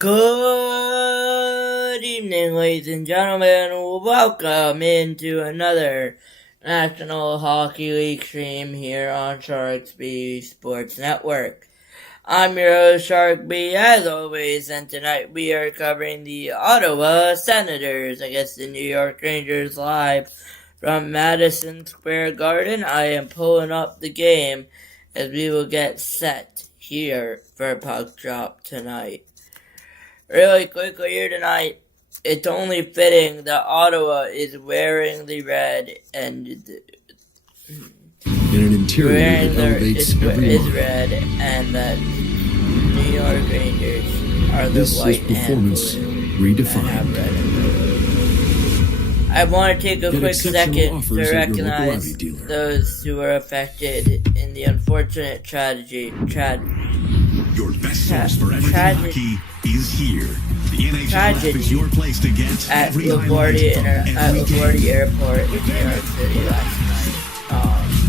Good evening, ladies and gentlemen. Welcome into another National Hockey League stream here on Sharks B Sports Network. I'm your host, Shark B, as always, and tonight we are covering the Ottawa Senators against the New York Rangers live from Madison Square Garden. I am pulling up the game as we will get set here for Puck Drop tonight. Really quickly here tonight, it's only fitting that Ottawa is wearing the red and in an interior that elevates every is red, and that New York Rangers are the this white is performance and blue redefined. and have red and blue. I want to take a quick second to recognize those who were affected in the unfortunate tragedy. Your best source for everything hockey is here. The NHL app is your place to get at every LaGuardia Airport in New York City last night.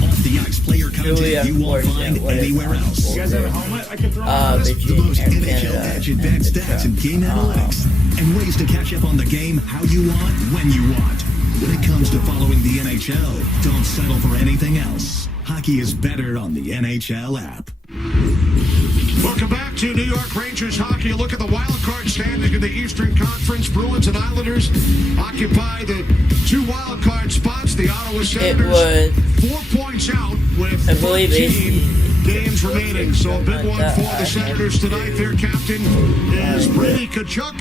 Off the ice player content you won't find anywhere else. You guys have a helmet I can throw on this? The most NHL Edge advanced stats and game analytics, and ways to catch up on the game how you want, when you want. When it comes to following the NHL, don't settle for anything else. Hockey is better on the NHL app. Welcome back to New York Rangers hockey. A look at the wild card standing in the Eastern Conference. Bruins and Islanders occupy the two wild card spots. The Ottawa Senators 4 points out with 13 games remaining. So a big one for the Senators tonight. Their captain is Brady Tkachuk,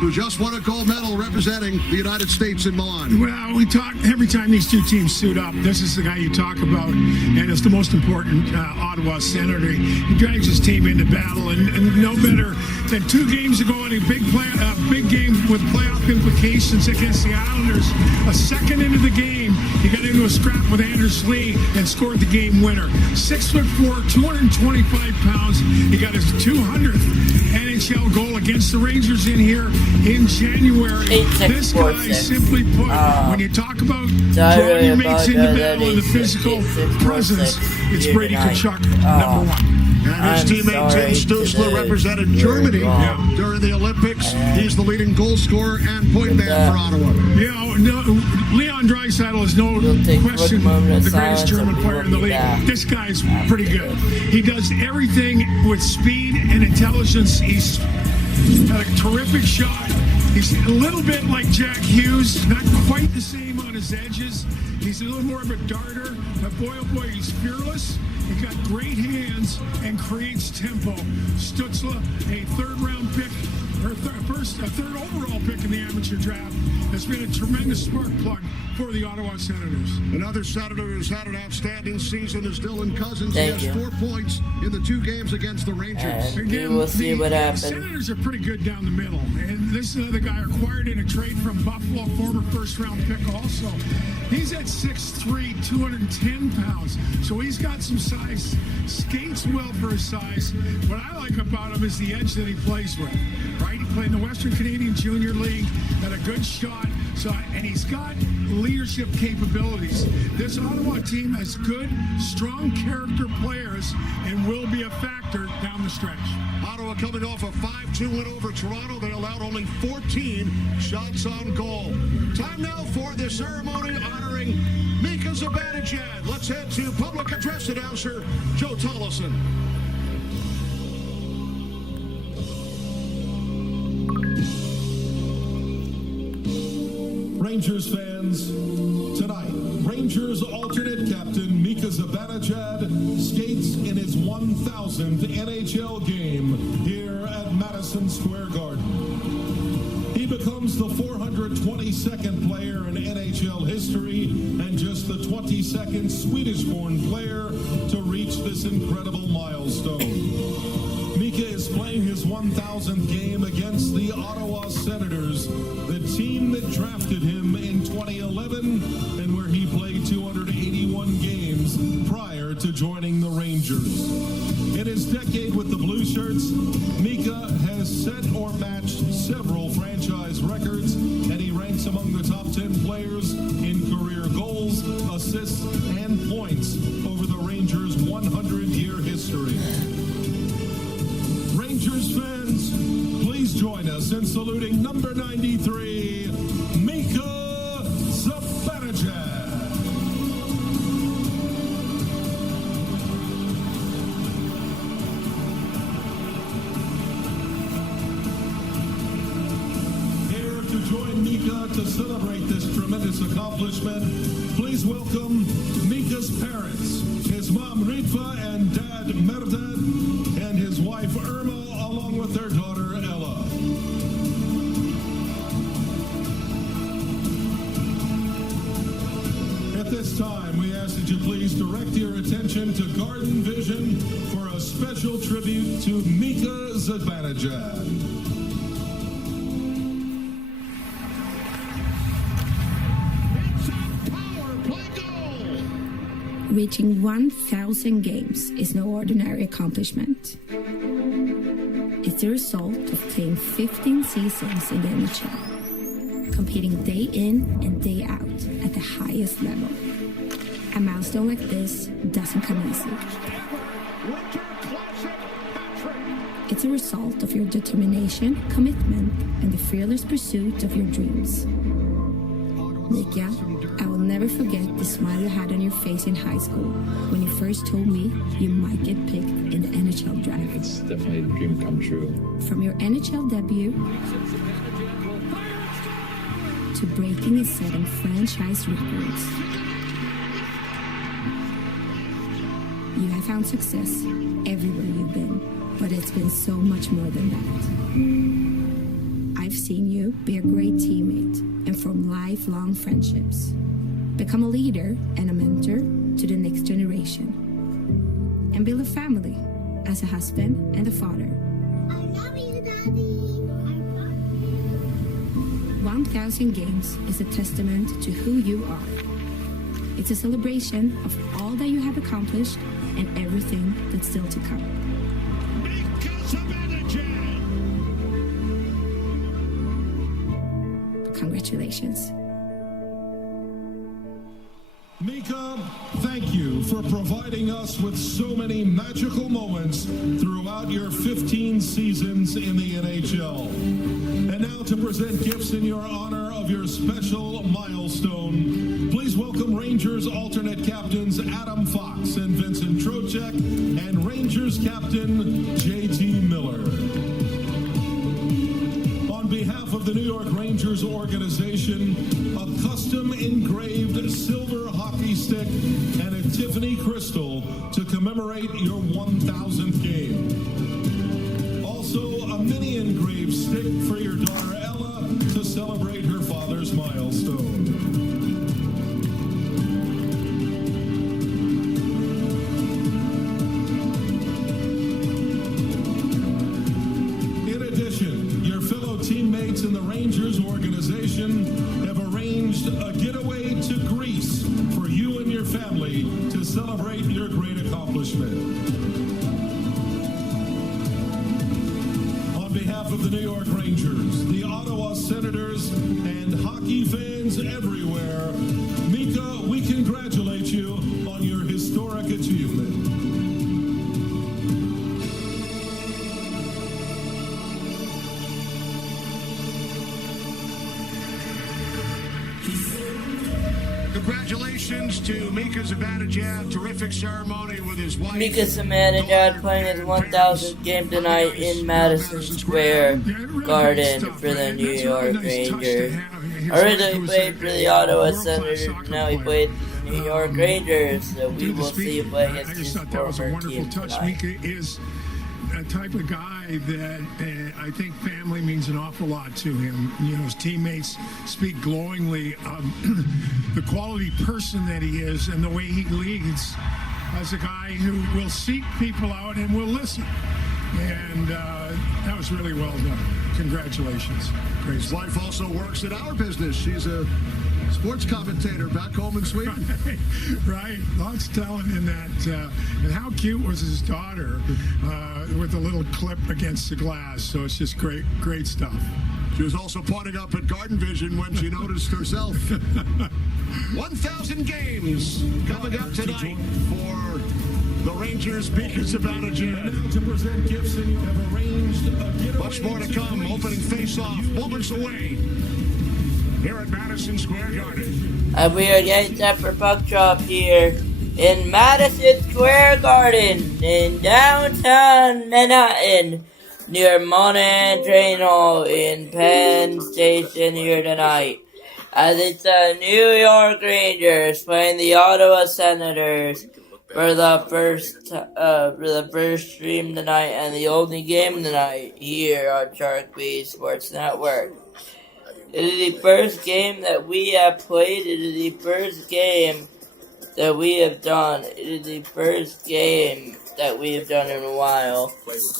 who just won a gold medal representing the United States in Milan. Well, we talk every time these two teams suit up. This is the guy you talk about, and it's the most important Ottawa Senator. He drags his team into battle, and no better than 2 games ago in a big game with playoff implications against the Islanders. A second into the game, he got into a scrap with Anders Lee and scored the game winner. 6'4", 225 pounds. He got his 200th NHL goal against the Rangers in here in January. This guy, simply put, when you talk about drawing your mates into battle and the physical presence, it's Brady Tkachuk, number 1. And his teammate Tim Stützle represented Germany during the Olympics. He's the leading goal scorer and point man for Ottawa. You know, Leon Draisaitl is no question the greatest German player in the league. This guy's pretty good. He does everything with speed and intelligence. He's got a terrific shot. He's a little bit like Jack Hughes, not quite the same on his edges. He's a little more of a darter, but boy, oh boy, he's fearless. He's got great hands and creates tempo. Stützle, a third-round pick, or a third overall pick in the amateur draft, has been a tremendous spark plug for the Ottawa Senators. Another Senator who's had an outstanding season is Dylan Cousins. He has 4 points in the 2 games against the Rangers. Again, we'll see what happens. The Senators are pretty good down the middle. And this is another guy acquired in a trade from Buffalo, former first-round pick also. He's at 6'3", 210 pounds. So he's got some size, skates well for his size. What I like about him is the edge that he plays with, right? He played in the Western Canadian Junior League, had a good shot, and he's got leadership capabilities. This Ottawa team has good, strong character players and will be a factor down the stretch. Ottawa coming off a 5-2 win over Toronto. They allowed only 14 shots on goal. Time now for the ceremony honoring Mika Zibanejad. Let's head to public address announcer Joe Tollefson. Rangers fans, tonight, Rangers alternate captain Mika Zibanejad skates in his 1,000th NHL game here at Madison Square Garden. He becomes the 422nd player in NHL history and just the 22nd Swedish-born player to reach this incredible milestone. Mika is playing his 1,000th game against the Ottawa Senators, the team that drafted him in 2011 and where he played 281 games prior to joining the Rangers. In his decade with the Blue Shirts, Mika has set or matched several franchise records, and he ranks among the top 10 players in career goals, assists, and points over the Rangers' 100-year history. Rangers fans, please join us in saluting number 93, Mika Zibanejad. Here to join Mika to celebrate this tremendous accomplishment, please welcome Mika's parents, his mom Ritva and dad Merdad, and his wife Irma, along with their daughter Ella. At this time, we ask that you please direct your attention to Garden Vision for a special tribute to Mika Zibanejad. Reaching 1,000 games is no ordinary accomplishment. It's the result of playing 15 seasons in the NHL, competing day in and day out at the highest level. A milestone like this doesn't come easy. It's a result of your determination, commitment, and the fearless pursuit of your dreams. Mika, I will never forget the smile you had on your face in high school when you first told me you might get picked in the NHL draft. It's definitely a dream come true. From your NHL debut to breaking and setting franchise records, you have found success everywhere you've been, but it's been so much more than that. I've seen you be a great teammate and form lifelong friendships. Become a leader and a mentor to the next generation. And build a family as a husband and a father. I love you, Daddy. 1,000 games is a testament to who you are. It's a celebration of all that you have accomplished and everything that's still to come. Congratulations. Mika, thank you for providing us with so many magical moments throughout your 15 seasons in the NHL. And now to present gifts in your honor of your special milestone, please welcome Rangers alternate captains Adam Fox and Vincent Trocheck and Rangers captain J.T. Miller. On behalf of the New York Rangers organization, a custom engraved silver hockey stick and a Tiffany crystal to commemorate your 1,000th game. Also, a mini engraved stick for your daughter Ella to celebrate her father's milestone. Teammates in the Rangers organization have arranged a getaway to Greece for you and your family to celebrate your great accomplishment. On behalf of the New York Rangers, the Ottawa Senators, and hockey fans everywhere, Mika, we congratulate you on your historic achievement. Congratulations to Mika Zibanejad. Terrific ceremony with his wife. Mika Zibanejad playing his 1,000th game tonight in Madison Square Garden for the New York Rangers. Originally played for the Ottawa Senators, now he played for the New York Rangers, so we will see him play against his former team tonight. Mika is a type of guy that I think family means an awful lot to him. You know, his teammates speak glowingly of the quality person that he is and the way he leads as a guy who will seek people out and will listen. And that was really well done. Congratulations. Great. His wife also works in our business. She's a sports commentator back home in Sweden. Right. Lots telling in that. And how cute was his daughter with a little clip against the glass. So it's just great, great stuff. She was also pointing up at Garden Vision when she noticed herself. 1,000 games coming up tonight for the Rangers, Mika Zibanejad. Now to present gifts, and you have arranged a giveaway. Much more to come. Opening face-off moments away here at Madison Square Garden. And we are getting set for puck drop here in Madison Square Garden in downtown Manhattan near Monahan Train Hall in Penn Station here tonight. As it's the New York Rangers playing the Ottawa Senators for the first stream tonight and the only game tonight here on Shark Bay Sports Network. It is the first game that we have played. It is the first game that we have done. It is the first game that we have done in a while.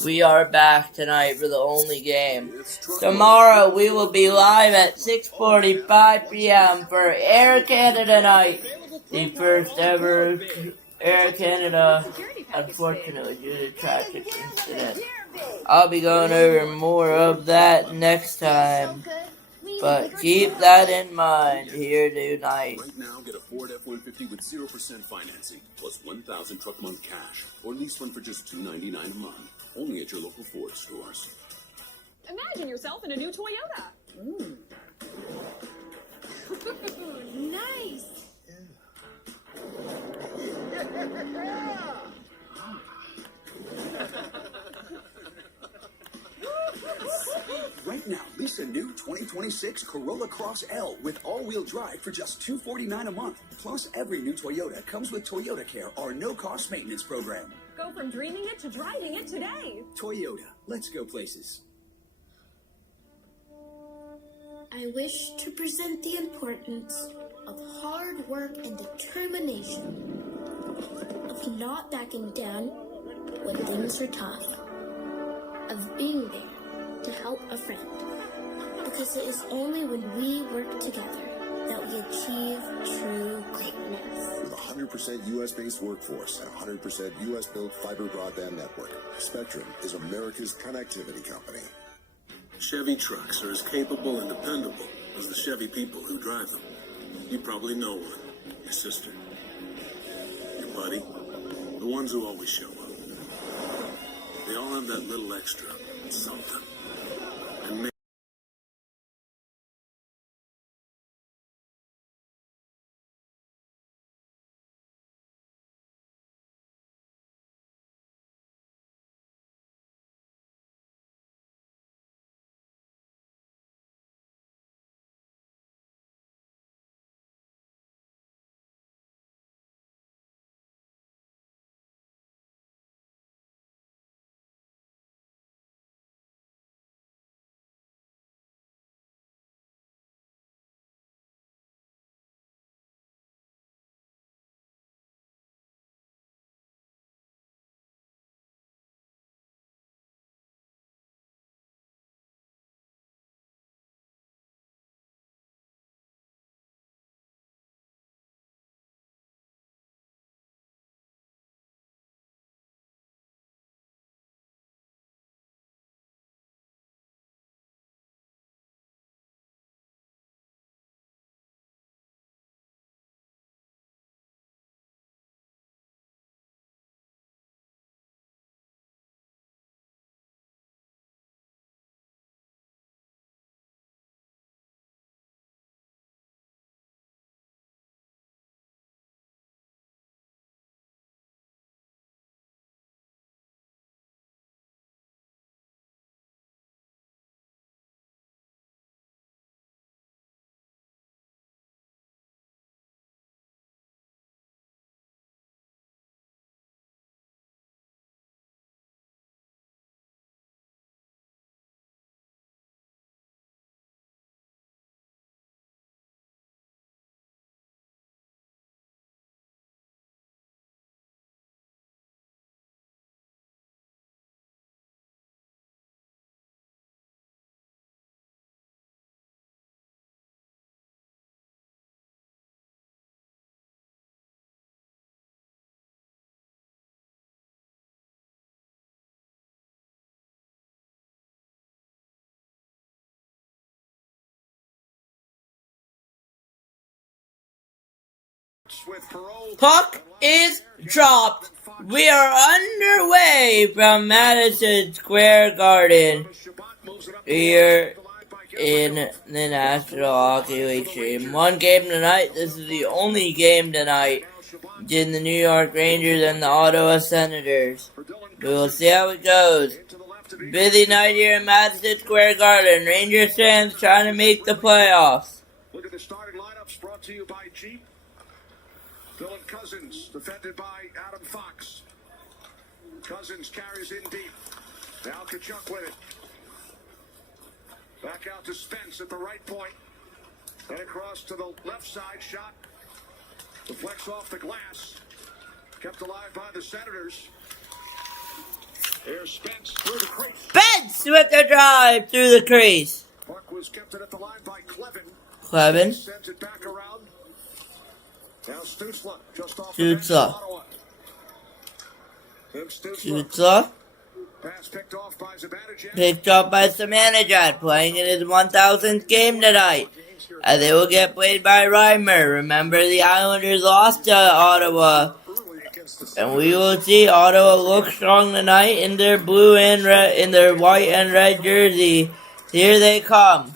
We are back tonight for the only game. Tomorrow we will be live at 6:45 p.m. for Air Canada Night. The first ever Air Canada, unfortunately, due to a tragic incident. I'll be going over more of that next time. But keep that in mind here tonight. Right now, get a Ford F-150 with 0% financing, plus $1,000 truck month cash, or lease one for just $299 a month. Only at your local Ford stores. Imagine yourself in a new Toyota. Nice. Right now, lease a new 2026 Corolla Cross L with all-wheel drive for just $249 a month. Plus, every new Toyota comes with Toyota Care, our no-cost maintenance program. Go from dreaming it to driving it today. Toyota, let's go places. I wish to present the importance of hard work and determination, of not backing down when things are tough, of being there to help a friend. Because it is only when we work together that we achieve true greatness. With a 100% U.S.-based workforce and a 100% U.S.-built fiber broadband network, Spectrum is America's connectivity company. Chevy trucks are as capable and dependable as the Chevy people who drive them. You probably know one. Your sister. Your buddy. The ones who always show up. They all have that little extra something. And Puck is dropped. We are underway from Madison Square Garden here in the National Hockey League stream. One game tonight. This is the only game tonight in the New York Rangers and the Ottawa Senators. We will see how it goes. Busy night here in Madison Square Garden. Rangers fans trying to make the playoffs. Look at the starting lineups brought to you by Jeep. Dylan Cousins, defended by Adam Fox. Cousins carries in deep. Now Kachuk with it. Back out to Spence at the right point. Then across to the left side. Shot. Deflects off the glass. Kept alive by the Senators. Here's Spence through the crease. Spence with the drive through the crease. Puck was kept at the line by Clevin. Clevin. Sends it back around. Now Stützle just off Stützle. the bench of Ottawa. Tim Stützle. Stützle. Pass picked off by Zibanejad. Picked up by Zibanejad, playing in his 1,000th game tonight. And they will get played by Reimer. Remember, the Islanders lost to Ottawa. And we will see Ottawa look strong tonight in their blue and red, in their white and red jersey. Here they come.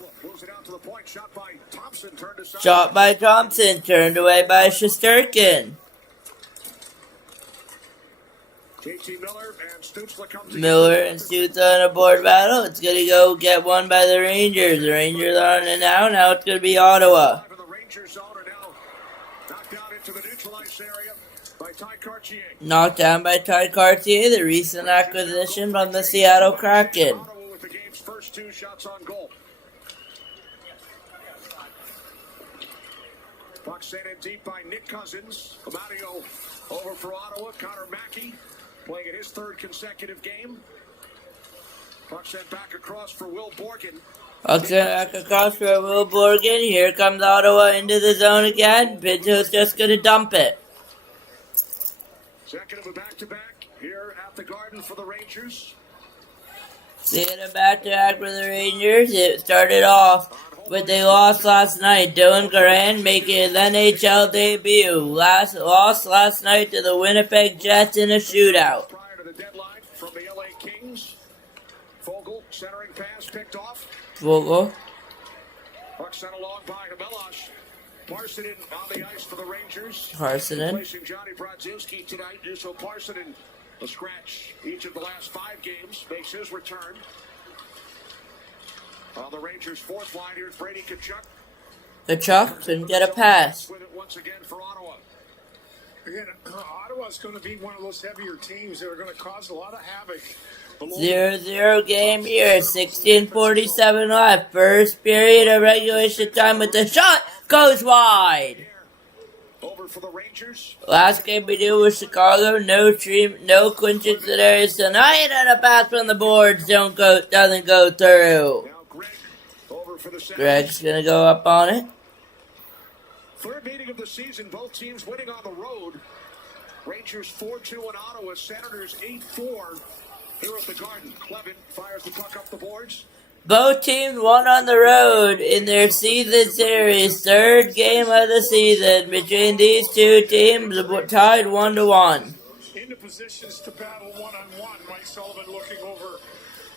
Shot by Thompson, turned away by Shesterkin. Miller and Stützle in a board battle. It's going to go get one by the Rangers. The Rangers are on it now. Now it's going to be Ottawa. Knocked down by Ty Cartier, the recent acquisition from the Seattle Kraken. With the game's first 2 shots on goal. Puck sent in deep by Nick Cousins. Amadio over for Ottawa. Connor Mackey playing in his 3rd consecutive game. Puck sent back across for Will Borgen. Puck sent back across for Will Borgen. Here comes Ottawa into the zone again. Pinto's just going to dump it. Second of a back-to-back here at the Garden for the Rangers. Seeing a back-to-back for the Rangers. It started off with they lost last night. Dylan Garand making his NHL debut. Lost last night to the Winnipeg Jets in a shootout. Prior to the deadline from the LA Kings. Fogle, centering pass picked off. Vogel. Puck sent along by Melosh. Parsonen on the ice for the Rangers. Parsonen. Replacing Johnny Brodzinski tonight. Juuso Parsonen, a scratch each of the last 5 games, makes his return. On the Rangers' 4th line, here's Brady Kachuk. Kachuk couldn't get a pass. With it once again for Ottawa. Again, Ottawa's going to be one of those heavier teams that are going to cause a lot of havoc. 0-0 game here. 16:47 left. First period of regulation time with the shot. Goes wide. Over for the Rangers. Last game we did with Chicago. No Quinton Sedarius tonight, and a pass from the boards doesn't go through. Now Greg over for the Senators. Greg's gonna go up on it. 3rd meeting of the season. Both teams winning on the road. Rangers 4-2 in Ottawa. Senators 8-4 here at the Garden. Clevin fires the puck up the boards. Both teams won on the road in their season series. 3rd game of the season between these 2 teams, tied 1-1. Into positions to battle one-on-one. Mike Sullivan looking over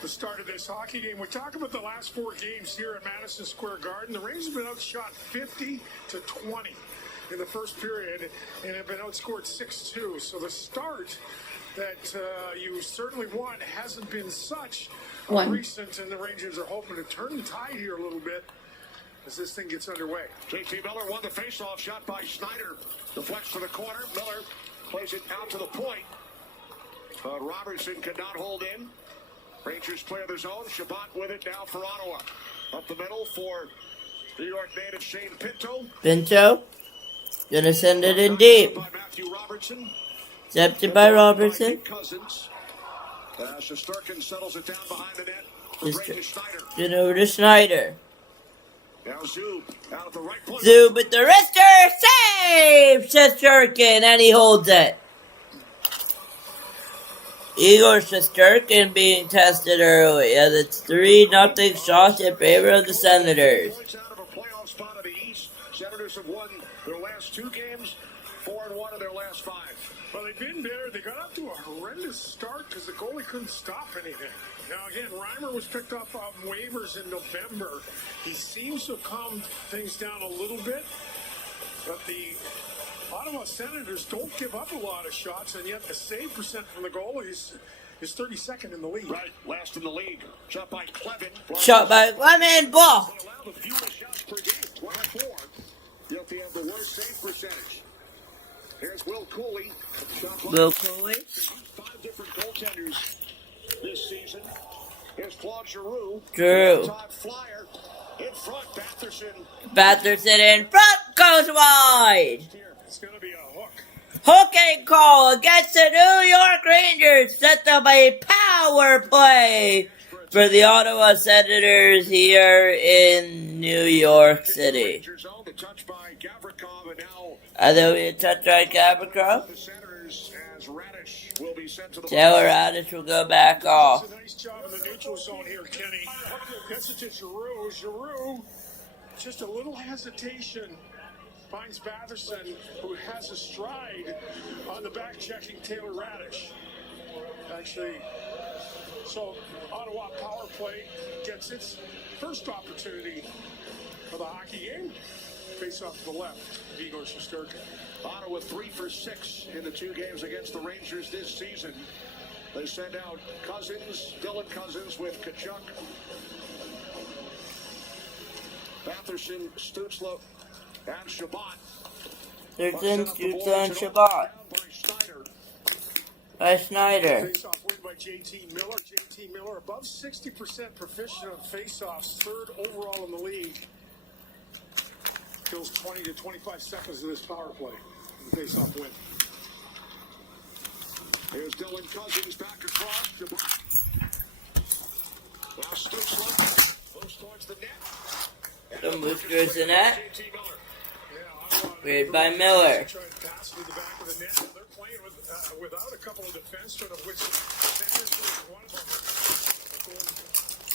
the start of this hockey game. We're talking about the last 4 games here at Madison Square Garden. The Rangers have been outshot 50-20 in the first period and have been outscored 6-2. So the start that you certainly want hasn't been such recent, and the Rangers are hoping to turn the tide here a little bit as this thing gets underway. JT Miller won the faceoff, shot by Schneider. Deflects to the corner. Miller plays it out to the point. Robertson could not hold in. Rangers clear their zone. Shabbat with it now for Ottawa. Up the middle for New York native Shane Pinto. Pinto gonna send it in deep. By Matthew Robertson. Accepted by Robertson. Cousins. Shesterkin settles it down behind the net for Brady Schneider. Then over to Schneider. Now Zub out at the right point. Zub with the wrister. Save! Shesterkin, and he holds it. Igor Shesterkin being tested early as it's 3-0 shot in favor of the Senators. Points out of a playoff spot in the East. Senators have won their last 2 games. 4-1 in their last 5. Well, they've been better. They got up to a horrendous start because the goalie couldn't stop anything. Now, again, Reimer was picked up on waivers in November. He seems to have calmed things down a little bit, but the Ottawa Senators don't give up a lot of shots, and yet the save percent from the goalies is 32nd in the league. Right, last in the league. Shot by Clevin. Shot by Clement, ball. Allow the fewest shots per game, 24. Guilty of the worst save percentage. Here's Will Cooley. Will Cooley. 5 different goaltenders this season. Here's Claude Giroux. Giroux. Top flyer. In front, Batherson in front, goes wide. It's going to be a hook. Hooking call against the New York Rangers. Set up a power play for the Ottawa Senators here in New York City. I think we touch on Gavrikov. Taylor Radish will go back off. That's a nice job in the neutral zone here, Kenny. Gets it to Giroux. Giroux, just a little hesitation, finds Batherson, who has a stride on the back, checking Taylor Radish. Actually, so Ottawa power play gets its first opportunity of the hockey game. Face off to the left, Igor Shesterkin. Ottawa 3 for 6 in the 2 games against the Rangers this season. They send out Cousins, Dylan Cousins with Kachuk, Batherson, Stutzla, and Shabbat. Thurston, Stutzla, and Shabbat. By Snyder. Face-off win by J.T. Miller. J.T. Miller above 60% proficient on face-offs, 3rd overall in the league. Kills 20 to 25 seconds of this power play. The face-off win. Here's Dylan Cousins back across. Now Stutzla moves towards the net. So moves towards the net. Cleared by Miller. Trying to pass to the back of the net. They're playing without a couple of defensemen, of which Sanderson is one of them. A gold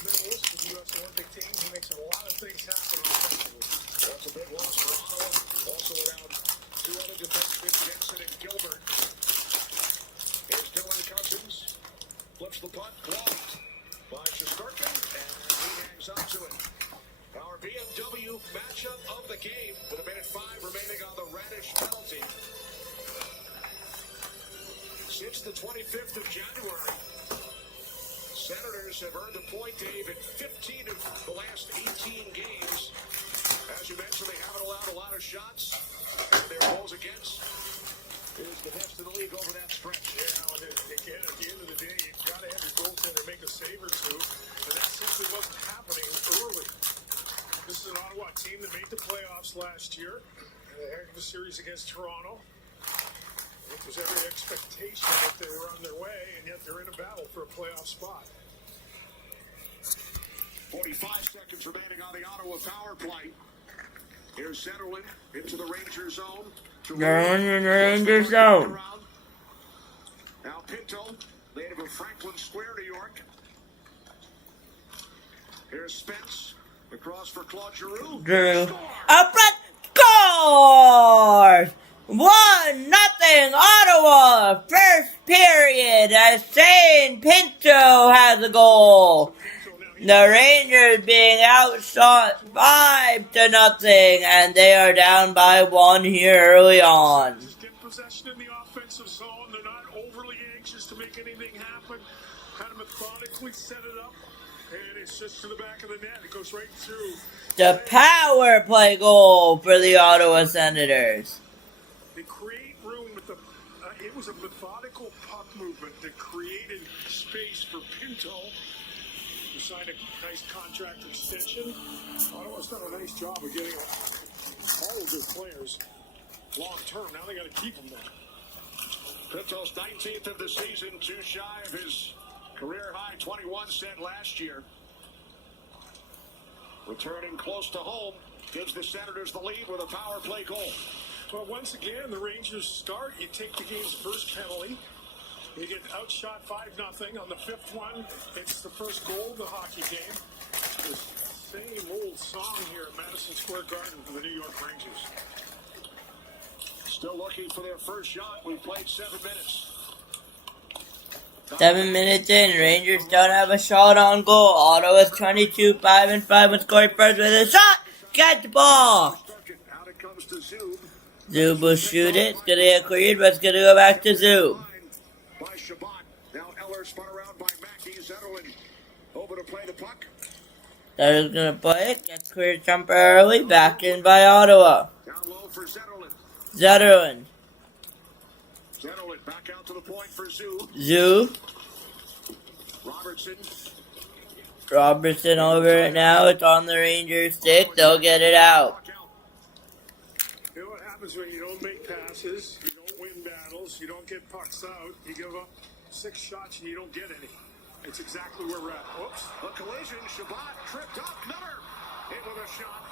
medalist with the U.S. Olympic team. He makes a lot of things happen offensively. That's a big loss for Ottawa. Also without 2 other defensemen, Jensen and Gilbert. Here's Dylan Cousins. Flips the puck. Blocked by Shesterkin. And he hangs on to it. Our BMW matchup of the game with 1:05 remaining on the Radish penalty. Since the 25th of January, Senators have earned a point, Dave, in 15 of the last 18 games. As you mentioned, they haven't allowed a lot of shots. Their goals against is the best in the league over that stretch. Yeah, and again, at the end of the day, you've got to have your goaltender make a save or two, and that simply wasn't happening early. This is an Ottawa team that made the playoffs last year, and they had a series against Toronto. It was every expectation that they were on their way, and yet they're in a battle for a playoff spot. 45 seconds remaining on the Ottawa power play. Here's Zetterlund into the Ranger zone. They're in the Ranger zone. Now Pinto, native of Franklin Square, New York. Here's Spence across for Claude Giroux. Up front, scores! 1-0 Ottawa. First period as Shane Pinto has a goal. The Rangers being outshot 5-0, and they are down by 1 here early on. Just get possession in the offensive zone. They're not overly anxious to make anything happen. Kind of methodically set it up, and it's just to the back of the net. It goes right through. The power play goal for the Ottawa Senators. They create room with the. It was a methodical puck movement that created space for Pinto. He signed a nice contract extension. Ottawa's done a nice job of getting all of their players long term. Now they got to keep them there. Pinto's 19th of the season, too shy of his career high 21 set last year. Returning close to home, gives the Senators the lead with a power play goal. Well, once again, the Rangers start. You take the game's first penalty. You get outshot 5-0. On the 5th one, it's the first goal of the hockey game. The same old song here at Madison Square Garden for the New York Rangers. Still looking for their first shot. We've played 7 minutes. 7 minutes in, Rangers don't have a shot on goal. Ottawa's 22-5-5 with Corey first with a shot. Get the ball. Out it comes to Zub. Zub will shoot it. It's gonna get cleared, but it's gonna go back to Zub. By Shabbat. Now Eller spun around by Mackey. Zetterlund over to play the puck. Zetterlund's gonna play it. Gets cleared temporarily. Back in by Ottawa. Down low for Zetterlund. Zetterlund. Zetterlund back out to the point for Zub. Zub. Robertson. Robertson over it now. It's on the Rangers stick. They'll get it out. You know what happens when you don't make passes, you don't win battles, you don't get pucks out, you give up 6 shots and you don't get any. It's exactly where we're at. Whoops. A collision. Shabbat tripped up. Miller in with a shot.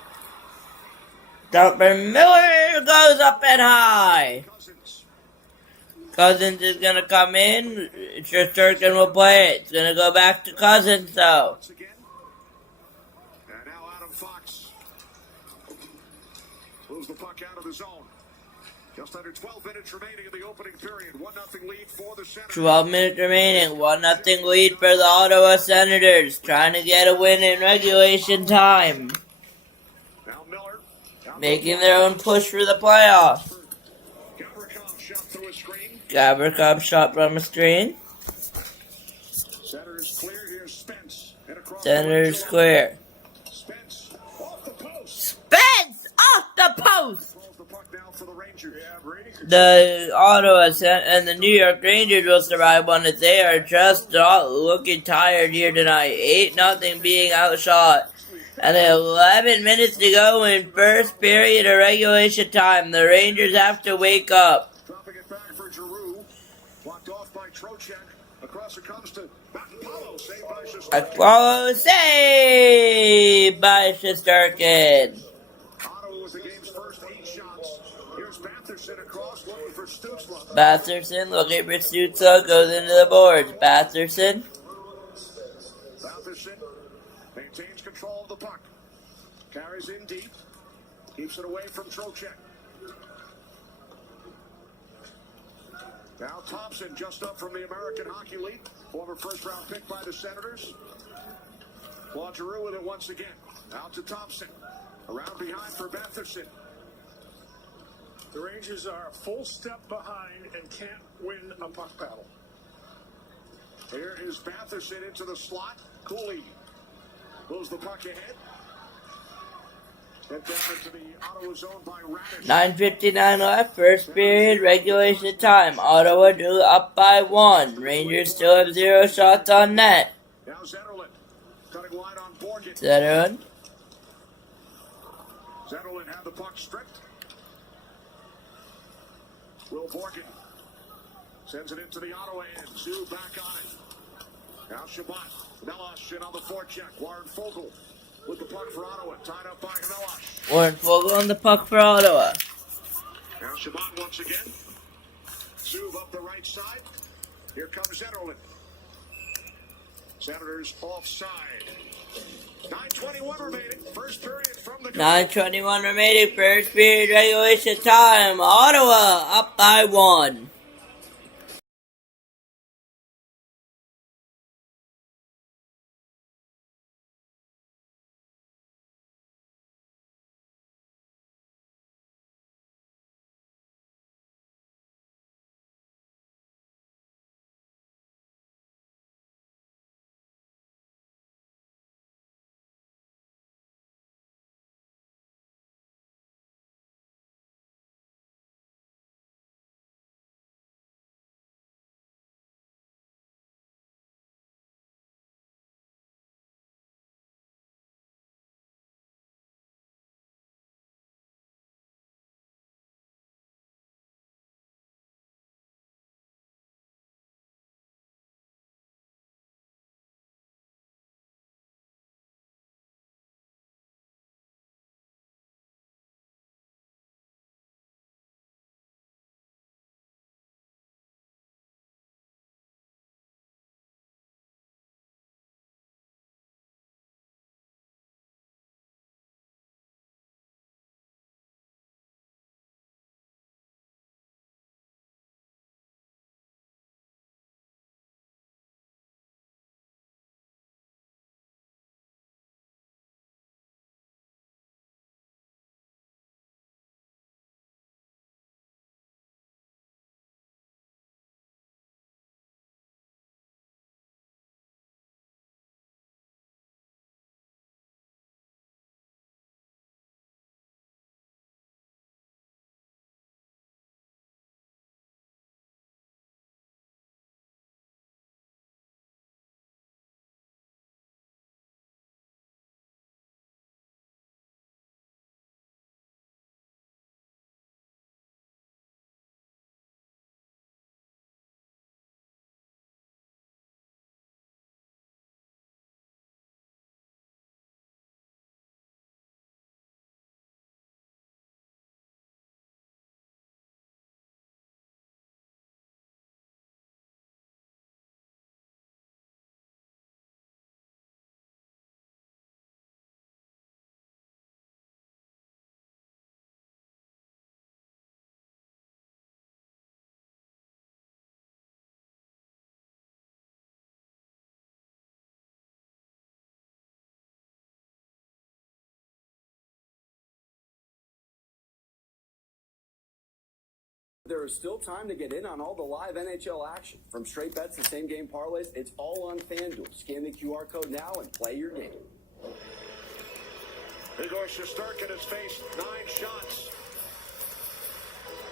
Dumper Miller goes up and high. Cousins is gonna come in. Shesterkin will play it. It's gonna go back to Cousins though. And now Adam Fox moves the puck out of the zone. Just under 12 minutes remaining in the opening period. 1-0 lead for the Senators. 12 minutes remaining. 1-0 lead for the Ottawa Senators. Trying to get a win in regulation time. Now Miller. Making their own push for the playoffs. Gavrikov shot through a screen. Gavrikov shot from a screen. Senators clear. Here's Spence. And across Senators clear. Spence off the post. Spence off the post! Throws the puck down for the Rangers. Yeah, Brady. The Ottawa and the New York Rangers will survive one as they are just not looking tired here tonight. 8-0 being outshot. And 11 minutes to go in first period of regulation time. The Rangers have to wake up. Dropping it back for Giroux. Blocked off by Trocheck. Across it comes to Apollo. Saved by Shesterkin. Apollo saved by Shesterkin. Ottawa was the game's first 8 shots. Here's Batherson across, looking for Stützle. Batherson looking for Stützle, goes into the boards. Batherson. Batherson maintains control of the puck. Carries in deep. Keeps it away from Trocheck. Now Thompson just up from the American Hockey League. Former first-round pick by the Senators. Claude Giroux with it once again. Out to Thompson. Around behind for Batherson. The Rangers are a full step behind and can't win a puck battle. Here is Batherson into the slot. Cooley moves the puck ahead. Get down into the Ottawa zone by Radish. 9:59 left, first period, regulation time. Ottawa drew up by 1. Rangers still have 0 shots on net. Now Zetterlund cutting wide on Borgen. Zetterlund. Zetterlund had the puck stripped. Will Borgen sends it into the Ottawa end. Zub back on it. Now Shabbat. Melosh in on the forecheck. Warren Fogle with the puck for Ottawa. Tied up by Melosh. Warren Fogle on the puck for Ottawa. Now Shabbat once again. Zub up the right side. Here comes Zetterlund. Senators offside. 9:21 remaining. First period from the... 9:21 remaining, first period, regulation time. Ottawa up by 1. There is still time to get in on all the live NHL action. From straight bets to same-game parlays, it's all on FanDuel. Scan the QR code now and play your game. Igor Shesterkin has faced 9 shots.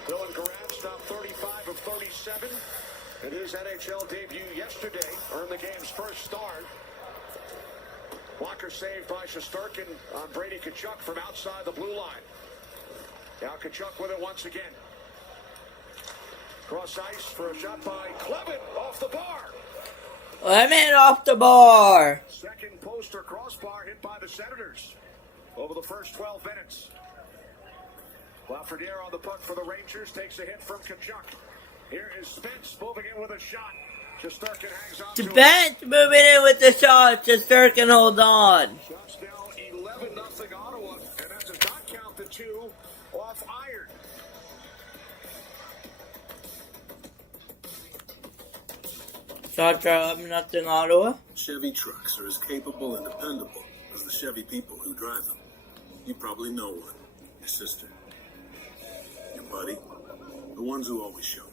Dylan Garab stopped 35 of 37. In his NHL debut yesterday, earned the game's first start. Blocker saved by Shesterkin on Brady Tkachuk from outside the blue line. Now Tkachuk with it once again. Cross ice for a shot by Clement off the bar. Clement off the bar. Second poster crossbar hit by the Senators over the first 12 minutes. Lafreniere on the puck for the Rangers takes a hit from Tkachuk. Here is Spence moving in with a shot. Shesterkin hangs on to Spence moving in with the shot. Shesterkin hold on. Shots now 11-0 Ottawa, and that does not count the 2 off iron. Shots are 11-0 Ottawa. Chevy trucks are as capable and dependable as the Chevy people who drive them. You probably know one. Your sister. Your buddy. The ones who always show up.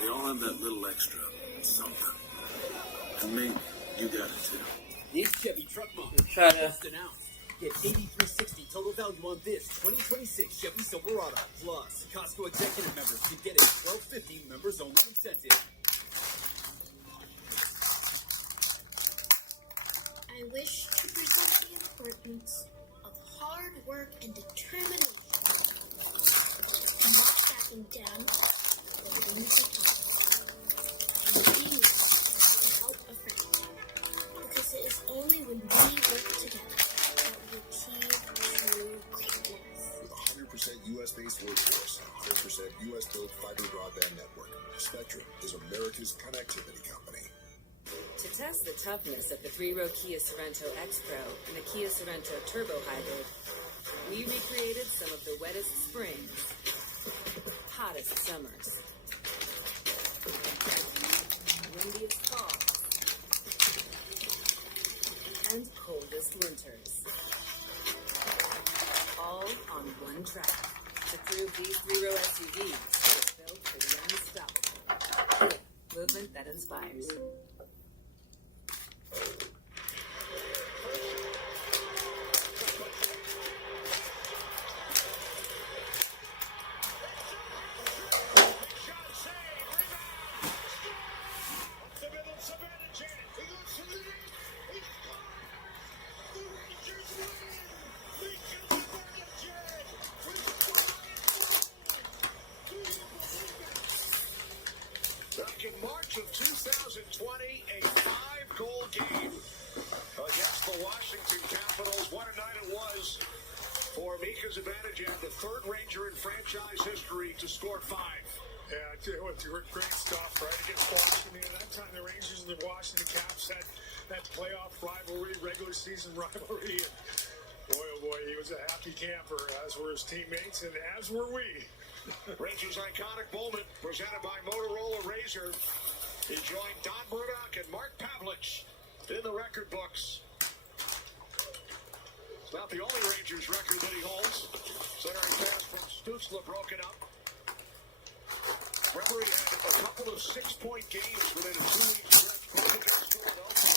They all have that little extra something. And maybe you got it too. This Chevy truck model Try to- just announced. Get $8,360 total value on this 2026 Chevy Silverado. Plus, Costco executive members can get a $12.50 members only incentive. I wish to present the importance of hard work and determination. Not backing down when things are tough. And being there to help a friend. Because it is only when we work together that we achieve true greatness. With a 100% U.S.-based workforce, 100% U.S.-built fiber broadband network, Spectrum is America's connectivity company. To test the toughness of the 3-row Kia Sorento X-Pro and the Kia Sorento Turbo Hybrid, we recreated some of the wettest springs, hottest summers, windiest falls, and coldest winters. All on one track to prove these 3-row SUVs are built for the unstoppable. Movement that inspires. Back in March of 2020, a 5-goal game against the Washington Capitals. What a night it was for Mika Zibanejad, the third Ranger in franchise history to score 5. Yeah, I tell you what, great stuff, right? Against Washington. At that time, the Rangers and the Washington Caps had that playoff rivalry, regular season rivalry. And boy, oh boy, he was a happy camper, as were his teammates, and as were we. Rangers' iconic moment presented by Motorola Razr. He joined Don Murdoch and Mark Pavlich in the record books. It's not the only Rangers record that he holds. Centering pass from Stützle broken up. Remember, he had a couple of 6-point games within a 2-week stretch both against Philadelphia.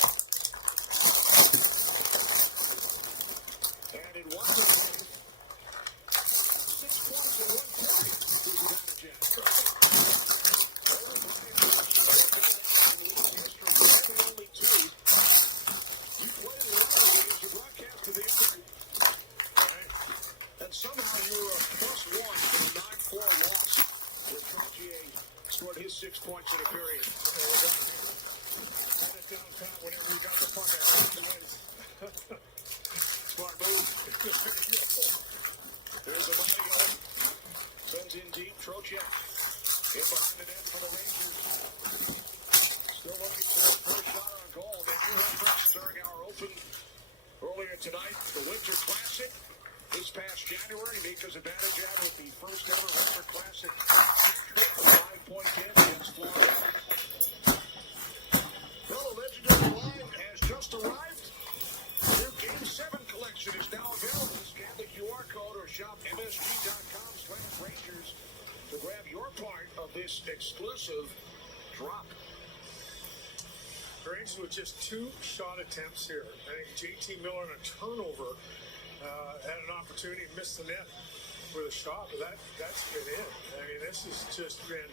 And in one game, 6 points in 1 period. Somehow you were a +1 in a 9-4 loss with Trottier scored his 6 points in a period. Had it down pat whenever you got the puck at Smart move. There's a Mario. Sends in deep. Trottier in behind the net for the Rangers. Still looking for their first shot on goal. They do have French during our open earlier tonight. The Winter Classic. This past January, Mika Zibanejad with the first ever Winter Classic hat-trick, a 5-point game against Florida. Well, the legendary line has just arrived. Their Game 7 collection is now available. Scan the QR code or shop MSG.com/Rangers to grab your part of this exclusive drop. Rangers with just 2 shot attempts here. I think JT Miller on a turnover had an opportunity to miss the net with a shot, but that's been it. I mean, this has just been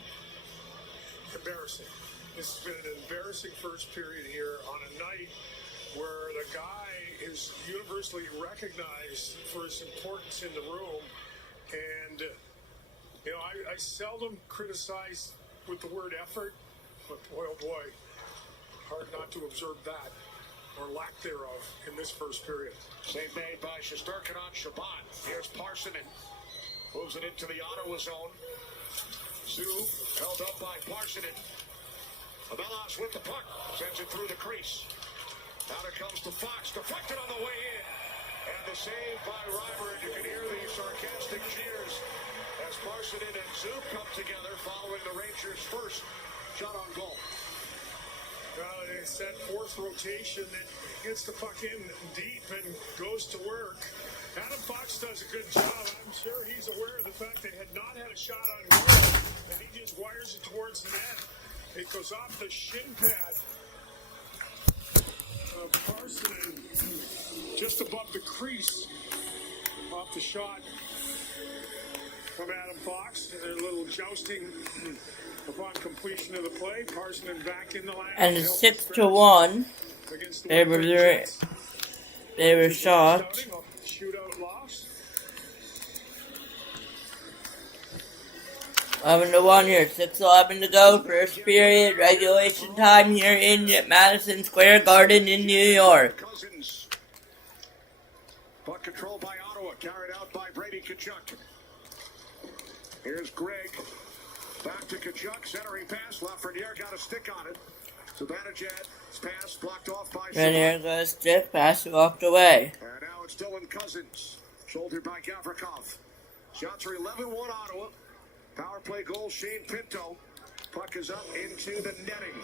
embarrassing. This has been an embarrassing first period here on a night where the guy is universally recognized for his importance in the room. And, you know, I seldom criticize with the word effort, but boy, oh boy, hard not to observe that, or lack thereof, in this first period. Save made by Shesterkin on Shabbat. Here's Parsonen. Moves it into the Ottawa zone. Sue held up by Parsonen. Abelas with the puck. Sends it through the crease. Now it comes to Fox. Deflected on the way in. And the save by Reimer. And you can hear the sarcastic cheers as Parsonen and Zoop come together following the Rangers' first shot on goal. Well, it's that fourth rotation that gets the puck in deep and goes to work. Adam Fox does a good job. I'm sure he's aware of the fact they had not had a shot on goal, and he just wires it towards the net. It goes off the shin pad of Parsonen, just above the crease, off the shot from Adam Fox. And a little jousting upon completion of the play. Parsonen back in the line. And 6-1. They were shot. Shootout loss. 11-1 here. 6:11 to go. First period. Regulation time here in Madison Square Garden in New York. Cousins. Puck control by Ottawa. Carried out by Brady Tkachuk. Here's Greg. Back to Tkachuk. Centering pass. Lafreniere got a stick on it. Zibanejad. Pass blocked off by Renier got a stick. Pass walked away. And now it's Dylan Cousins. Shouldered by Gavrikov. Shots are 11-1 Ottawa. Power play goal, Shane Pinto. Puck is up into the netting.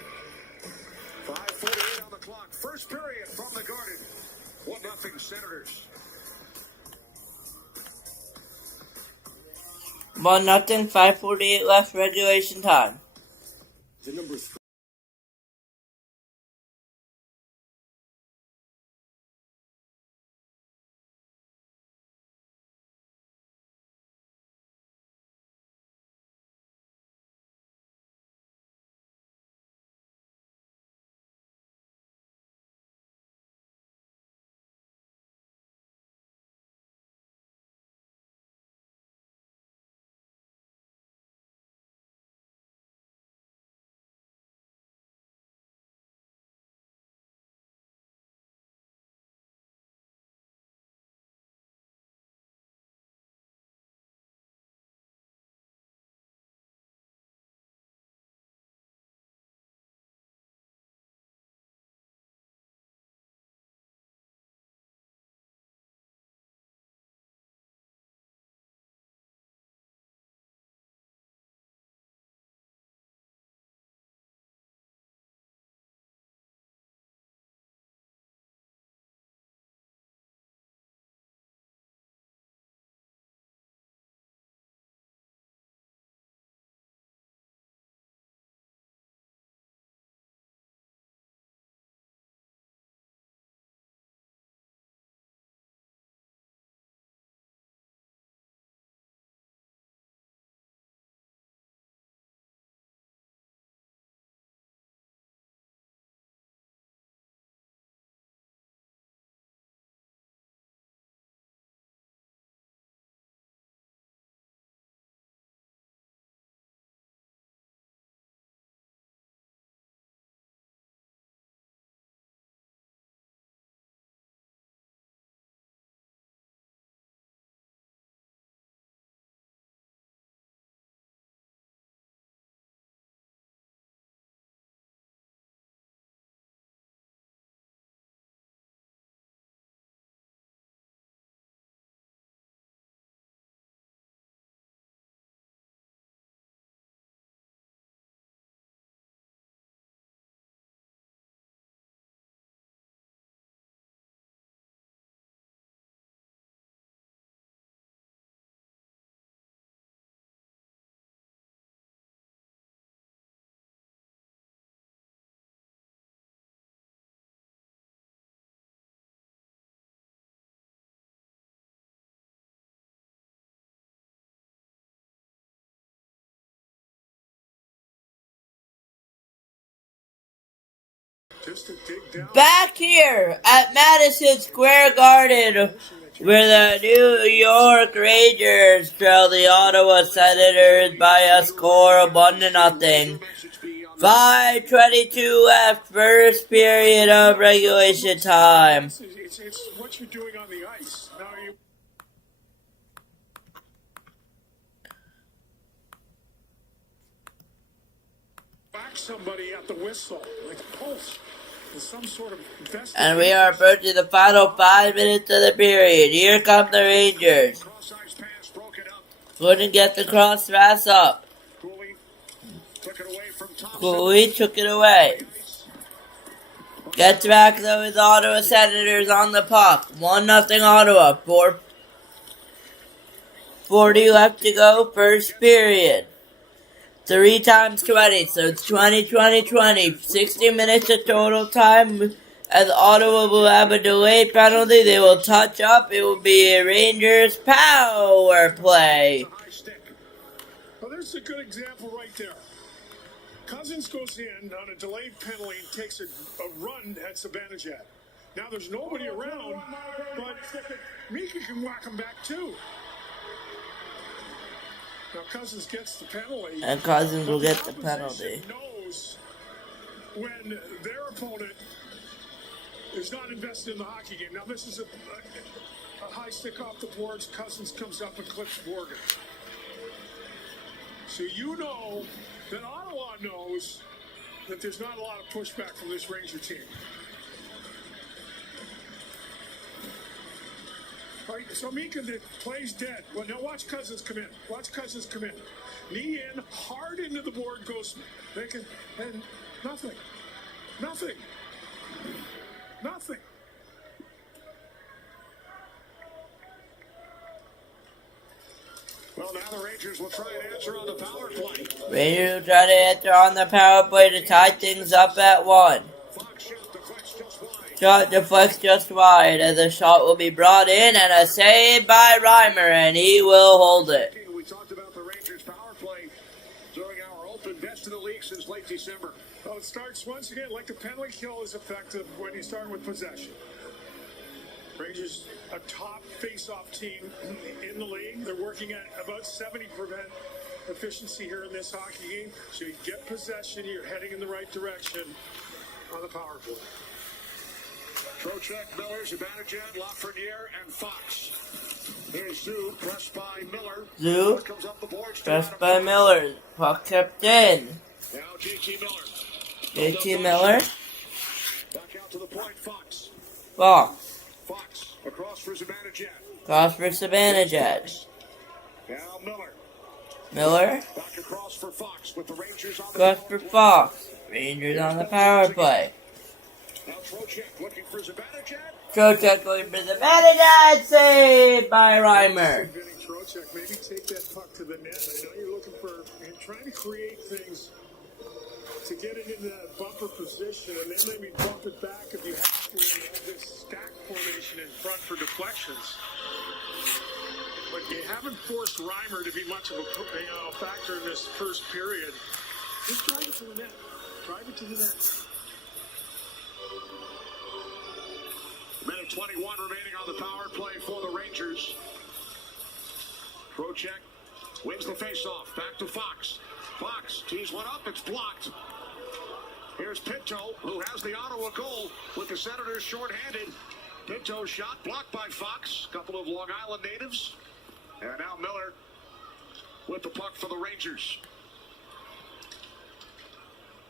5:48 on the clock. First period from the Garden. 1-0 Senators. 1-0. 5:48 left. Regulation time. The number 3. Back here at Madison Square Garden, where the New York Rangers trail the Ottawa Senators by a score of 1-0. 5:22 left, first period of regulation time. It's what you're doing on the ice. Now you whack somebody at the whistle, like a pulse. Some sort of and we are approaching the final 5 minutes of the period. Here come the Rangers. Couldn't get the cross pass up. Cooley took it away. Gets back though with Ottawa Senators on the puck. 1-0 Ottawa. 4:40 left to go, first period. 3 times 20, so it's 20. 60 minutes of total time. As Ottawa will have a delayed penalty, they will touch up. It will be a Rangers power play. Well, there's a good example right there. Cousins goes in on a delayed penalty and takes a run at Zibanejad. Now there's nobody around, but Mika can whack him back too. Now Cousins gets the penalty. And Cousins will get the penalty. Knows when their opponent is not invested in the hockey game. Now this is a high stick off the boards. Cousins comes up and clips Morgan. So you know that Ottawa knows that there's not a lot of pushback from this Ranger team. Right, so Mika plays dead. Well, now watch Cousins come in. Knee in, hard into the board goes. And nothing. Well, now the Rangers will try and answer on the power play. Rangers will try to answer on the power play to tie things up at 1. Shot deflects just wide, as the shot will be brought in, and a save by Reimer, and he will hold it. We talked about the Rangers power play during our open, best in the league since late December. Well, it starts once again, like the penalty kill is effective when you start with possession. Rangers, a top face-off team in the league. They're working at about 70% efficiency here in this hockey game. So you get possession, you're heading in the right direction on the power play. Trocheck, Miller, Zibanejad, Lafreniere, and Fox. Here's Zoo, pressed by Miller. Zoo, pressed by Miller. Puck kept in. Now JT Miller. JT Miller. Back out to the point, Fox. Fox. Fox, across for Zibanejad. Cross for Zibanejad. Now Miller. Miller. Back across for Fox with the Rangers on the cross for Fox. Rangers on the power play. Now Trocheck looking for Zibanejad. Trocheck looking for Zibanejad. Saved by Reimer. Trocheck, maybe take that puck to the net. I know you're looking for, you're trying to create things to get it in that bumper position, and then maybe bump it back if you have to, and you have this stack formation in front for deflections. But you haven't forced Reimer to be much of a factor in this first period. Just drive it to the net. Drive it to the net. Minute 21 remaining on the power play for the Rangers. Trocheck wins the faceoff. Back to Fox. Fox tees one up. It's blocked. Here's Pinto, who has the Ottawa goal with the Senators shorthanded. Pinto's shot blocked by Fox. Couple of Long Island natives. And now Miller with the puck for the Rangers.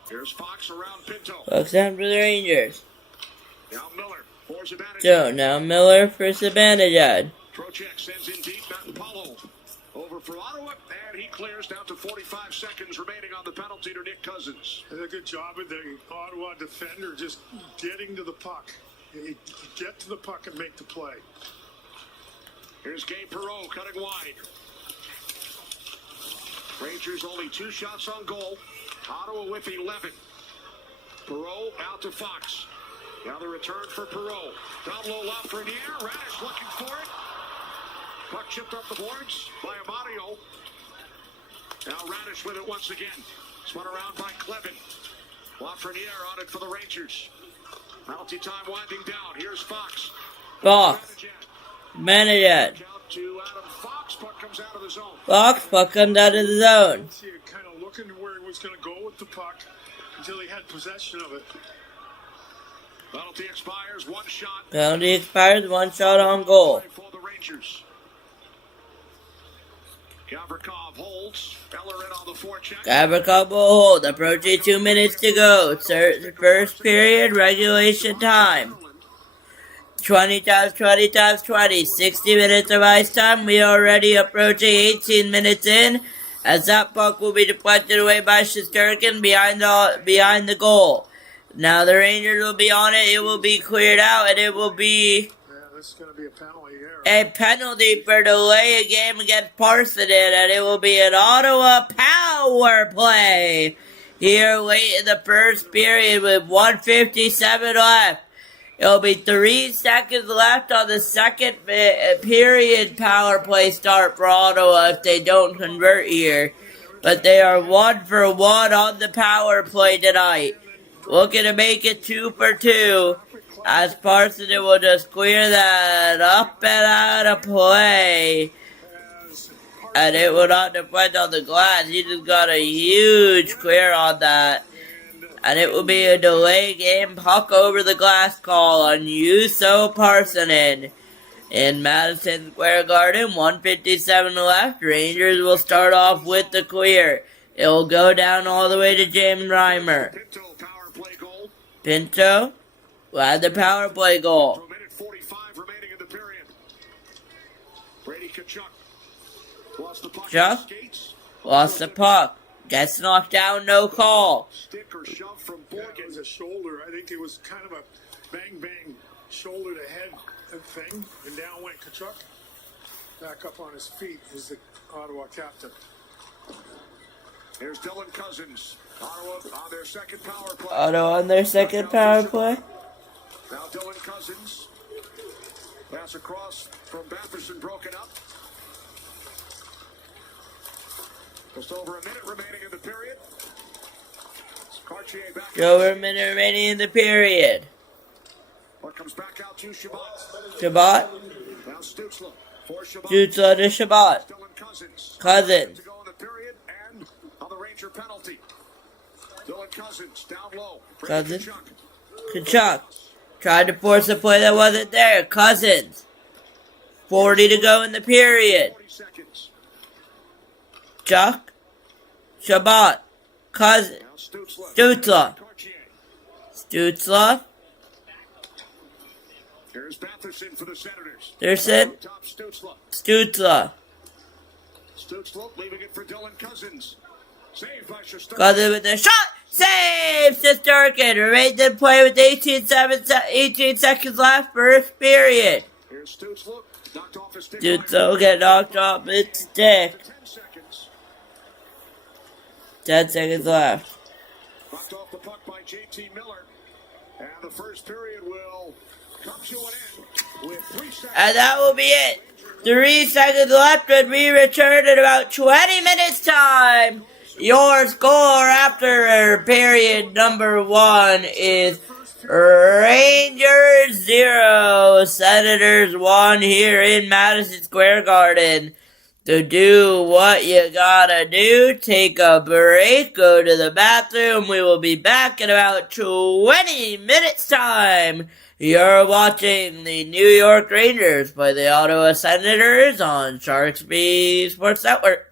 Here's Fox around Pinto. Fox down for the Rangers. Now Miller for Zibanejad. So now Miller for Zibanejad. Trocheck sends in deep. Matt Paulo over for Ottawa, and he clears down to 45 seconds remaining on the penalty to Nick Cousins. Did a good job of the Ottawa defender just getting to the puck. You get to the puck and make the play. Here's Gabe Perreault cutting wide. Rangers only 2 shots on goal. Ottawa with 11. Perreault out to Fox. Now the return for Perreault. Down low Lafreniere. Radish looking for it. Puck chipped up the boards by Amadio. Now Radish with it once again. Spun around by Clevin. Lafreniere on it for the Rangers. Penalty time winding down. Here's Fox. Fox. Benedict. To Adam Fox. Puck comes out of the zone. Fox, puck comes out of the zone. See it kind of looking to where he was going to go with the puck until he had possession of it. Penalty expires. One shot. Penalty expires. One shot on goal. For the Rangers. Gavrikov holds. Eller in on the forecheck. Gavrikov will hold. Approaching 2 minutes to go. First period, regulation time. 20 times 20 times 20. 60 minutes of ice time. We are already approaching 18 minutes in. As that puck will be deflected away by Shesterkin behind the goal. Now the Rangers will be on it. It will be cleared out, and it will be This is going to be a penalty here. a penalty for delay a game against Parson, and it will be an Ottawa power play here late in the first period with 1:57 left. It'll be 3 seconds left on the second period power play start for Ottawa if they don't convert here. But they are 1 for 1 on the power play tonight. Looking to make it 2 for 2. As Parson will just clear that up and out of play. And it will not deflect on the glass. He just got a huge clear on that. And it will be a delay game puck over the glass call on Juuso Parssinen. In Madison Square Garden, 1:57 left. Rangers will start off with the clear. It will go down all the way to James Reimer. Pinto will have the power play goal. 45 remaining in the period. Brady Tkachuk lost the puck. Chuck lost the puck. Gets knocked down, no call. Stick or shove from Borgen. It was a shoulder. I think it was kind of a bang shoulder to head thing. And down went Tkachuk. Back up on his feet is the Ottawa captain. Here's Dylan Cousins. Ottawa on their second power play. Ottawa on their second power play. Now Dylan Cousins. Pass across from Batherson, broken up. Just over a minute remaining in the period. Cartier back. Over a minute remaining in the period. What comes back out to Shabbat? Shabbat. Now Stutzla for Shabbat. Stutzla to Shabbat. Dylan Cousins. Cousins. To go in the period and on the Ranger penalty. Dylan Cousins down low. Cousins. Tkachuk. Tried to force a play that wasn't there. Cousins. 40 to go in the period. 40 seconds. Chuck. Shabbat. Cousins. Stutzla. Stutzla. Here's Batherson for the Senators. Thurston. Stutzla. Stutzla leaving it for Dylan Cousins. Saved by Shesterkin. Cousins with the shot. Save! Shesterkin. Remained in play with 18 seconds left. First period. Here's Stutzla. Knocked off his stick. Stutzla will get knocked off its stick. 10 seconds. 10 seconds left. Knocked off the puck by JT Miller. And the first period will come to an end with 3 seconds. And that will be it. 3 seconds left when we return in about 20 minutes time. Your score after period number 1 is Rangers 0, Senators 1 here in Madison Square Garden. To do what you gotta do, take a break, go to the bathroom. We will be back in about 20 minutes time. You're watching the New York Rangers play the Ottawa Senators on Sharksby Sports Network.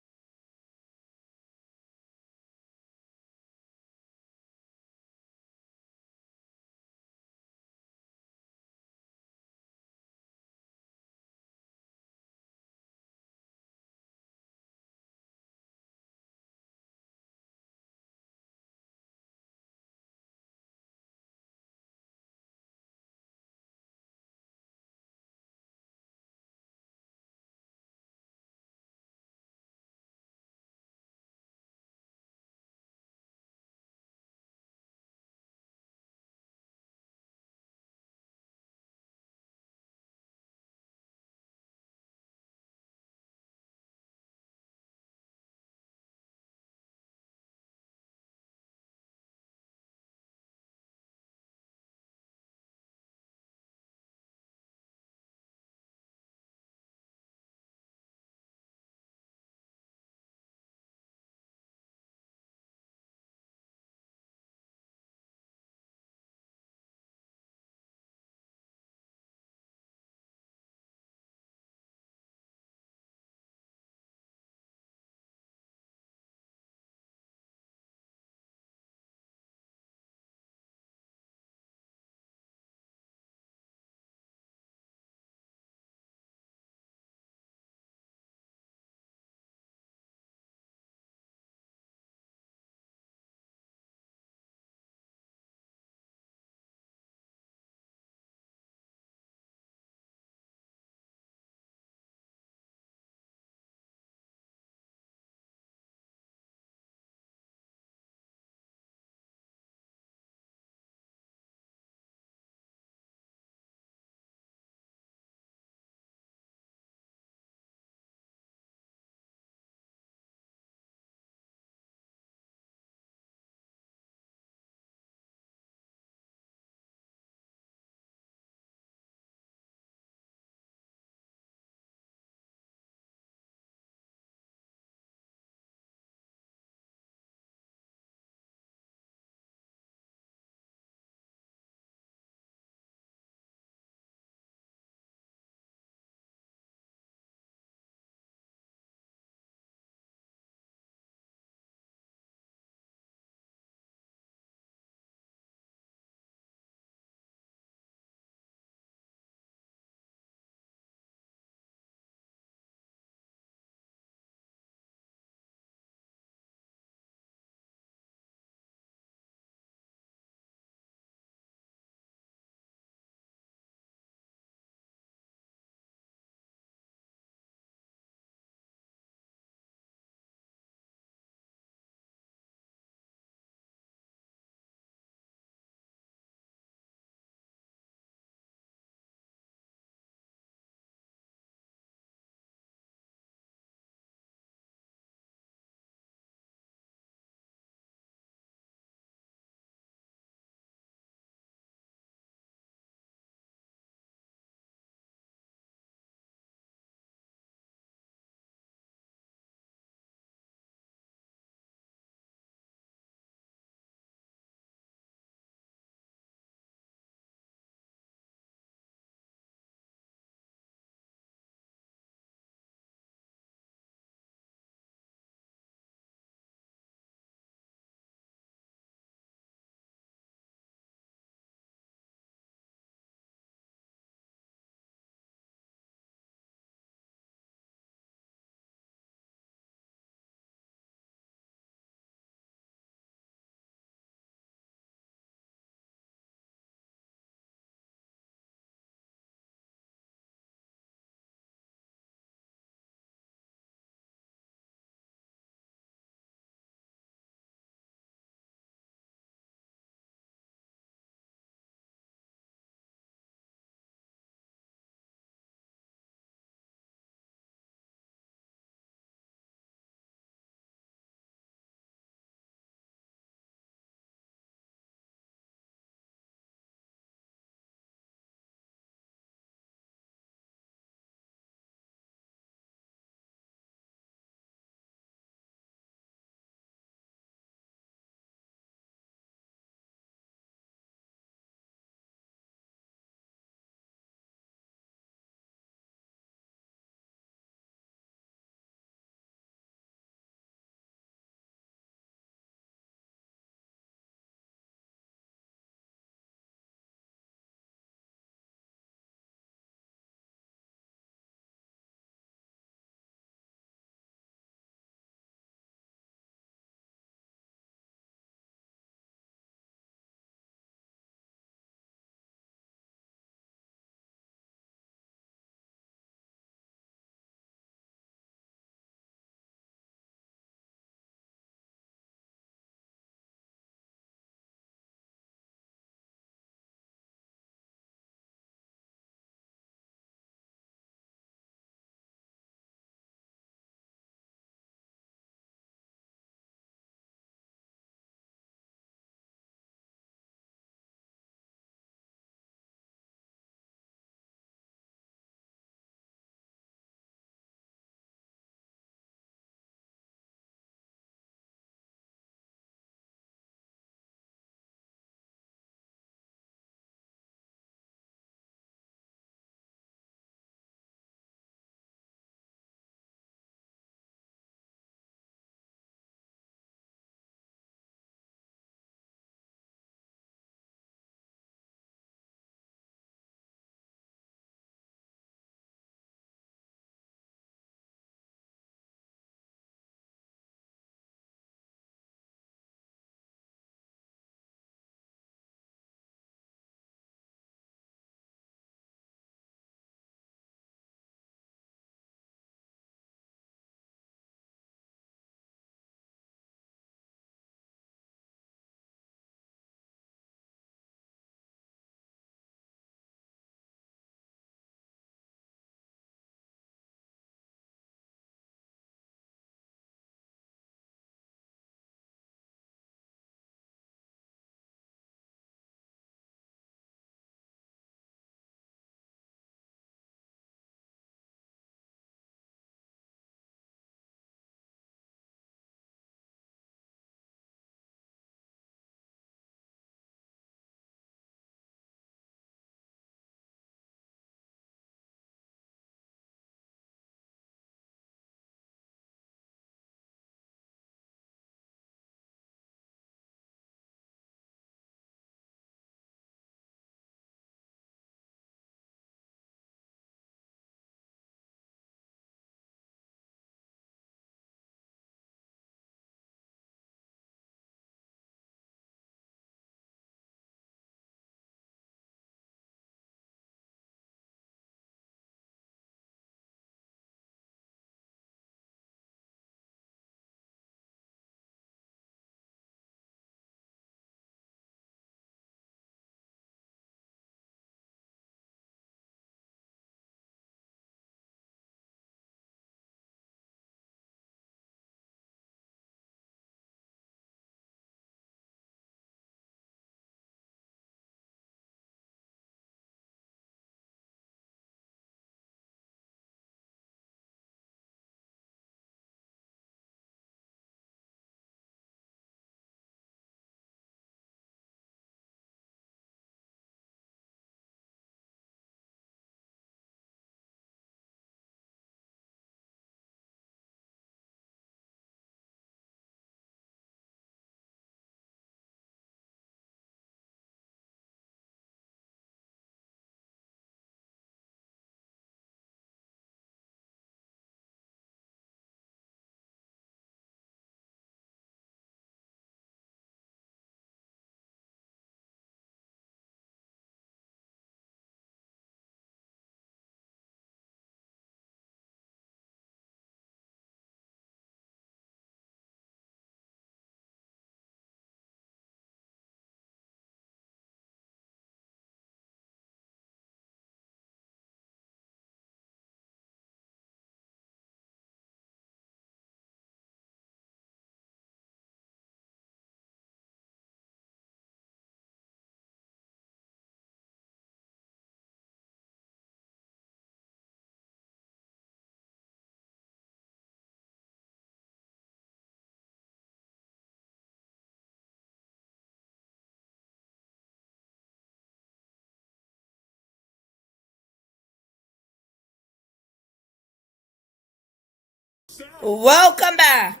Welcome back.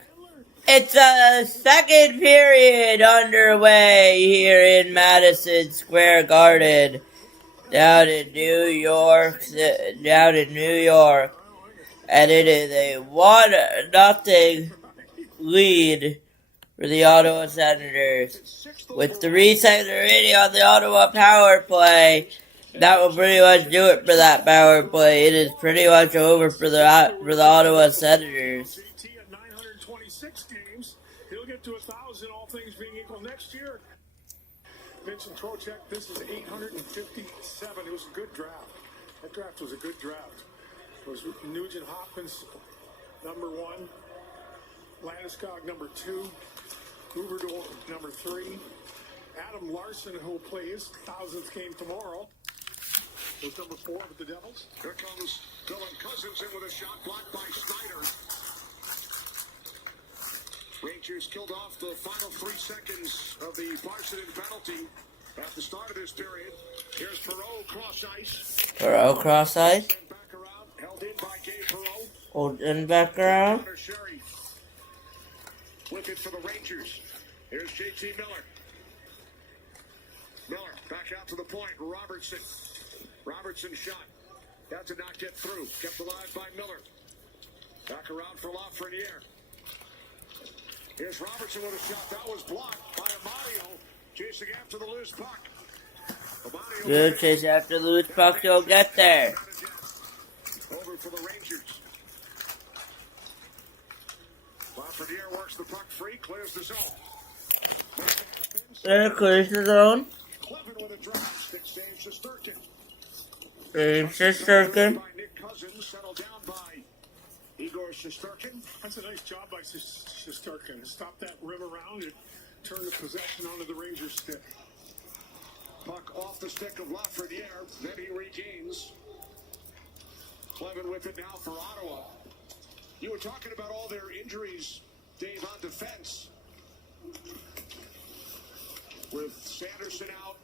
It's a second period underway here in Madison Square Garden, down in New York, and it is a 1-0 lead for the Ottawa Senators. With 3 seconds remaining on the Ottawa power play, that will pretty much do it for that power play. It is pretty much over for the Ottawa Senators. JT at 926 games. He'll get to 1,000, all things being equal, next year. Vincent Trocheck, this is 857. It was a good draft. That draft was a good draft. It was Nugent Hopkins, number 1. Landeskog, number 2. Huberdeau, number 3. Adam Larson, who will play his 1,000th game tomorrow, was number 4 with the Devils. Here comes Dylan Cousins in with a shot blocked by Snyder. Rangers killed off the final 3 seconds of the Varsity penalty at the start of this period. Here's Perreault cross ice. Perreault cross ice. Back around, held in by Gabe Perreault. Hold in back around. With it for the Rangers. Here's JT Miller. Miller back out to the point. Robertson. Robertson shot. That did not get through. Kept alive by Miller. Back around for Lafreniere. Here's Robertson with a shot. That was blocked by Amadio. Chasing after the loose puck. Amadio Good chase after the loose puck. You'll get there. Over for the Rangers. Lafreniere works the puck free. Clears the zone. There, clears the zone. Clevin with a drop. Stick saves Shesterkin. Shesterkin. Nick Cousins settled down by Igor Shesterkin. That's a nice job by Shesterkin. Stop that rim around and turn the possession onto the Rangers' stick. Puck off the stick of Lafreniere. Then he regains. Clevin with it now for Ottawa. You were talking about all their injuries, Dave, on defense. With Sanderson out,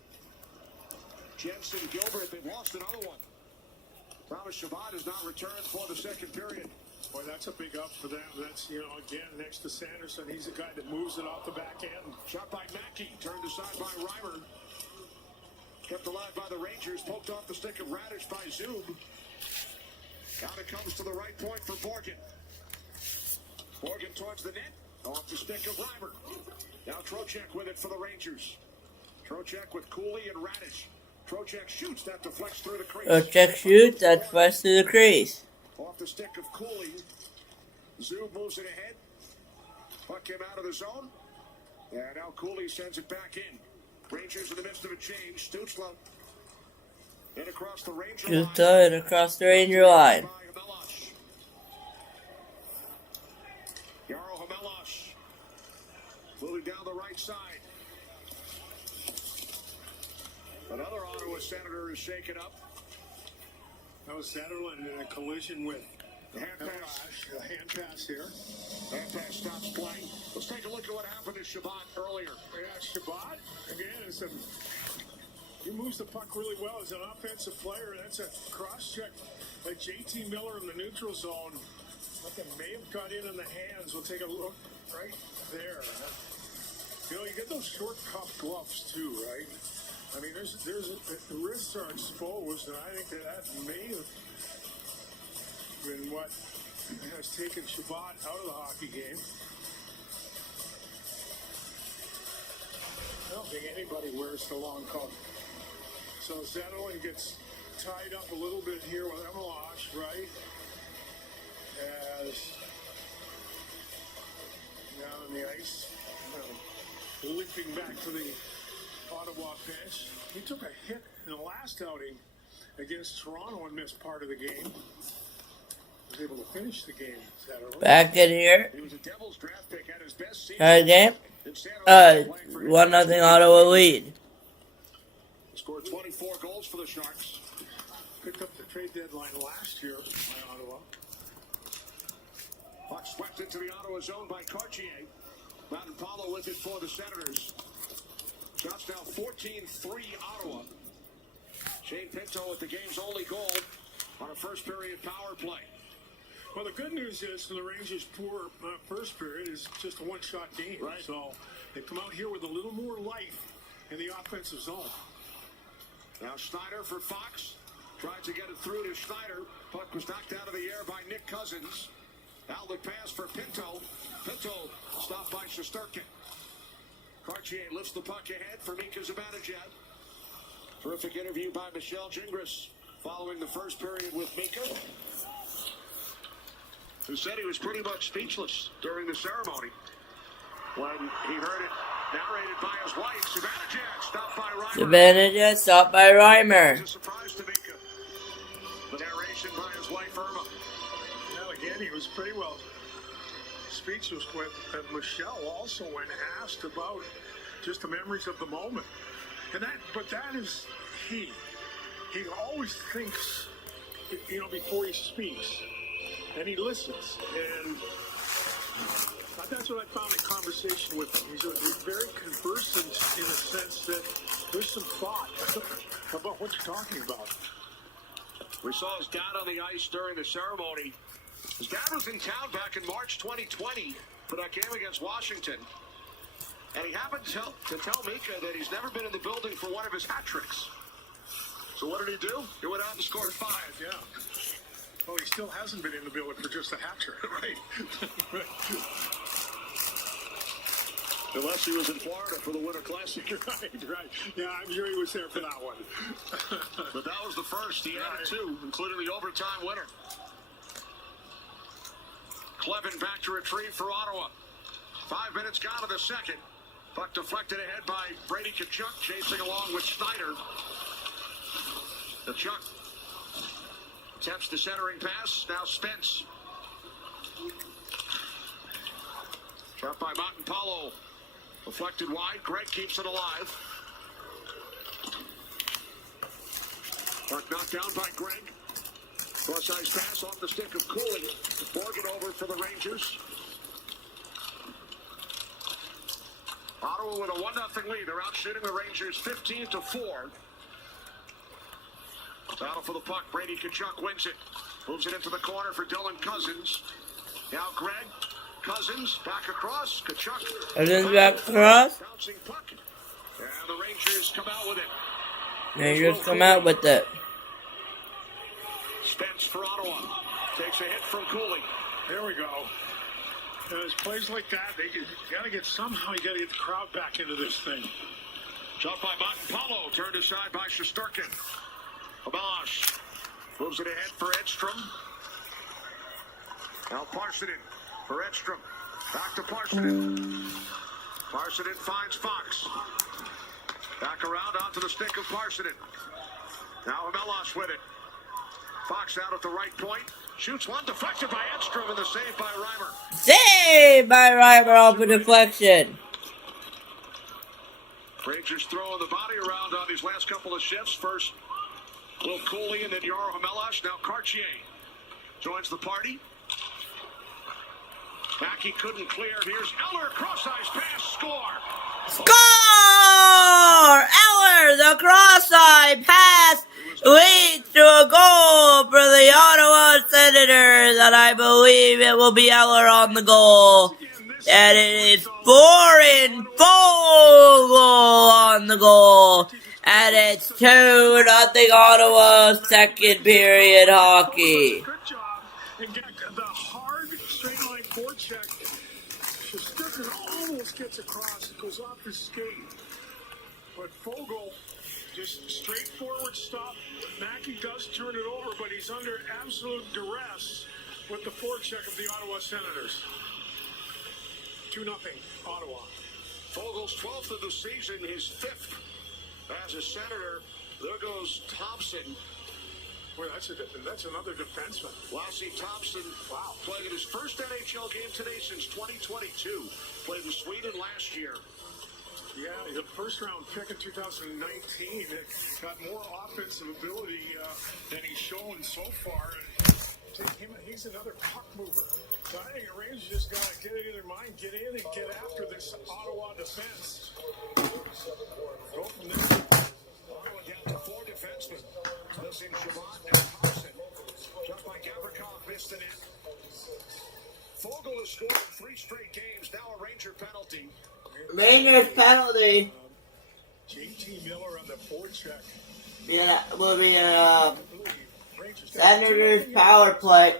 Jensen, Gilbert, they've lost another one. Thomas Chabot has not returned for the second period. Boy, that's a big up for them. That's, again, next to Sanderson, he's the guy that moves it off the back end. Shot by Mackey, turned aside by Reimer. Kept alive by the Rangers, poked off the stick of Radish by Zub. Out it comes to the right point for Borgen. Borgen towards the net, off the stick of Reimer. Now Trocheck with it for the Rangers. Trocheck with Cooley and Radish. Trocheck shoots, that deflects through the crease. Trocheck shoots, that deflects through the crease. Off the stick of Cooley. Zub moves it ahead. Puck came out of the zone. And now Cooley sends it back in. Rangers in the midst of a change. Stützle in across the Ranger line. Stützle in across the Ranger line. Jaro Hamelos moving down the right side. Another Ottawa Senator is shaken up. That was Satterlund in a collision with hand pass. A hand pass here. Hand pass stops playing. Let's take a look at what happened to Chabot earlier. Yeah, Chabot, again, he moves the puck really well as an offensive player. That's a cross-check by JT Miller in the neutral zone. Like it may have got in the hands. We'll take a look right there. You get those short cuff gloves too, right? I mean, the wrists are exposed, and I think that may have been what has taken Chabot out of the hockey game. I don't think anybody wears the long coat. So Zetterlund gets tied up a little bit here with Hamelos, right? As down on the ice, leaping back to the Ottawa bench. He took a hit in the last outing against Toronto and missed part of the game. Was able to finish the game. Back in here. He was a Devils draft pick at his best season. Game. 1-0 Ottawa lead. Scored 24 goals for the Sharks. Picked up the trade deadline last year by Ottawa. Puck swept into the Ottawa zone by Cartier. Mountain Paulo with it for the Senators. Shots now 14-3 Ottawa. Shane Pinto with the game's only goal on a first period power play. Well, the good news is for the Rangers' poor first period is just a one-shot game. Right. So they come out here with a little more life in the offensive zone. Now Schneider for Fox. Tried to get it through to Schneider. Puck was knocked out of the air by Nick Cousins. Outlet pass for Pinto. Pinto stopped by Shesterkin. Cartier lifts the puck ahead for Mika Zibanejad. Terrific interview by Michelle Gingras following the first period with Mika, who said he was pretty much speechless during the ceremony when he heard it narrated by his wife. Zibanejad stopped by Reimer. Zibanejad stopped by Reimer. It was a surprise to Mika. The narration by his wife Irma. Now again, he was pretty well speechless with Michelle also when asked about just the memories of the moment. But that is he. He always thinks, before he speaks, and he listens. And that's what I found in conversation with him. He's very conversant in the sense that there's some thought about what you're talking about. We saw his dad on the ice during the ceremony. His dad was in town back in March 2020 for that game against Washington. And he happened to tell Mika that he's never been in the building for one of his hat tricks. So what did he do? He went out and scored 5. Yeah. Well, he still hasn't been in the building for just a hat trick. Right. Unless he was in Florida for the Winter Classic. Right. Yeah, I'm sure he was there for that one. But that was the first. He added 2, including the overtime winner. Clevin back to retrieve for Ottawa. 5 minutes gone to the second. Puck deflected ahead by Brady Tkachuk, chasing along with Schneider. Tkachuk attempts the centering pass. Now Spence. Shot by Montempallo. Deflected wide. Greg keeps it alive. Puck knocked down by Greg. Cross-ice pass off the stick of Cooley. Morgan over for the Rangers. Ottawa with a 1-0 lead. They're out shooting the Rangers 15-4. Battle for the puck. Brady Tkachuk wins it. Moves it into the corner for Dylan Cousins. Now Greg. Cousins back across. Tkachuk. Cousins back across. Bouncing puck. And the Rangers come out with it. Rangers come out with it. Spence for Ottawa. Takes a hit from Cooley. There we go. There's plays like that. You got to get the crowd back into this thing. Shot by Montempallo. Turned aside by Shesterkin. Amash moves it ahead for Edstrom. Now Parsonen for Edstrom. Back to Parsonen. Parsonen finds Fox. Back around onto the stick of Parsonen. Now Hamelas with it. Fox out at the right point. Shoots one, deflected by Edstrom, and the save by Reimer. Saved by Reimer off a deflection. Rangers throwing the body around on these last couple of shifts. First, Will Cooley and then Yaro Hamelas. Now Cartier joins the party. Mackey couldn't clear. Here's Eller, cross-ice pass, score! Score! Eller, the cross-eye pass leads to a goal for the Ottawa Senators, and I believe it will be Eller on the goal. And it is Boren Foegele on the goal. And it's 2-0 Ottawa, second period hockey. Good job. And get the hard straight line forecheck. Shesterkin almost gets across. It goes off his skate. But Foegele just straightforward stop. Mackey does turn it over, but he's under absolute duress with the forecheck of the Ottawa Senators. 2-0 Ottawa. Fogel's 12th of the season, his 5th as a Senator. There goes Thompson. Boy, that's another defenseman. Lassie Thompson, wow, playing in his first NHL game today since 2022. Played in Sweden last year. Yeah, the first round pick in 2019. Got more offensive ability than he's shown so far. He's another puck mover. So I think the Rangers just got to get it in their mind, get in and get after this Ottawa defense. Go from there. Ottawa down to 4 defensemen. Missing Shabbat and Thompson. Shot by Gavrikov, missed the net. Fogel has scored in 3 straight games. Now a Ranger penalty. Rangers penalty. JT Miller on the forecheck. Will be a Senators power play.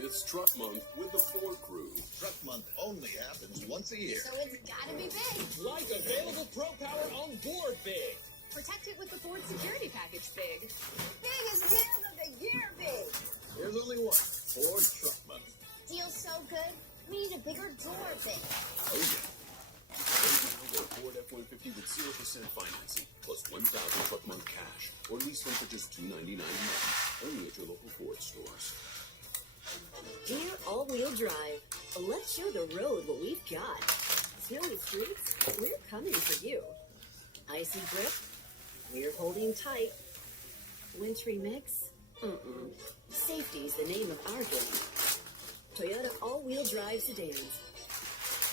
It's Truck Month with the Ford Crew. Truck Month only happens once a year. So it's gotta be big. Like available Pro Power on board big. Protect it with the Ford Security Package Big. Biggest deal of the year, big. There's only one. Ford Truck Month. Deal's so good, we need a bigger door, big. Oh, yeah. Right now, get a Ford F-150 with 0% financing, plus $1,000 Truck Month cash, or lease one for just $299 a month. Only at your local Ford stores. Dear All-Wheel Drive, let's show the road what we've got. Snowy streets, we're coming for you. Icy grip, we're holding tight. Wintry mix, Safety's the name of our game. Toyota All-Wheel Drive sedans.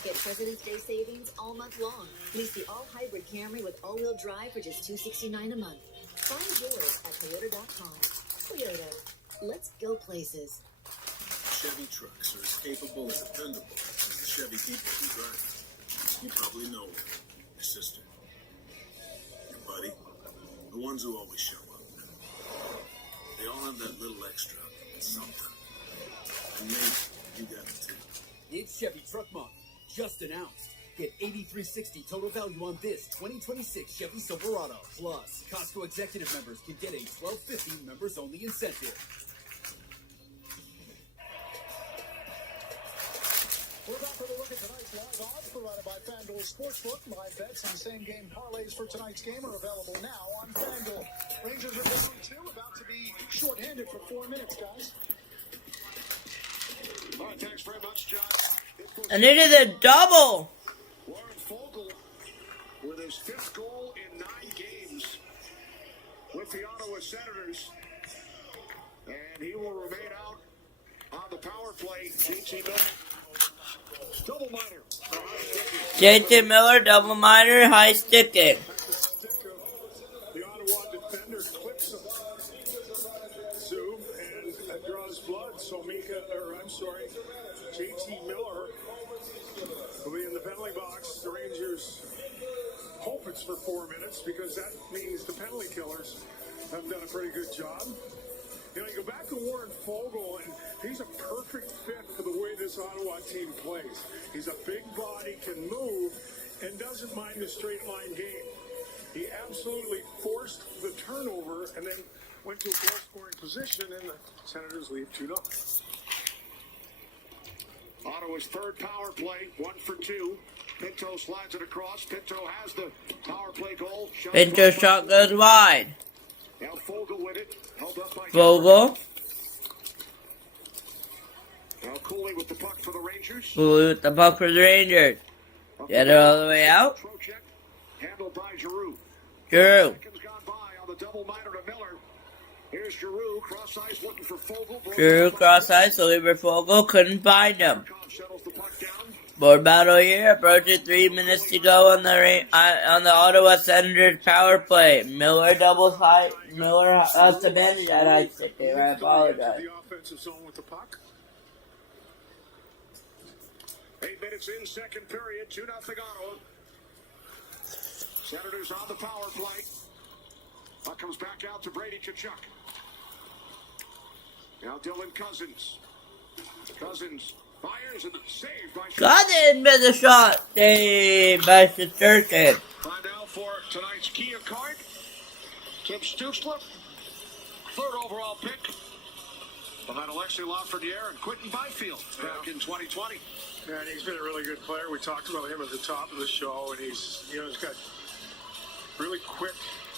Get President's Day savings all month long. Lease the all-hybrid Camry with all-wheel drive for just $269 a month. Find yours at Toyota.com. Toyota, let's go places. Chevy trucks are as capable and dependable as the Chevy people who drive them. You probably know them. Your sister. Your buddy. The ones who always show up. They all have that little extra. Something. And maybe you got it too. It's Chevy Truck Month. Just announced. Get $8,360 total value on this 2026 Chevy Silverado. Plus, Costco executive members can get a $12.50 members only incentive. We're back with a look at tonight's live odds provided by FanDuel Sportsbook. Live bets and same-game parlays for tonight's game are available now on FanDuel. Rangers are down 2, about to be shorthanded for 4 minutes, guys. All right, thanks very much, John. And it is a double. Warren Fogle with his 5th goal in 9 games with the Ottawa Senators. And he will remain out on the power play. JT Miller. Double minor. JT Miller, double minor, high sticking. The Ottawa defender clips him. Zoom and draws blood. So JT Miller will be in the penalty box. The Rangers hope it's for 4 minutes because that means the penalty killers have done a pretty good job. You know, you go back to Warren Fogle, and he's a perfect fit for the way this Ottawa team plays. He's a big body, can move, and doesn't mind a straight-line game. He absolutely forced the turnover and then went to a goal-scoring position, and the Senators lead 2-0. Ottawa's 3rd power play, 1 for 2. Pinto slides it across. Pinto has the power play goal. Pinto shot goes wide. Now Fogle with it. Held up by Fogle. Now Cooley with the puck for the Rangers. Cooley with the puck for the Rangers. Get it all the way out. Handled by Giroux. Giroux. Seconds gone by on the double minor to Miller. Here's Giroux, cross ice looking for Fogle. Giroux cross ice, Oliver Fogle couldn't find him. Board battle here, approaching 3 minutes to go on the Ottawa Senators power play. Miller doubles high. Miller has to manage that high stick there. I apologize. The offensive zone with the puck. 8 minutes in, second period, 2-0 Ottawa. Senators on the power play. Puck comes back out to Brady Tkachuk. Now Dylan Cousins. Cousins fires and saved by Cousins with a shot. Saved by Shesterkin. Find out for tonight's Kia card. Tim Stützle, 3rd overall pick. Behind Alexei Lafreniere and Quentin Byfield back in 2020. Yeah, and he's been a really good player. We talked about him at the top of the show, and he's got really quick.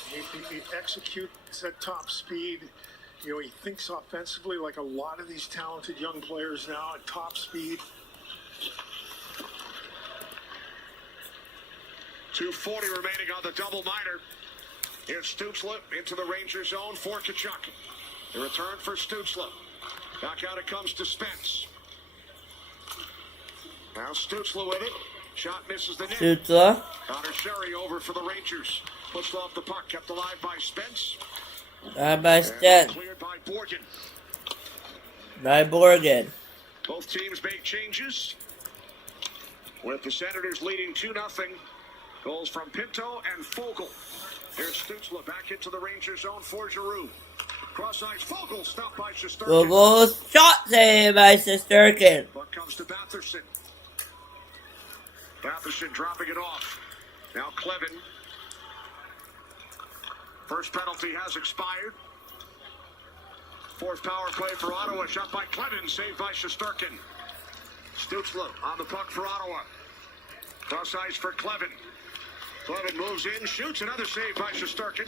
He executes at top speed. You know, he thinks offensively like a lot of these talented young players now at top speed. 2:40 remaining on the double minor. Here's Stützle into the Ranger zone for Tkachuk. The return for Stützle. Back out it comes to Spence. Now Stützle with it. Shot misses the net. Stützle. Connor Sherry over for the Rangers. Pushed off the puck, kept alive by Spence. By Sten. Cleared by Borgen. By Borgen. Both teams make changes, with the Senators leading 2-0. Goals from Pinto and Fogle. Here's Stutzla back into the Ranger zone for Giroux. Cross ice, Fogle stopped by Shesterkin. Fogle shot save by Shesterkin. Puck comes to Batherson. Batherson dropping it off. Now Clevin. First penalty has expired. Fourth power play for Ottawa. Shot by Clevin, saved by Shesterkin. Stutzla on the puck for Ottawa. Cross ice for Clevin. Clevin moves in, shoots, another save by Shesterkin.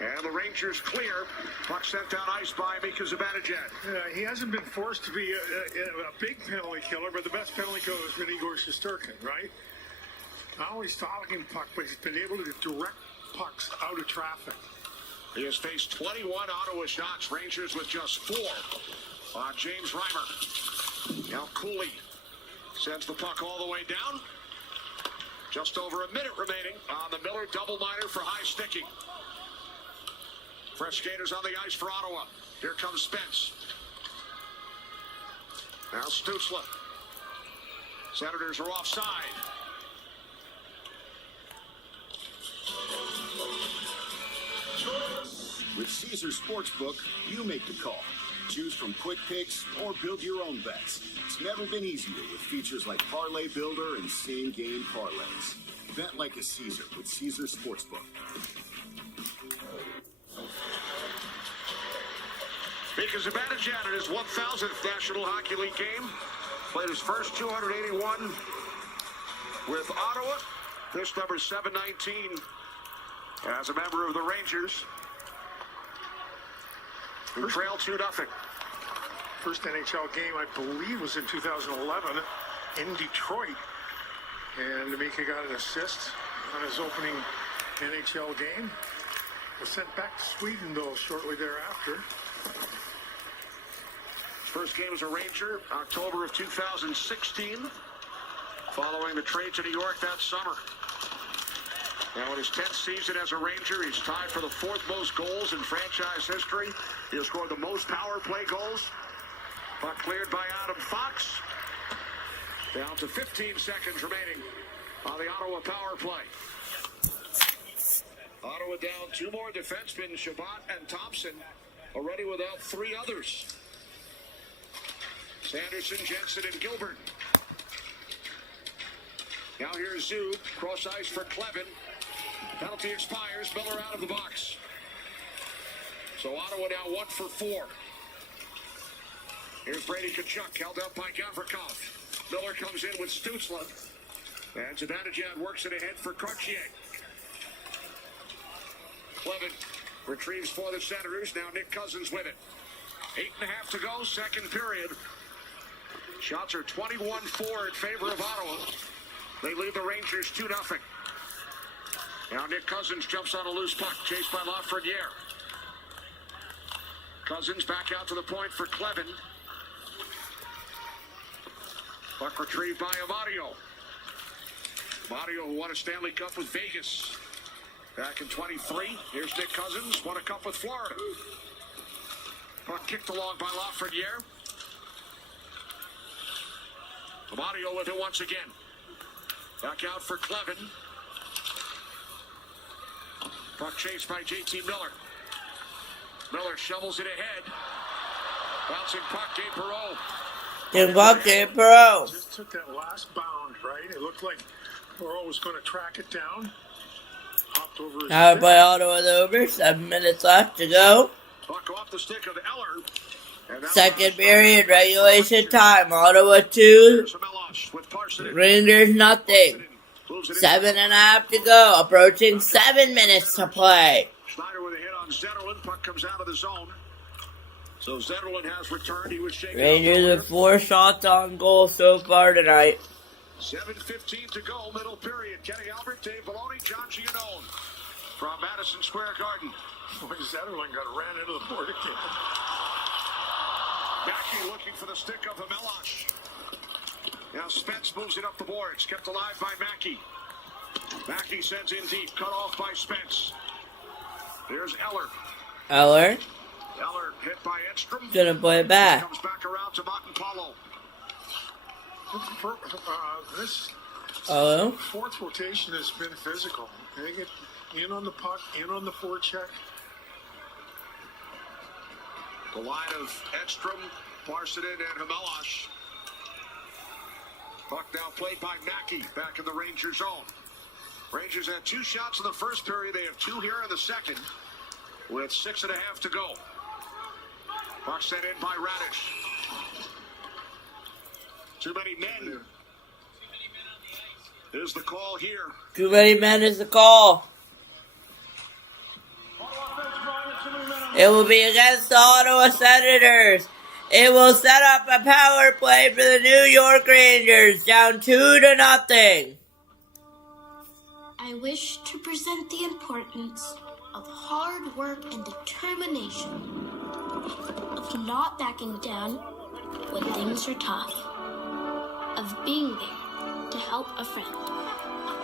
And the Rangers clear. Puck sent down ice by Mika Zibanejad. He hasn't been forced to be a big penalty killer, but the best penalty killer has been Igor Shesterkin, right? Not only stopping puck, but he's been able to direct pucks out of traffic. He has faced 21 Ottawa shots. Rangers with just 4 on James Reimer. Now Cooley sends the puck all the way down. Just over a minute remaining on the Miller double-liner for high sticking. Fresh skaters on the ice for Ottawa. Here comes Spence. Now Stutzla. Senators are offside. With Caesar Sportsbook, you make the call. Choose from quick picks or build your own bets. It's never been easier with features like Parlay Builder and Same Game Parlays. Bet like a Caesar with Caesar Sportsbook. Mika Zibanejad in his 1,000th National Hockey League game. Played his first 281 with Ottawa. This number 719 as a member of the Rangers, who trailed 2-0. First NHL game, I believe, was in 2011 in Detroit. And Mika got an assist on his opening NHL game. Was sent back to Sweden, though, shortly thereafter. First game as a Ranger, October of 2016, following the trade to New York that summer. Now in his 10th season as a Ranger, he's tied for the 4th most goals in franchise history. He has scored the most power play goals. Puck cleared by Adam Fox. Down to 15 seconds remaining on the Ottawa power play. Ottawa down 2 more defensemen, Shabbat and Thompson, already without 3 others. Sanderson, Jensen, and Gilbert. Now here's Zub, cross ice for Clevin. Penalty expires, Miller out of the box. So Ottawa now 1 for 4. Here's Brady Tkachuk, held up by Gavrikov. Miller comes in with Stutzla. And Zibanejad works it ahead for Cartier. Clevin retrieves for the Senators. Now Nick Cousins with it. 8.5 to go, second period. Shots are 21-4 in favor of Ottawa. They lead the Rangers 2-0. Now Nick Cousins jumps on a loose puck, chased by Lafreniere. Cousins back out to the point for Clevin. Puck retrieved by Amadio. Amadio, who won a Stanley Cup with Vegas back in 23. Here's Nick Cousins, won a cup with Florida. Puck kicked along by Lafreniere. Amadio with it once again. Back out for Clevin. Puck chased by JT Miller. Miller shovels it ahead. Bouncing puck, Gabe Perreault. Just took that last bound, right? It looked like Perreault was going to track it down. Hopped over his Now stick. by Ottawa over, 7 minutes left to go. Puck off the stick of Eller. Second period, regulation time. Ottawa 2, Rangers nothing. 7.5 to go. Approaching 7 minutes to play. Schneider with a hit on Zetterlund. Puck comes out of the zone. So Zetterlund has returned. He was shaken. Rangers with 4 shots on goal so far tonight. 7:15 to go, middle period. Kenny Albert, Dave Maloney, John Giannone from Madison Square Garden. Boy, Zetterlund got ran into the board again. Mackey looking for the stick of Hamilosh. Now Spence moves it up the boards. Kept alive by Mackey. Mackey sends in deep. Cut off by Spence. There's Eller. Eller. Eller hit by Edstrom. Gonna play it back. Comes back around to Montempallo. This Hello? fourth rotation has been physical. They get in on the puck, in on the forecheck. The line of Edstrom, Parsonen, and Hamelas. Puck now played by Mackey, back in the Rangers zone. Rangers had 2 shots in the first period. They have 2 here in the second, with 6.5 to go. Puck sent in by Radish. Too many men is the call here. Too many men is the call. It will be against the Ottawa Senators. It will set up a power play for the New York Rangers, down 2-0. I wish to present the importance of hard work and determination, of not backing down when things are tough, of being there to help a friend.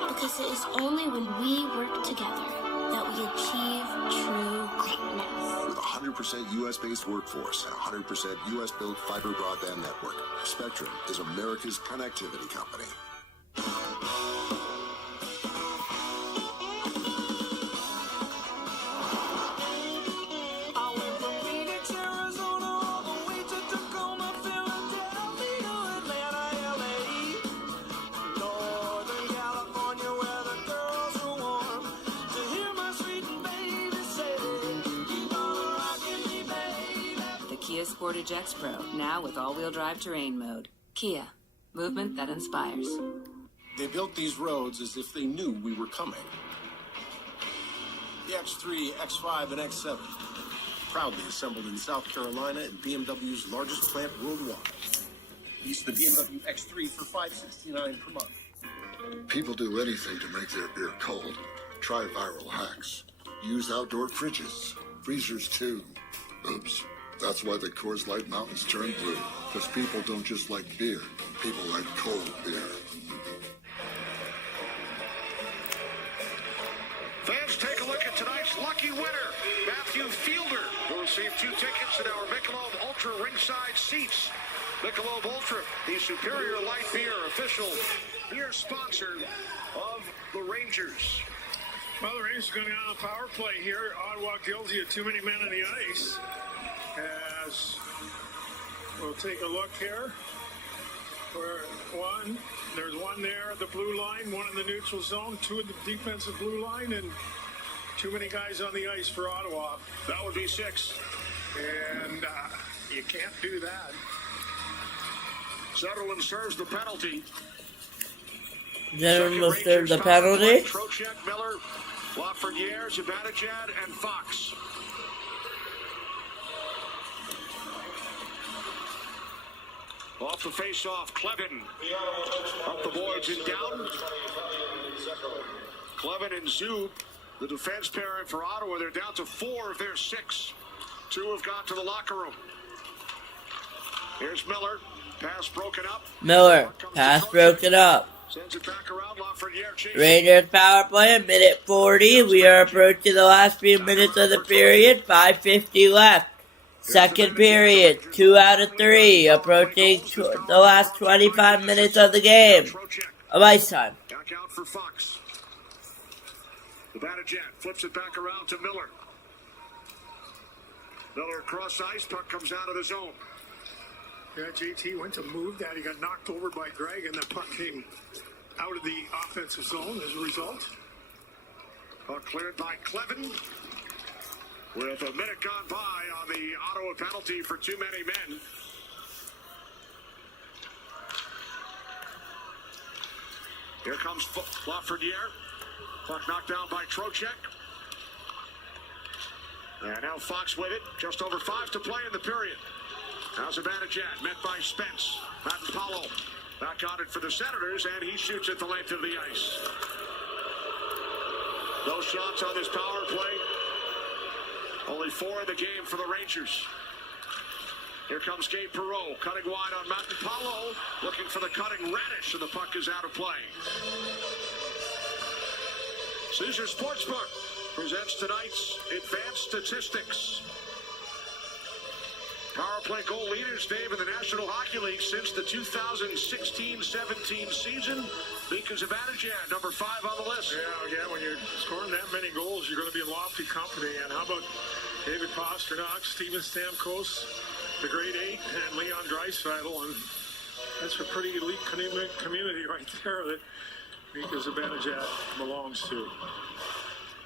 Because it is only when we work together that we achieve true greatness. With a 100% U.S.-based workforce and a 100% U.S.-built fiber broadband network, Spectrum is America's connectivity company. Sportage X-Pro, now with all-wheel drive terrain mode. Kia, movement that inspires. They built these roads as if they knew we were coming. The X3, X5, and X7, proudly assembled in South Carolina at BMW's largest plant worldwide. Lease the BMW X3 for $569 per month. People do anything to make their beer cold. Try viral hacks. Use outdoor fridges, freezers too. Oops. That's why the Coors Light Mountains turn blue. Because people don't just like beer. People like cold beer. Fans, take a look at tonight's lucky winner, Matthew Fielder, who received 2 tickets in our Michelob Ultra ringside seats. Michelob Ultra, the superior light beer, official beer sponsor of the Rangers. Well, the Rangers are going on a power play here. Ottawa guilty of too many men on the ice. As we'll take a look here. There's one there at the blue line, one in the neutral zone, 2 in the defensive blue line, and too many guys on the ice for Ottawa. That would be 6. And you can't do that. Sutherland serves the penalty. Sutherland will serve the penalty. Trocheck, Miller, Lafreniere, Zibanejad, and Fox. Off the face-off, Clevin. Up the boards and down. Clevin and Zub, the defense pairing for Ottawa. They're down to 4 of their 6. 2 have gone to the locker room. Here's Miller. Pass broken up. Miller. Pass broken up. Sends it back around. Lafreniere. Rangers power play at minute 40. We are approaching the last few minutes of the period. 5:50 left. Second period, 2 out of 3, approaching the last 25 minutes of the game. Of ice time. Back out for Fox. The Zibanejad flips it back around to Miller. Miller across ice, puck comes out of the zone. Yeah, JT went to move that. He got knocked over by Greg, and the puck came out of the offensive zone as a result. Puck cleared by Clevin. With a minute gone by on the Ottawa penalty for too many men. Here comes Lafreniere. Puck knocked down by Trocheck. And now Fox with it. Just over 5 to play in the period. Now Zibanejad met by Spence. Montempallo back on it for the Senators, and he shoots at the length of the ice. No shots on this power play. Only 4 in the game for the Rangers. Here comes Gabe Perreault, cutting wide on Montempallo, looking for the cutting Radish, and the puck is out of play. Caesar Sportsbook, presents tonight's Advanced Statistics. Power play goal leaders, Dave, in the National Hockey League since the 2016-17 season. Mika Zibanejad, number 5 on the list. Yeah, when you're scoring that many goals, you're going to be in lofty company. And how about David Pastrnak, Steven Stamkos, the Great Eight, and Leon Draisaitl? And that's a pretty elite community right there that Mika Zibanejad belongs to.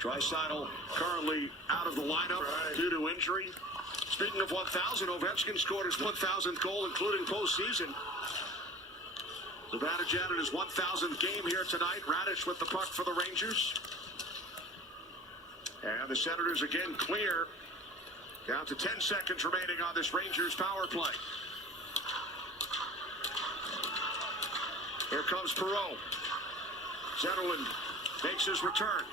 Draisaitl currently out of the lineup due to injury. Speaking of 1,000, Ovechkin scored his 1,000th goal, including postseason. Zibanejad in his 1,000th game here tonight. Radish with the puck for the Rangers. And the Senators again clear. Down to 10 seconds remaining on this Rangers power play. Here comes Perreault. Zetterlund makes his return.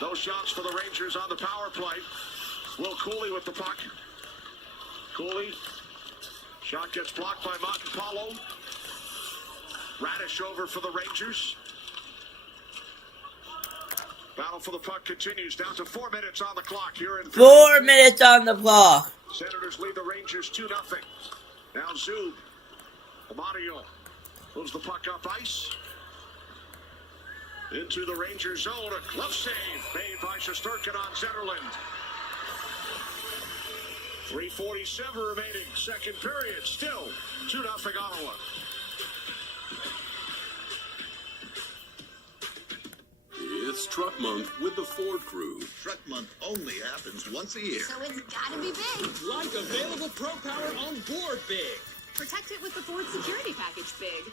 No shots for the Rangers on the power play. Will Cooley with the puck. Cooley. Shot gets blocked by Montepallo. Radish over for the Rangers. Battle for the puck continues. Down to 4 minutes on the clock here in 4 minutes on the clock. Senators lead the Rangers 2-0. Now Zub. Amadio moves the puck up ice. Into the Rangers zone. A glove save made by Shesterkin on Zetterlund. 3:47 remaining, second period. Still 2-0 Ottawa. It's Truck Month with the Ford Crew. Truck Month only happens once a year. So it's gotta be big. Like available Pro Power on board big. Protect it with the Ford Security Package Big.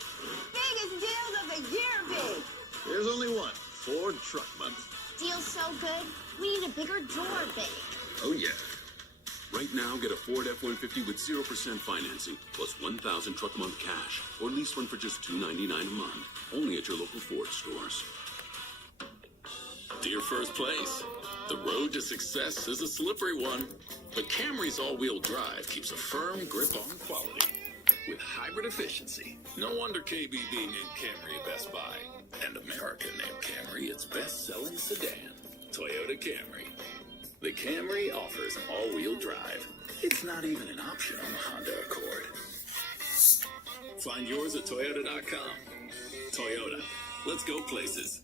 Biggest deals of the year, big. There's only one. Ford Truck Month. Deal's so good, we need a bigger door, big. Oh, yeah. Right now, get a Ford F-150 with 0% financing, plus 1,000 Truck Month cash, or lease one for just $299 a month. Only at your local Ford stores. Dear First Place, the road to success is a slippery one, but Camry's all-wheel drive keeps a firm grip on quality. With hybrid efficiency, no wonder KB being named Camry at Best Buy. And America named Camry its best-selling sedan, Toyota Camry. The Camry offers all-wheel drive. It's not even an option on the Honda Accord. Find yours at Toyota.com. Toyota, let's go places.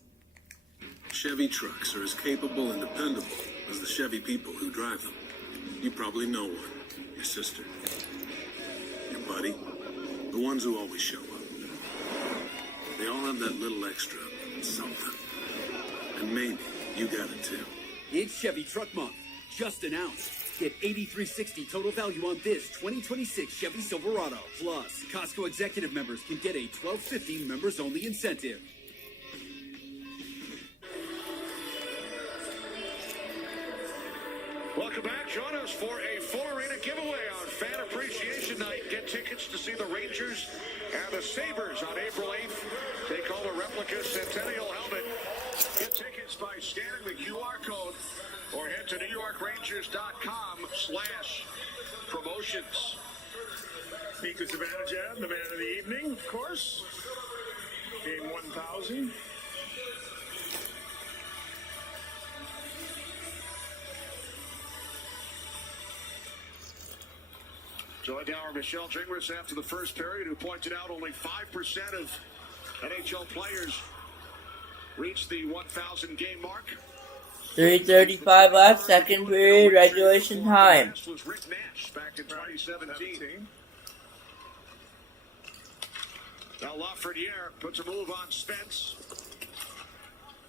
Chevy trucks are as capable and dependable as the Chevy people who drive them. You probably know one. Your sister. Your buddy. The ones who always show up. They all have that little extra something. And maybe you got it too. It's Chevy Truck Month. Just announced. Get $8,360 total value on this 2026 Chevy Silverado. Plus, Costco executive members can get a $12.50 members-only incentive. Welcome back. Join us for a full arena giveaway on Fan Appreciation Night. Get tickets to see the Rangers and the Sabres on April 8th. Take home a replica Centennial helmet. Get tickets by scanning the QR code or head to NewYorkRangers.com/promotions. Mika Zibanejad, the man of the evening, of course. Game 1,000. Joined now Michelle Dringras after the first period, who pointed out only 5% of NHL players reached the 1,000 game mark. 3:35 left, second period, regulation time. Last was Rick Nash back in 2017. Now Lafreniere puts a move on Spence.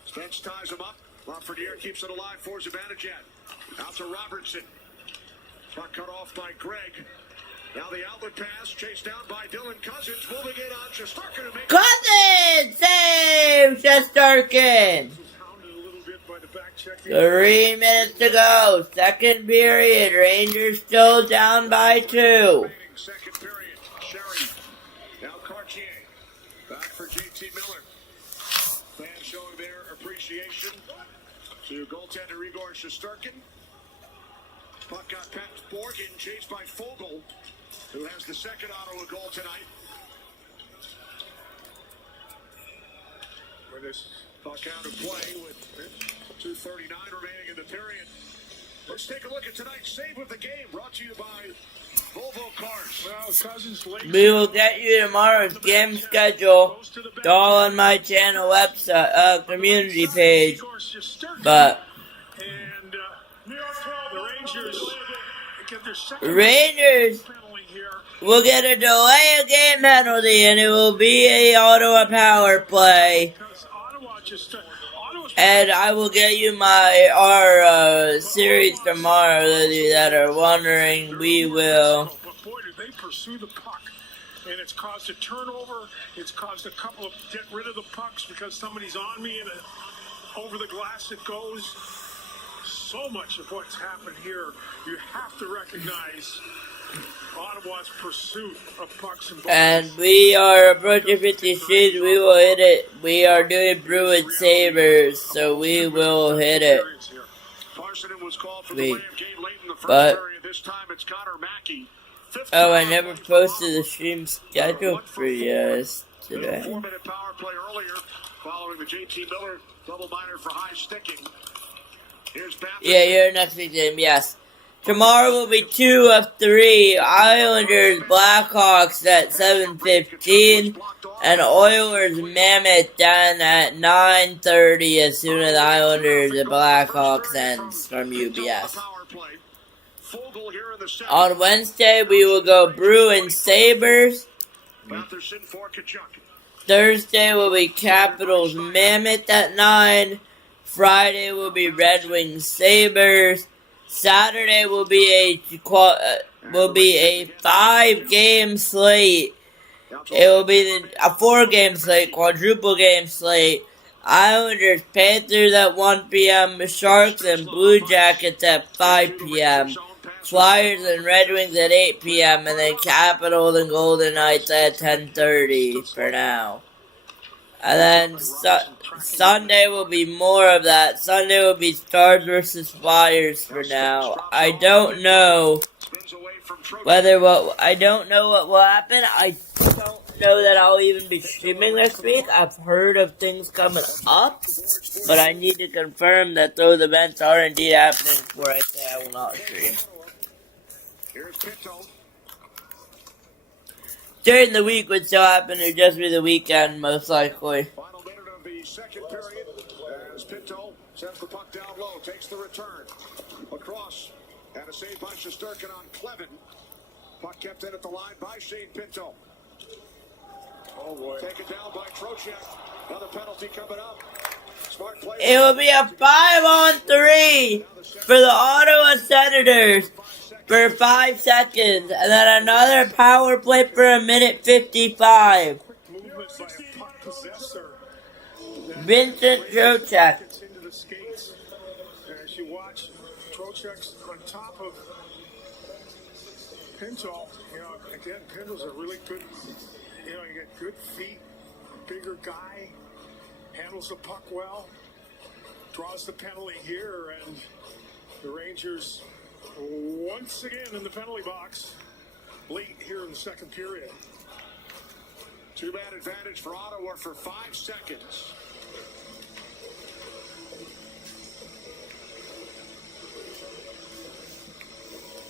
Spence ties him up. Lafreniere keeps it alive for Zibanejad. Out to Robertson. Puck cut off by Gregg. Now the outlet pass, chased down by Dylan Cousins, moving it on Shesterkin to make Cousins! Save Shesterkin! 3 minutes to go. Second period. Rangers still down by 2. Second period. Sherry. Now Cartier. Back for JT Miller. Fans showing their appreciation to goaltender Igor Shesterkin. Puck got past Borgen, chased by Fogle, who has the second Ottawa goal tonight. Puck out of play with 2:39 remaining in the period. Let's take a look at tonight's save of the game, brought to you by Volvo Cars. Well, Cousins late. We will get you tomorrow's game schedule. It's all on my channel website, community page. But Rangers will get a delay of game penalty, and it will be a Ottawa power play. And I will get you our series tomorrow, those of you that are wondering. We will. But boy, did they pursue the puck. And it's caused a turnover. It's caused a couple of get rid of the pucks because somebody's on me and over the glass it goes. So much of what's happened here, you have to recognize Ottawa's pursuit of pucks and balls. And we are approaching 50 streets. We will hit it. We are doing Bruins Sabres, so we will hit it. But oh, I never posted the stream schedule for you guys today. 4-minute power play earlier, following the JT Miller double minor for high sticking. Here's Batman. Yeah, you're next week, game. Yes. Tomorrow will be 2 of 3. Islanders, Blackhawks at 7:15, and Oilers, Mammoth done at 9:30 as soon as Islanders and Blackhawks ends from UBS. On Wednesday, we will go Bruins, Sabres. Thursday will be Capitals, Mammoth at 9. Friday will be Red Wings, Sabres. Saturday will be a 5-game slate. It will be a 4-game slate, quadruple game slate. Islanders, Panthers at 1 p.m. Sharks and Blue Jackets at 5 p.m. Flyers and Red Wings at 8 p.m. and then Capitals and Golden Knights at 10:30 for now. And then Sunday will be more of that. Sunday will be Stars versus Flyers for now. I don't know what will happen. I don't know that I'll even be streaming next week. I've heard of things coming up, but I need to confirm that those events are indeed happening before I say I will not stream. During the week would still happen, or just be the weekend, most likely. Final minute of the second period as Pinto sends the puck down low, takes the return. Across, and a save by Shesterkin on Clevin. Puck kept in at the line by Shane Pinto. Oh boy. Taken down by Trocheck. Another penalty coming up. Smart play. It will be a 5-on-3 for the Ottawa Senators for 5 seconds, and then another power play for a minute 55. Vincent Trocheck. Into the skates. As you watch, Trocheck's on top of Pinto. You know, again, Pinto's a really good, you get good feet, bigger guy, handles the puck well, draws the penalty here, and the Rangers once again in the penalty box late here in the second period. Two-man advantage for Ottawa for 5 seconds.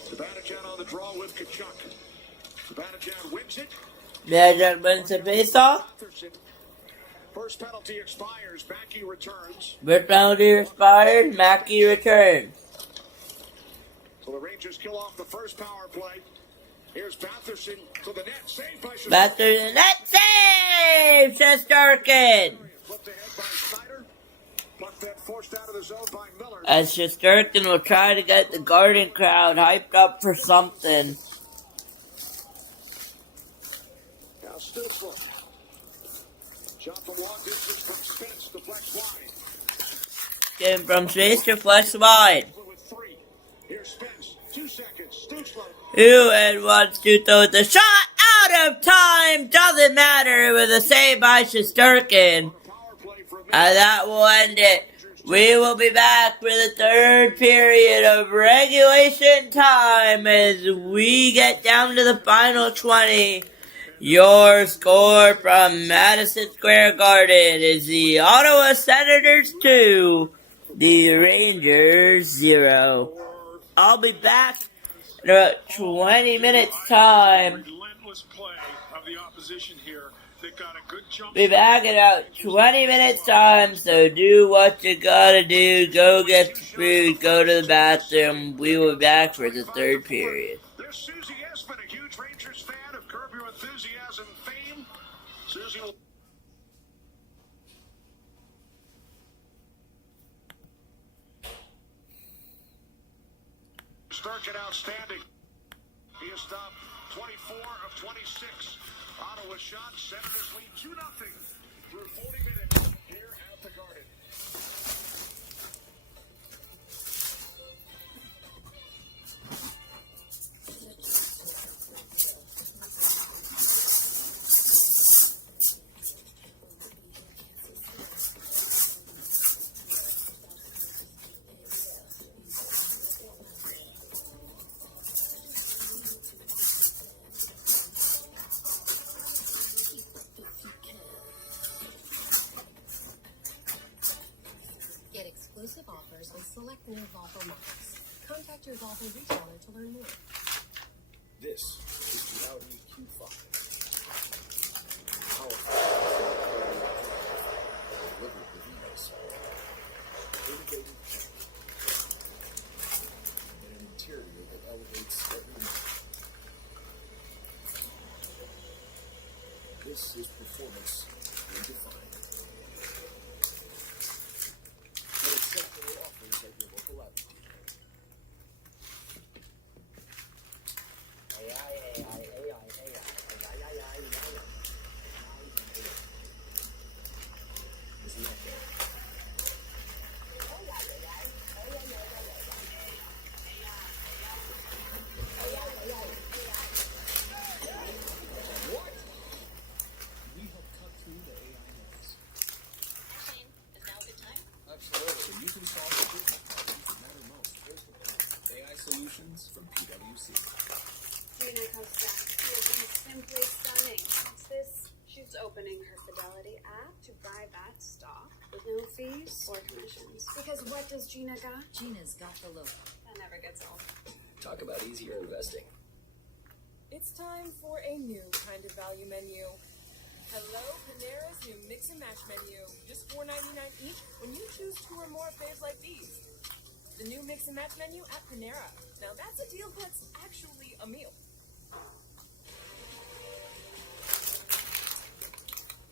Zibanejad on the draw with Tkachuk. Zibanejad wins it. Zibanejad wins the face-off. First penalty expires. Mackey returns. First penalty expires. Mackey returns. So the Rangers kill off the first power play. Here's Batherson to the net. Save by Shesterkin. Batherson, net save! Shesterkin! Flipped ahead by Snyder. Puck then forced out of the zone by Miller. As Shesterkin will try to get the Garden crowd hyped up for something. Now Stutzler. Shot from long distance from Spence to flex wide. Getting from space to flex wide. Here's Spence. 2 seconds. Stutzler. Who and wants to throw the shot out of time? Doesn't matter. It was a save by Shesterkin. And that will end it. We will be back for the third period of regulation time as we get down to the final 20 Your score from Madison Square Garden is the Ottawa Senators 2, the Rangers 0. I'll be back in about 20 minutes time. Be back in about 20 minutes time, so do what you gotta do. Go get the food, go to the bathroom. We will be back for the third period. There's Susie Essman, a huge Rangers fan of Curb Your Enthusiasm fame. Susie will... Sturgeon outstanding. He has stopped 24 of 26. Ottawa shot. Senators lead 2-0 through 40 minutes here at the Garden. Exclusive offers on select new Volvo models. Contact your Volvo retailer to learn more. This is the Audi Q5. Powerful. Delivered with ease. Innovative. And an interior that elevates every moment. This is performance redefined. Exceptional offers at your local Audi dealer. Isn't that fair? What? We have cut through the AI noise. Shane, is now a good time? Absolutely. You can solve the business problems that matter most. Here's the plan. AI Solutions from PwC. Gina comes back looking simply stunning. What's this? She's opening her Fidelity app to buy back stock with no fees or commissions. Because what does Gina got? Gina's got the look. That never gets old. Talk about easier investing. It's time for a new kind of value menu. Hello, Panera's new Mix and Match menu. Just $4.99 each when you choose 2 or more faves like these. The new Mix and Match menu at Panera. Now that's a deal that's actually a meal.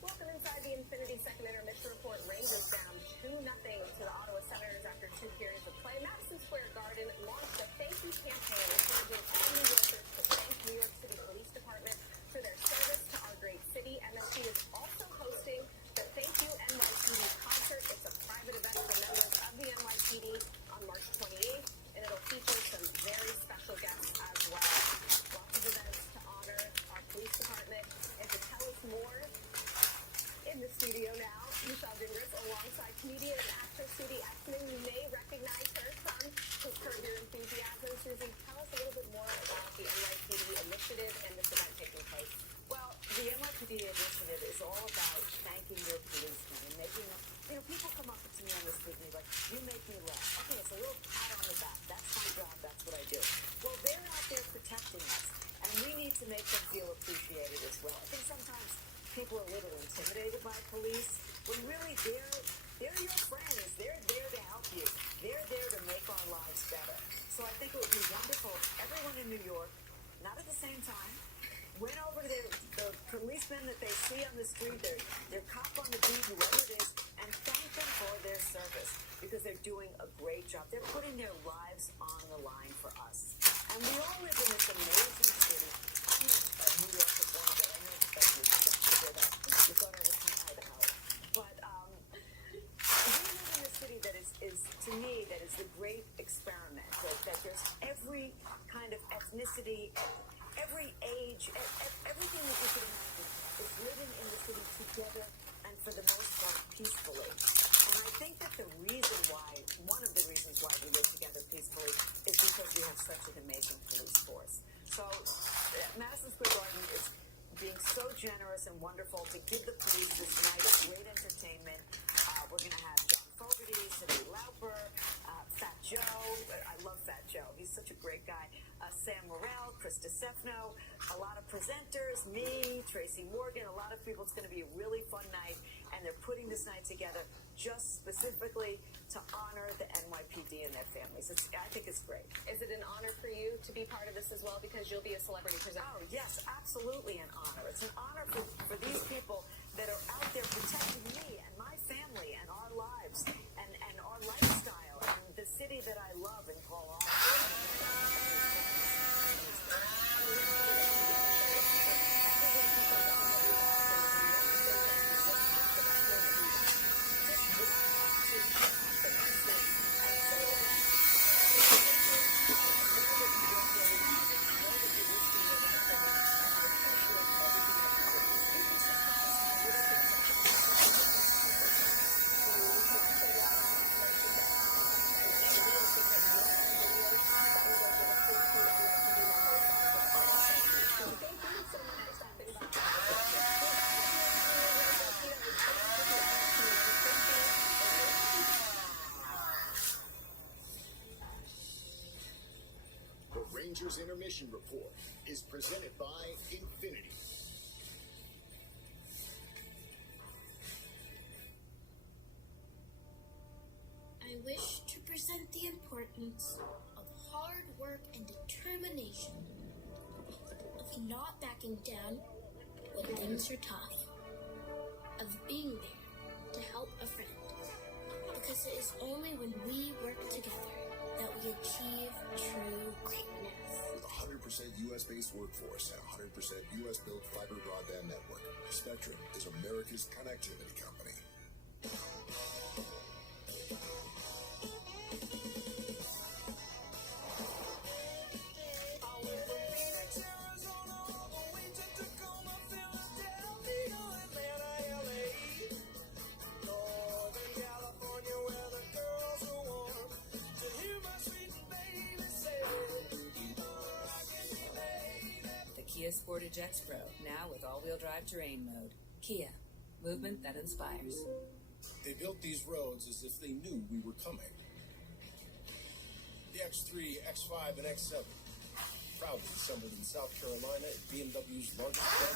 Welcome inside the Infinity Second Intermission Report. Rangers down 2-0 to the Ottawa Senators after 2 periods of play. Madison Square Garden launched a thank you campaign encouraging all New Yorkers to thank New York City Police Department for their service to our great city. MSG is also hosting the Thank You NYPD concert. It's a private event for members of the NYPD on March 28th, and it'll feature some very special guests as well. Lots of events to honor our police department. And to tell us more, in the studio now, Michelle Gingras, alongside comedian and actress Susie Essman. You may recognize her from Curb Your Enthusiasm. Susie, tell us a little bit more about the NYPD initiative and this event taking place. Well, the NYPD initiative is all about thanking your policemen and making them, people come up to me on the street and they're like, you make me laugh. Okay, it's a little pat on the back. That's my job. That's what I do. Well, they're out there protecting us, and we need to make them feel appreciated as well. I think sometimes people are a little intimidated by police, when really they're your friends. They're there to help you. They're there to make our lives better. So I think it would be wonderful if everyone in New York, not at the same time, went over to the policemen that they see on the street, their cop on the beat, whoever it is, and thank them for their service, because they're doing a great job. They're putting their lives on the line for us. And we all live in this amazing city. I'm a New Yorker born, but I know that you figured out. You thought I was from Idaho. But we live in a city that is to me, that is the great experiment, that there's every kind of ethnicity, every age, everything that you could imagine is living in the city together, and for the most part, peacefully. And I think that one of the reasons why we live together peacefully is because we have such an amazing police force. So Madison Square Garden is being so generous and wonderful to give the police this night of great entertainment. We're going to have John Fogerty, Cindy Lauper, Fat Joe. I love Fat Joe. He's such a great guy. Sam Morrell, Chris DeStefano, a lot of presenters, me, Tracy Morgan, a lot of people. It's going to be a really fun night, and they're putting this night together just specifically to honor the NYPD and their families. I think it's great. Is it an honor for you to be part of this as well, because you'll be a celebrity presenter? Oh, yes, absolutely an honor. It's an honor for these people that are out there protecting me and my family and our lives and our lifestyle and the city that I love and call home. Rangers Intermission Report is presented by Infinity. I wish to present the importance of hard work and determination, of not backing down when things are tough, of being there to help a friend, because it is only when we work together that we achieve true greatness. With a 100% U.S.-based workforce and a 100% U.S.-built fiber broadband network, Spectrum is America's connectivity company. Kia Sportage X-Pro, now with all-wheel drive terrain mode. Kia, movement that inspires. They built these roads as if they knew we were coming. The X3, X5, and X7, proudly assembled in South Carolina at BMW's largest plant.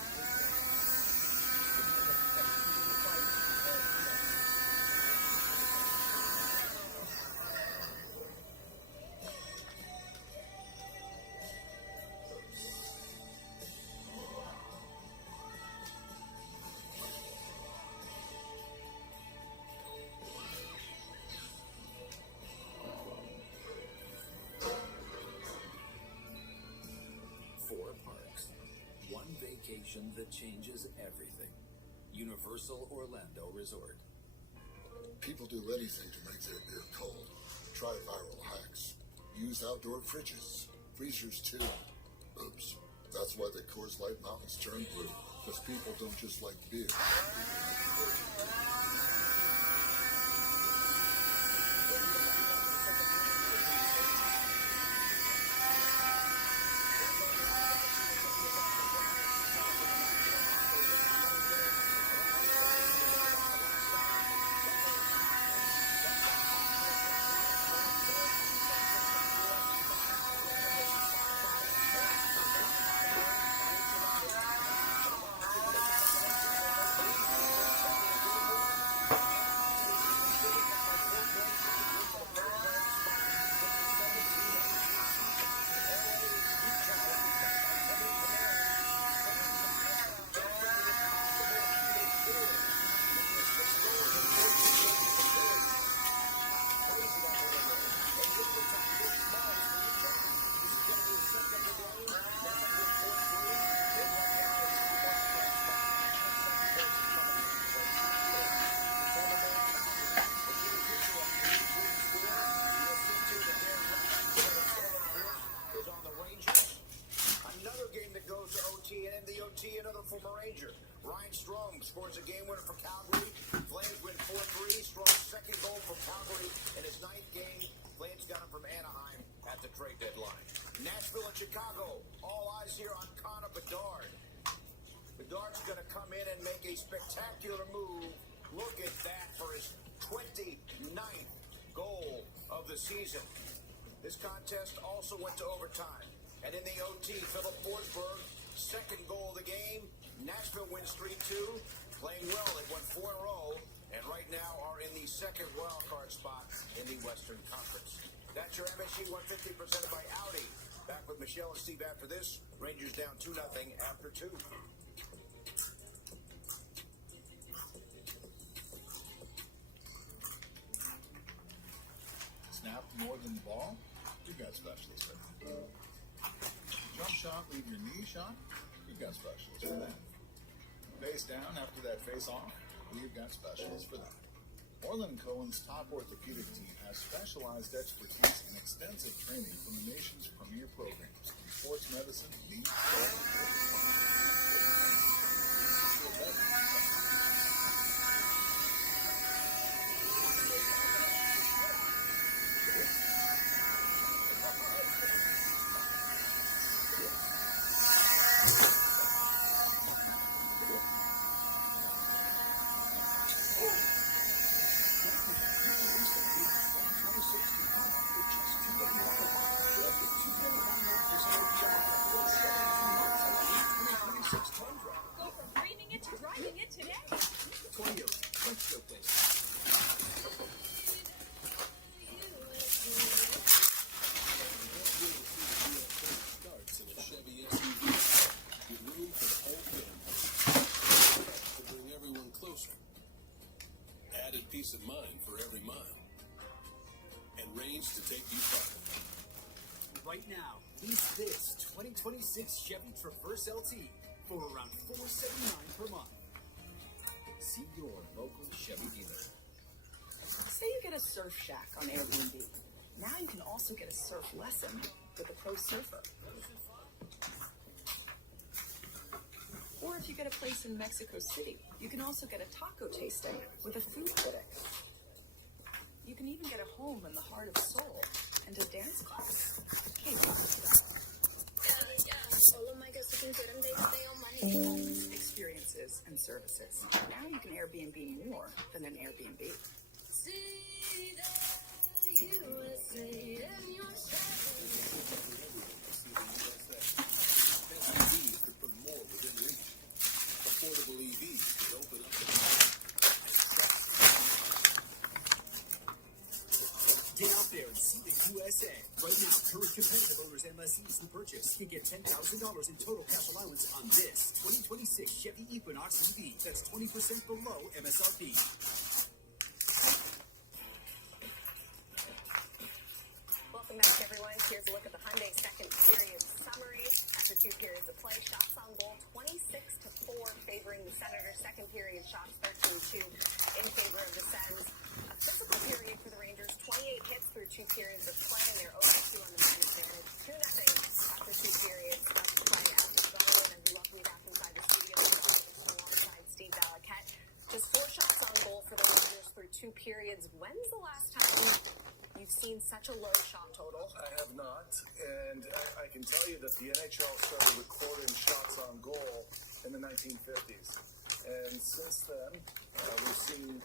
Vacation that changes everything. Universal Orlando Resort. People do anything to make their beer cold. Try Viral Hacks. Use outdoor fridges. Freezers too. Oops. That's why the Coors Light Mountains turn blue. Because people don't just like beer. Another former Ranger. Ryan Strong scores a game winner for Calgary. Flames win 4-3. Strong's second goal for Calgary in his ninth game. Flames got him from Anaheim at the trade deadline. Nashville and Chicago. All eyes here on Connor Bedard. Bedard's going to come in and make a spectacular move. Look at that for his 29th goal of the season. This contest also went to overtime. And in the OT, Philip Forsberg, second goal of the game. Nashville wins 3-2. Playing well, they won 4 in a row. And right now are in the second wild card spot in the Western Conference. That's your MSG 150 presented by Audi. Back with Michelle and Steve after this. Rangers down 2-0 after 2. Snap more than the ball? You've got specialists for that. Jump shot, leave your knee shot? You've got specialists for that. Face down after that face off? We've got specialists for that. Orland Cohen's top orthopedic team has specialized expertise and extensive training from the nation's premier programs in sports medicine, knee, peace of mind for every mile, and range to take you farther. Right now, lease this 2026 Chevy Traverse LT for around $479 per month. See your local Chevy dealer. Say you get a surf shack on Airbnb. Now you can also get a surf lesson with a pro surfer. Or if you get a place in Mexico City, you can also get a taco tasting with a food critic. You can even get a home in the heart of Seoul and a dance class. Homes, experiences, and services. Now you can Airbnb more than an Airbnb. Affordable EVs that open up Get out there and see the USA. Right now, current competitive owners and lessees who purchase can get $10,000 in total cash allowance on this 2026 Chevy Equinox EV. That's 20% below MSRP. Welcome back, everyone. Here's a look at the Hyundai second period summary. After 2 periods of play, shots on goal 26-4 favoring the Senators. Second period shots 13-2 in favor of the Sens. A physical period for the Rangers, 28 hits through 2 periods of play, and they're 0-2 on the man advantage. 2-0 after 2 periods left to play. After Garland, as we luckily back inside the studio alongside Steve Valiquette. Just 4 shots on goal for the Rangers through 2 periods. When's the last time you've seen such a low shot total? I have not, and I can tell you that the NHL started recording shots on goal in the 1950s. And since then, we've seen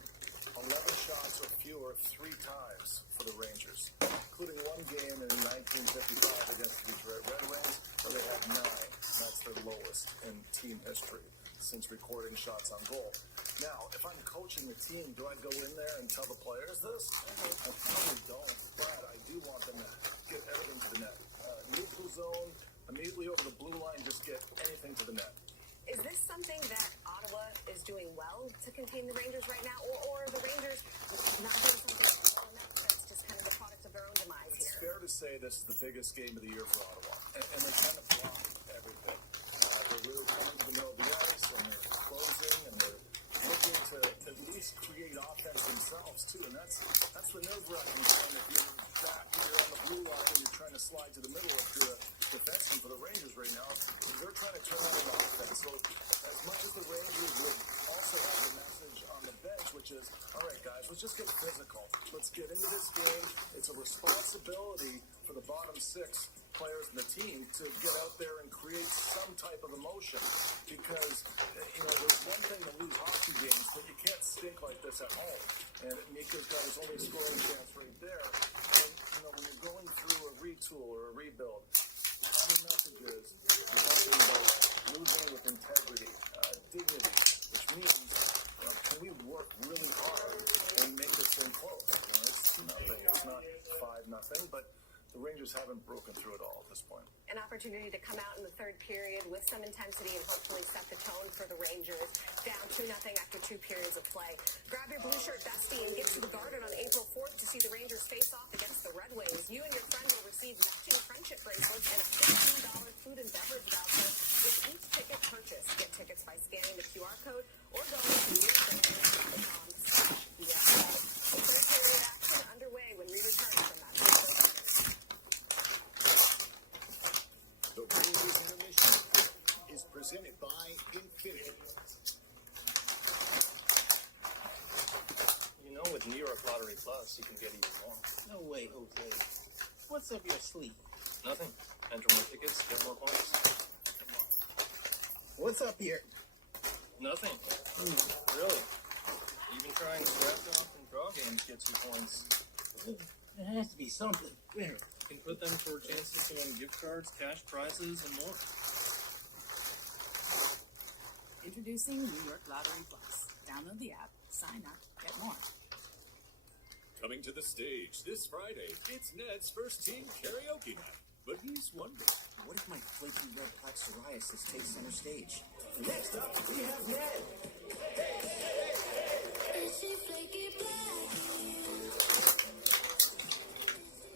11 shots or fewer 3 times for the Rangers, including one game in 1955 against the Detroit Red Wings, where they had 9. That's their lowest in team history since recording shots on goal. Now, if I'm coaching the team, do I go in there and tell the players this? I probably don't, but I do want them to get everything to the net. Neutral zone, immediately over the blue line, just get anything to the net. Is this something that Ottawa is doing well to contain the Rangers right now, or are the Rangers not doing something well enough that's just kind of the product of their own demise here? It's fair to say this is the biggest game of the year for Ottawa, and they kind of block everything. They're really coming to the middle of the ice, and they're closing, and they're looking to at least create offense themselves, too, and that's the nerve-wracking thing. If you're back and you're on the blue line and you're trying to slide to the middle of the defenseman for the Rangers right now, they're trying to turn that into offense. So as much as the Rangers would also have the message on the bench, which is, all right, guys, let's just get physical. Let's get into this game. It's a responsibility for the bottom 6 players and the team to get out there and create some type of emotion. Because, there's one thing to lose hockey games, but you can't stink like this at home. And Mika's got his only scoring chance right there. And, when you're going through a retool or a rebuild, common messages, you're talking about losing with integrity, dignity, which means, can we work really hard and make this thing close? It's 2-0. It's not 5-0, but the Rangers haven't broken through it all at this point. An opportunity to come out in the third period with some intensity and hopefully set the tone for the Rangers. Down 2-0 after 2 periods of play. Grab your blue shirt bestie and get to the Garden on April 4th to see the Rangers face off against the Red Wings. You and your friend will receive matching friendship bracelets and a $15 food and beverage voucher with each ticket purchase. Get tickets by scanning the QR code or going to newsrangers.com/BFL. Third period action underway when we return from that. The Rangers Intermission is presented by Infinity. With New York Lottery Plus, you can get even more. No way, Jose. What's up your sleeve? Nothing. Enter more tickets, get more points. What's up here? Nothing. Really. Even trying scratch off and draw games gets you points. There has to be something. Where? You can put them toward chances to win gift cards, cash prizes, and more. Introducing New York Lottery Plus. Download the app, sign up, get more. Coming to the stage this Friday, it's Ned's first team karaoke night. But he's wondering, What if my flaky red plaque psoriasis takes center stage? Next up, we have Ned.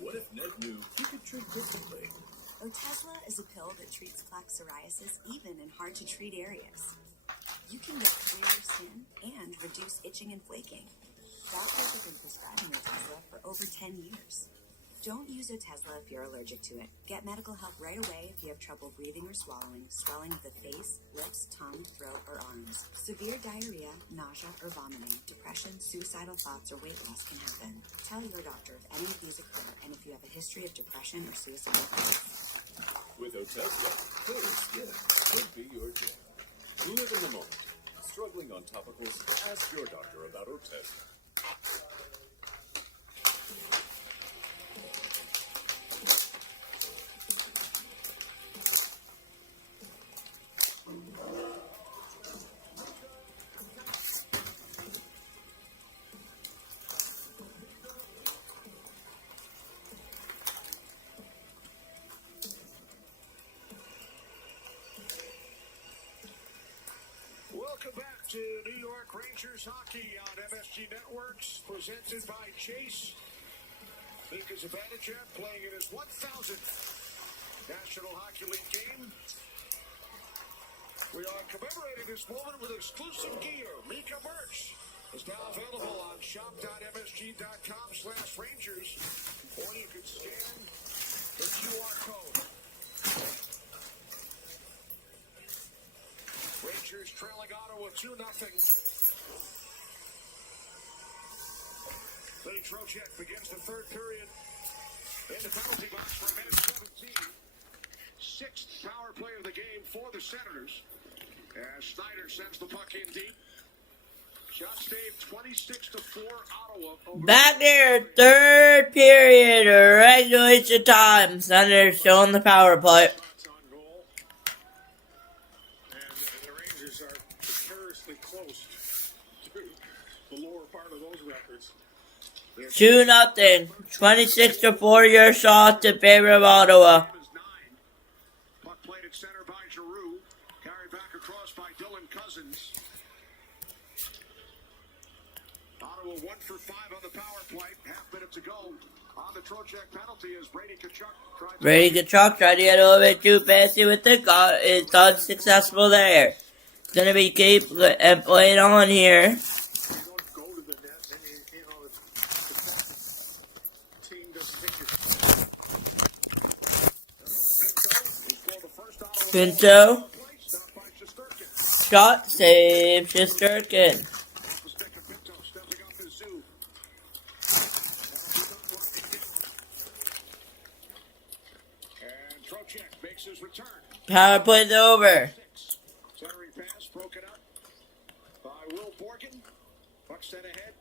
what if Ned knew he could treat differently? Otezla is a pill that treats plaque psoriasis even in hard-to-treat areas. You can get clearer skin and reduce itching and flaking. Doctors have been prescribing Otezla for over 10 years. Don't use Otezla if you're allergic to it. Get medical help right away if you have trouble breathing or swallowing, swelling of the face, lips, tongue, throat, or arms. Severe diarrhea, nausea, or vomiting, depression, suicidal thoughts, or weight loss can happen. Tell your doctor if any of these occur and if you have a history of depression or suicidal thoughts. With Otezla, clear skin could be your jam. Live in the moment. Struggling on topicals? Ask your doctor about Otezla. Welcome back to New York Rangers hockey on MSG Networks, presented by Chase. Mika Zibanejad playing in his 1000th National Hockey League game. We are commemorating this moment with exclusive gear. Mika merch is now available on shop.msg.com/Rangers, or you can scan the QR code. Rangers trailing Ottawa 2-0. Lee Trocheck begins the third period in the penalty box for a minute 17. Sixth power play of the game for the Senators as Snyder sends the puck in deep. Shot saved 26-4 Ottawa. Back there, third period, regulation time. Senators showing the power play. Close to the lower part of those records. 2-0. 26-4 your shot in favor of Ottawa. Puck played at center by Giroux. Carried back across by Dylan Cousins. Ottawa 1 for 5 on the power play. Half minute to go. On the Trocheck penalty is Brady Tkachuk. Brady Tkachuk tried to get a little bit too fancy with it. It's unsuccessful there. It's going to be keep and played on here. Pinto. Shot save, Shesterkin. And Power play's over. Centering pass broken up by Will Borgen. Puck sent ahead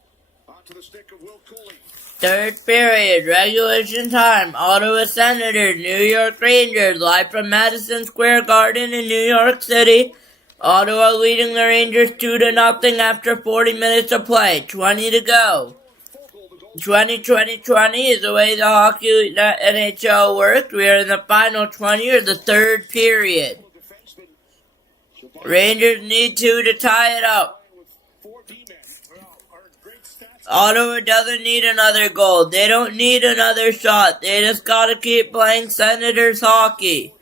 onto the stick of Will Cooley. Third period, regulation time. Ottawa Senators, New York Rangers, live from Madison Square Garden in New York City. Ottawa leading the Rangers 2-0 after 40 minutes of play. 20 to go. 20-20-20 is the way the hockey NHL works. We are in the final 20 or the third period. Rangers need 2 to tie it up. Ottawa doesn't need another goal. They don't need another shot. They just gotta keep playing Senators hockey.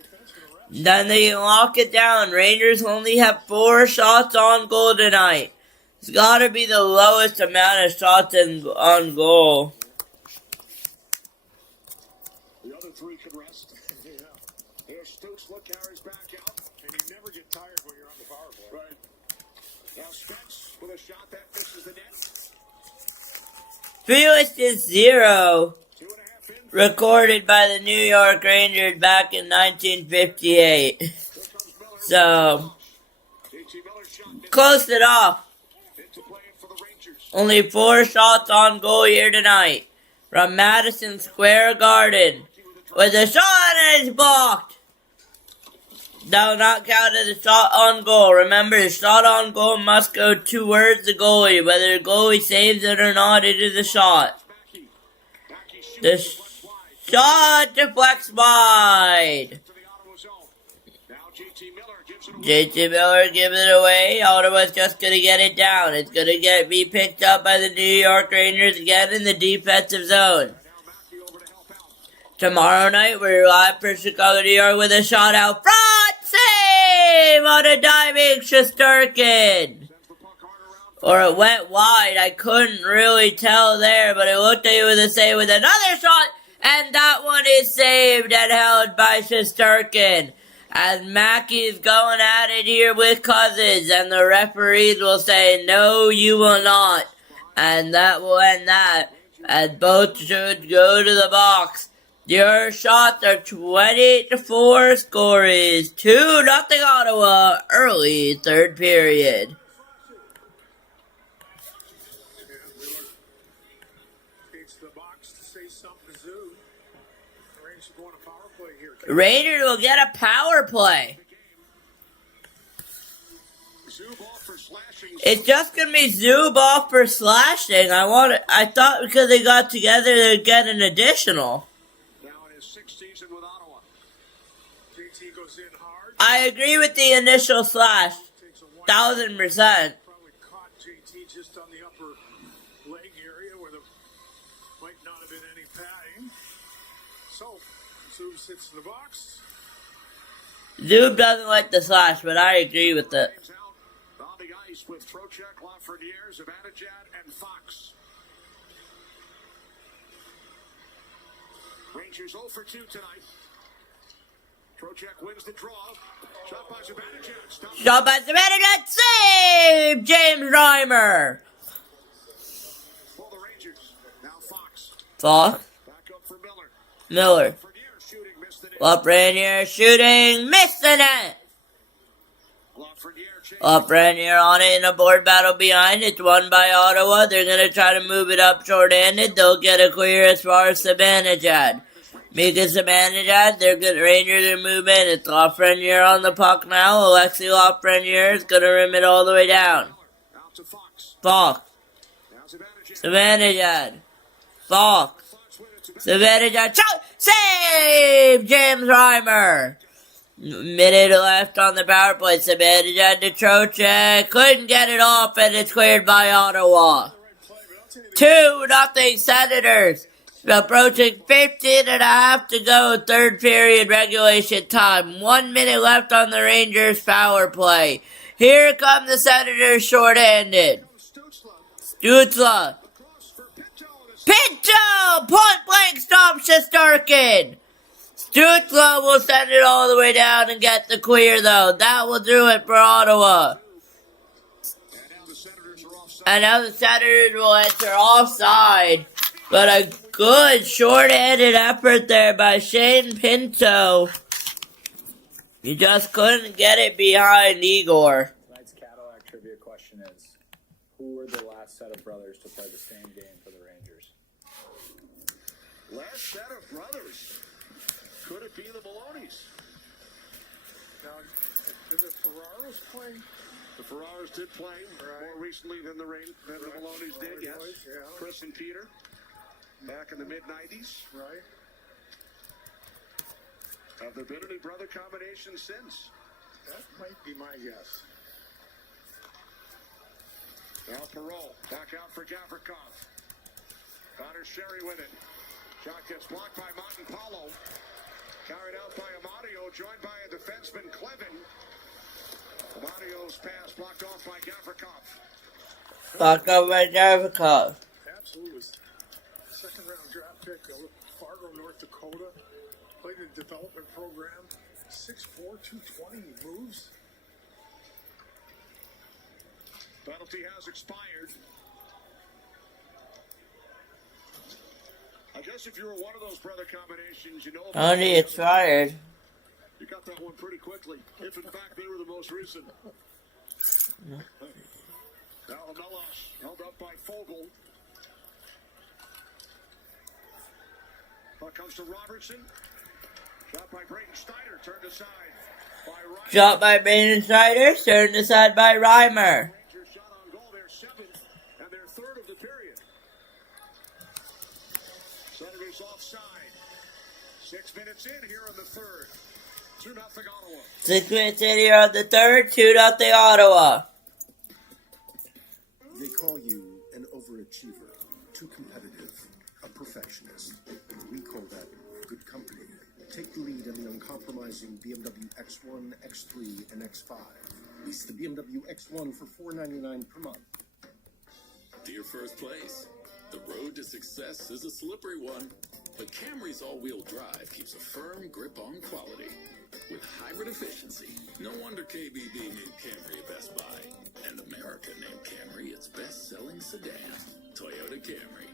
Then they can lock it down. Rangers only have 4 shots on goal tonight. It's gotta be the lowest amount of shots on goal. The other 3 could rest. Yeah. Here's Stützle, carries back out. And you never get tired when you're on the power play. Right. Now Spence with a shot that misses the net. Fewest is 0. Recorded by the New York Rangers back in 1958. So, close it off. Only 4 shots on goal here tonight. From Madison Square Garden. With a shot and it's blocked. No, not counted the shot on goal. Remember, the shot on goal must go towards the goalie. Whether the goalie saves it or not, it is a shot. The shot deflects wide. JT Miller gives it away. Ottawa's just going to get it down. It's going to be picked up by the New York Rangers again in the defensive zone. Tomorrow night, we're live for Chicago, New York with a shot out front. Save on a diving Shesterkin. Or it went wide. I couldn't really tell there, but it looked like it was a save with another shot. And that one is saved and held by Shesterkin. As Mackey's going at it here with Cousins. And the referees will say, no, you will not. And that will end that. As both should go to the box. Your shots are 20-4. Score is 2-0 Ottawa. Early third period. Rangers will get a power play. It's just gonna be Zubov for slashing. I thought because they got together they'd get an additional. I agree with the initial slash. 1000%. Probably caught JT just on the upper leg area where there might not have been any padding. So, Zub sits in the box. Zub doesn't like the slash, but I agree with it. On the ice with Trocheck, Lafreniere, Zibanejad, and Fox. Rangers 0 for 2 tonight. Trocheck wins the draw. Shot by Zibanejad. Shot by Zibanejad. Save! James Reimer. For the Rangers. Now Fox. Fox. Back up for Miller. Miller. Lafreniere shooting. Missed the net. Lafreniere on it in a board battle behind. It's won by Ottawa. They're going to try to move it up short-handed. They'll get a clear as far as Zibanejad. Mika Zibanejad, they're good. Rangers are moving. It's Lafreniere on the puck now. Alexi Lafreniere is going to rim it all the way down. Fox. Zibanejad. Fox. Zibanejad. Shot! Save! James Reimer. Minute left on the power play. Zibanejad to Trocheck. Couldn't get it off, and it's cleared by Ottawa. 2-0 Senators. Approaching 15.5 to go. Third period regulation time. 1 minute left on the Rangers power play. Here come the Senators short-handed. Stützle. Pinto! Point blank stop Shesterkin. Stützle will send it all the way down and get the clear though. That will do it for Ottawa. And now the Senators will enter offside. But a good short-handed effort there by Shane Pinto. You just couldn't get it behind Igor. Tonight's Cadillac trivia question is, who were the last set of brothers to play the same game for the Rangers? Last set of brothers. Could it be the Maloneys? Now, did the Ferraros play? The Ferraros did play more recently than the Maloneys did, yes. Yeah. Chris and Peter, back in the mid-90s. Right. Have there been any brother combinations since? That might be my guess. Now Perreault, back out for Gavrikov. Connor Sherry with it. Shot gets blocked by Montempallo. Carried out by Amadio, joined by a defenseman, Clevin. Amadio's pass blocked off by Gavrikov. Blocked off by Gavrikov. Absolutely. Second round draft pick, Fargo, North Dakota. Played in the development program. 6'4", 220, he moves. Penalty has expired. I guess if you were one of those brother combinations, you know. Only expired. You got that one pretty quickly, if in fact they were the most recent. No. Now Melos held up by Fogle. Puck comes to Robertson. Shot by Braden Snyder, turned aside by Reimer. Shot by Braden Snyder, turned aside by Reimer. Rangers shot on goal, their seventh and their third of the period. Senators offside. 6 minutes in here in the third. 2-0 Ottawa. 6 minutes in here on the third, 2-0 Ottawa. They call you an overachiever, too competitive, a perfectionist. We call that good company. Take the lead in the uncompromising BMW X1, X3, and X5. Lease the BMW X1 for $499 per month. Dear first place, the road to success is a slippery one, but Camry's all-wheel drive keeps a firm grip on quality. With hybrid efficiency, no wonder KBB named Camry a Best Buy. And America named Camry its best-selling sedan, Toyota Camry.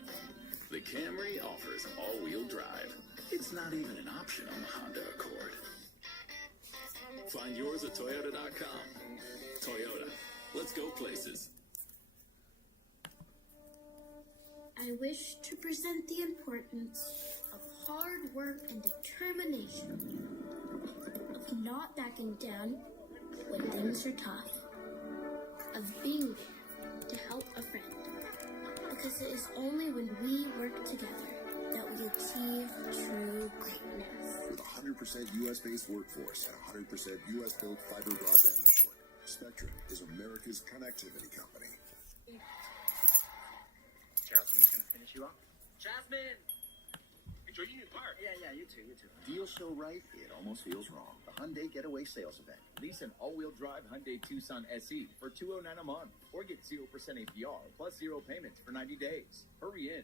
The Camry offers all-wheel drive. It's not even an option on the Honda Accord. Find yours at Toyota.com. Toyota, let's go places. I wish to present the importance of hard work and determination, of not backing down when things are tough, of being there to help a friend, because it is only when we work together that we achieve true greatness. With a 100% U.S.-based workforce and a 100% U.S.-built fiber broadband network, Spectrum is America's connectivity company. Jasmine's gonna finish you off. Jasmine! Enjoy Union Park. Yeah, you too. Deal so right, it almost feels wrong. The Hyundai Getaway Sales Event. Lease an all-wheel drive Hyundai Tucson SE for $209 a month, or get 0% APR plus 0 payments for 90 days. Hurry in.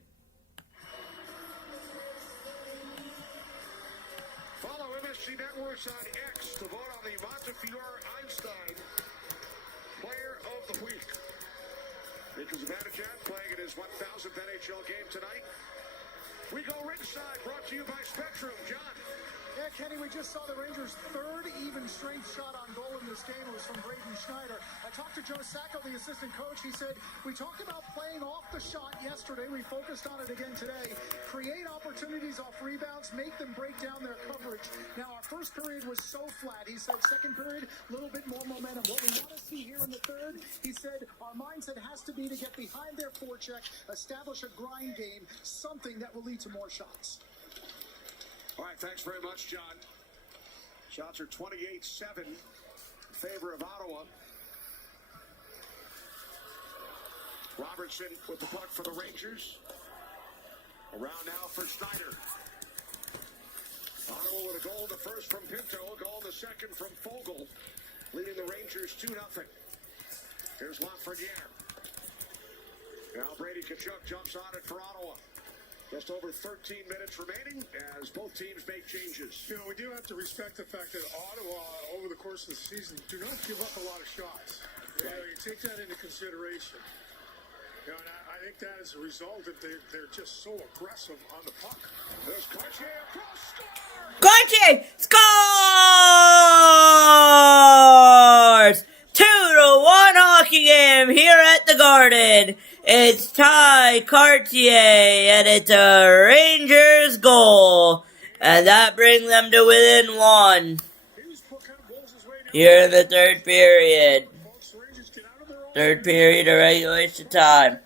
Follow MSG Networks on X to vote on the Montefiore Einstein Player of the Week. Nicholas Zibanejad playing in his 1,000th NHL game tonight. We go ringside, brought to you by Spectrum. John. Yeah, Kenny, we just saw the Rangers' third even strength shot on goal in this game. It was from Braden Schneider. I talked to Joe Sacco, the assistant coach. He said, we talked about playing off the shot yesterday. We focused on it again today. Create opportunities off rebounds, make them break down their coverage. Now, our first period was so flat. He said, second period, a little bit more momentum. What we want to see here in the third, he said, our mindset has to be to get behind their forecheck, establish a grind game, something that will lead to more shots. All right, thanks very much, John. Shots are 28-7 in favor of Ottawa. Robertson with the puck for the Rangers. Around now for Snyder. Ottawa with a goal in the first from Pinto, a goal in the second from Fogle, leading the Rangers 2-0. Here's Lafreniere. Now Brady Tkachuk jumps on it for Ottawa. Just over 13 minutes remaining as both teams make changes. You know, we do have to respect the fact that Ottawa, over the course of the season, do not give up a lot of shots. Right. You take that into consideration. You know, and I think that is a result that they're just so aggressive on the puck. There's Cartier across, score! Cartier! Score! scores! 2-1 hockey game here at the Garden. It's Ty Cartier, and it's a Rangers goal. And that brings them to within 1 here in the third period. Third period of regulation time.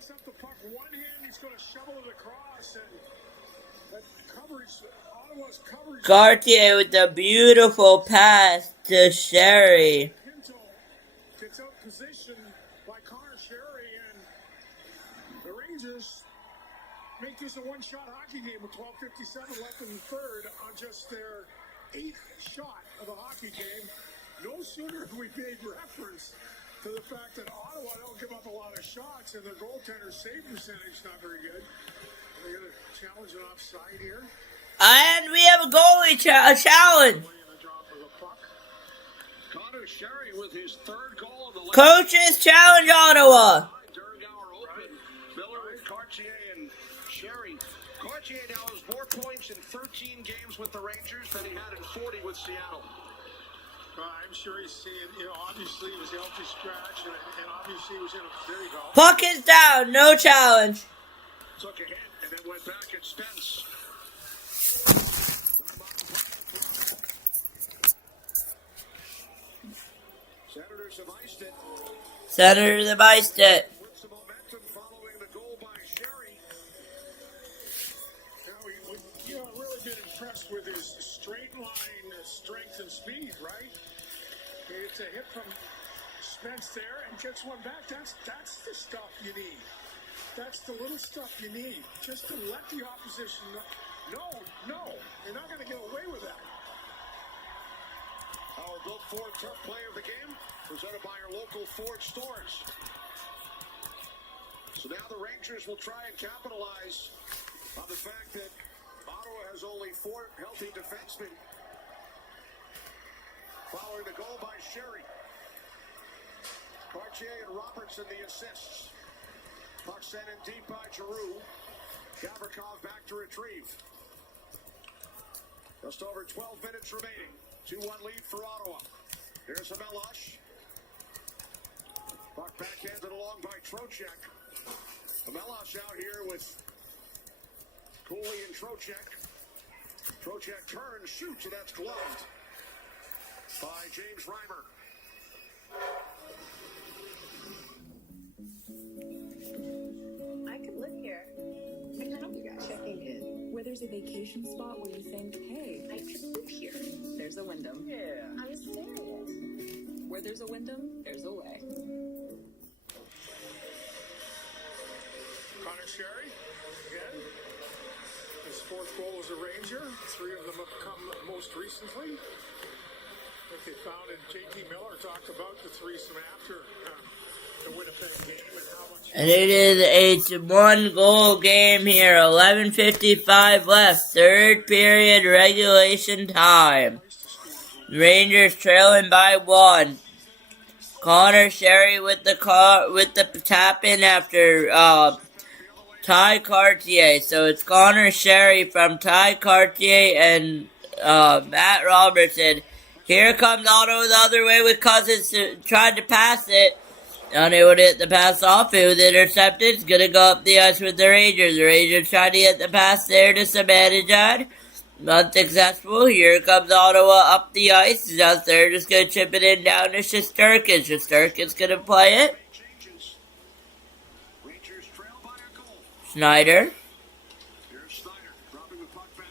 Cartier with a beautiful pass to Sherry. Gets out position by Connor Sherry, and the Rangers make this a one-shot hockey game with 12:57 left in the third on just their 8th shot of the hockey game. No sooner have we made reference to the fact that Ottawa don't give up a lot of shots, and their goaltender's save percentage not very good. They're going to challenge an offside here. And we have a goalie challenge. Connor Sherry with his third goal of the Coaches challenge Ottawa. Miller with Cartier and Sherry. Cartier now has more points in 13 games with the Rangers than he had in 40 with Seattle. I'm sure he's seeing, obviously it was a healthy scratch, and obviously he was in a very well. Puck is down, no challenge. Took a hit and then went back at Spence. Senators have iced it. Senators have iced it. With some momentum following the goal by Sherry. I've really been impressed with his straight line strength and speed, right? It's a hit from Spence there and gets one back. That's the stuff you need. That's the little stuff you need. Just to let the opposition know. No, you're not going to get away with that. Our Built Ford Tough Play of the game, presented by our local Ford stores. So now the Rangers will try and capitalize on the fact that Ottawa has only 4 healthy defensemen. Following the goal by Sherry. Cartier and Robertson the assists. Puck sent in deep by Giroux. Gavrikov back to retrieve. Just over 12 minutes remaining. 2-1 lead for Ottawa. Here's a Meloche. Puck backhanded along by Trocheck. Meloche out here with Cooley and Trocheck. Trocheck turns, shoots, and that's gloved by James Reimer. I could live here. I can help you guys. Checking in. Where there's a vacation spot where you think, hey, I could live here. There's a Wyndham. Yeah. I'm serious. Where there's a Wyndham, there's a way. Connor Sherry, again. His 4th goal as a Ranger. 3 of them have come most recently. I think they found, and J.T. Miller talked about the threesome after the Winnipeg game and how much. And it is a 1-goal game here. 11:55 left. Third period regulation time. Rangers trailing by 1. Connor Sherry with the tap in after Ty Cartier. So it's Connor Sherry from Ty Cartier and Matt Robertson. Here comes Ottawa the other way with Cousins, tried to pass it. Unable to hit the pass off. It was intercepted. It's going to go up the ice with the Rangers. The Rangers trying to get the pass there to Zibanejad. Unsuccessful. Here comes Ottawa up the ice. Just they're just going to chip it in down to Shesterkin. Shesterkin's going to play it. Schneider. Here's Snyder dropping the puck back.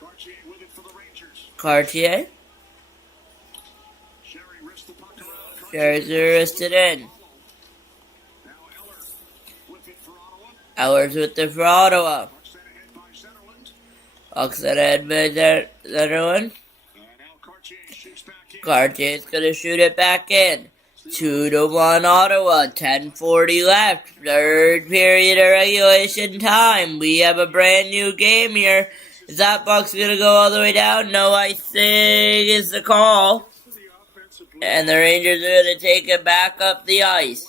Cartier with it for the Rangers. Cartier. Sherry wrists the puck around. Sherry's wristed in. Now Eller with it for Ottawa. Eller's with it for Ottawa. Puck sent ahead by Zetterlund. Puck sent ahead by Zetterlund. Now Cartier shoots back in. Cartier's going to shoot it back in. 2-1 Ottawa, 10:40 left, third period of regulation time. We have a brand new game here. Is that puck's gonna go all the way down? No, I think is the call. And the Rangers are gonna take it back up the ice.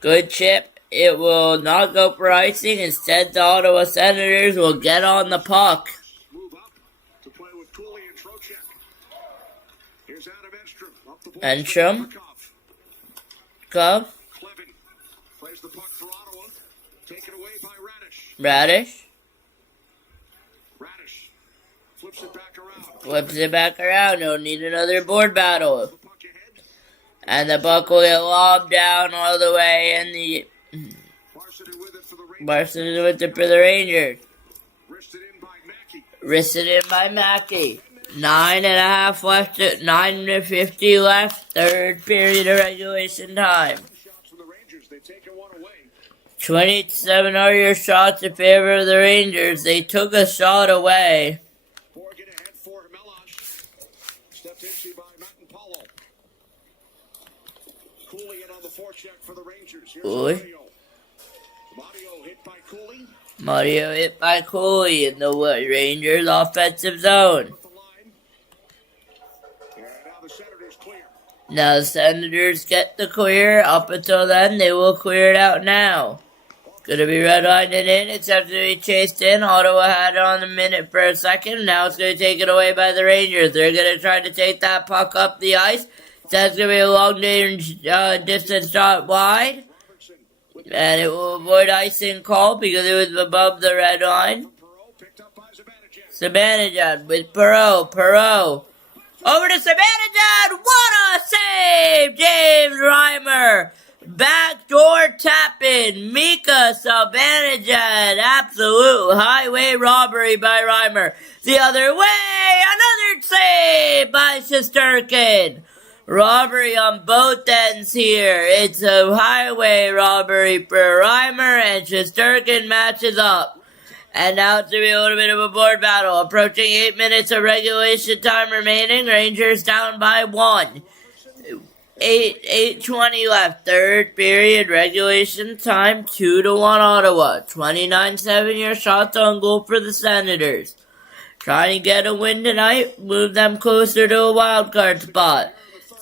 Good chip. It will not go for icing. Instead, the Ottawa Senators will get on the puck. Move up to play with Cooley and Trocheck. Entrum. Go. Plays the puck for Ottawa. Taken away by Radish. Radish. Radish flips it back around. Flips it back around. He'll need another board battle. And the puck will get lobbed down all the way in the... Varsity with it for the Rangers. Wristed in by Mackey. 9.5 left. 9:50 left. Third period of regulation time. 27 are your shots in favor of the Rangers. They took a shot away. Stepped into by Matt Paulo. Cooley in on the forecheck for the Rangers. Here's Mario. Mario hit by Cooley. Mario hit by Cooley in the Rangers offensive zone. Now the Senators get the clear. Up until then, they will clear it out now. Gonna be redlined in, except to be chased in. Ottawa had it on the minute for a second. Now it's gonna take it away by the Rangers. They're gonna try to take that puck up the ice. That's gonna be a long distance shot wide. And it will avoid icing call because it was above the red line. Zibanejad with Perreault. Perreault. Over to Zibanejad. What a save! James Reimer. Backdoor tap-in. Mika Zibanejad. Absolute highway robbery by Reimer. The other way. Another save by Shesterkin. Robbery on both ends here. It's a highway robbery for Reimer, and Shesterkin matches up. And now it's going to be a little bit of a board battle. Approaching 8 minutes of regulation time remaining. Rangers down by 1. 8:20 left. Third period regulation time. 2-1 Ottawa. 29-7 your shots on goal for the Senators. Trying to get a win tonight. Move them closer to a wild card spot.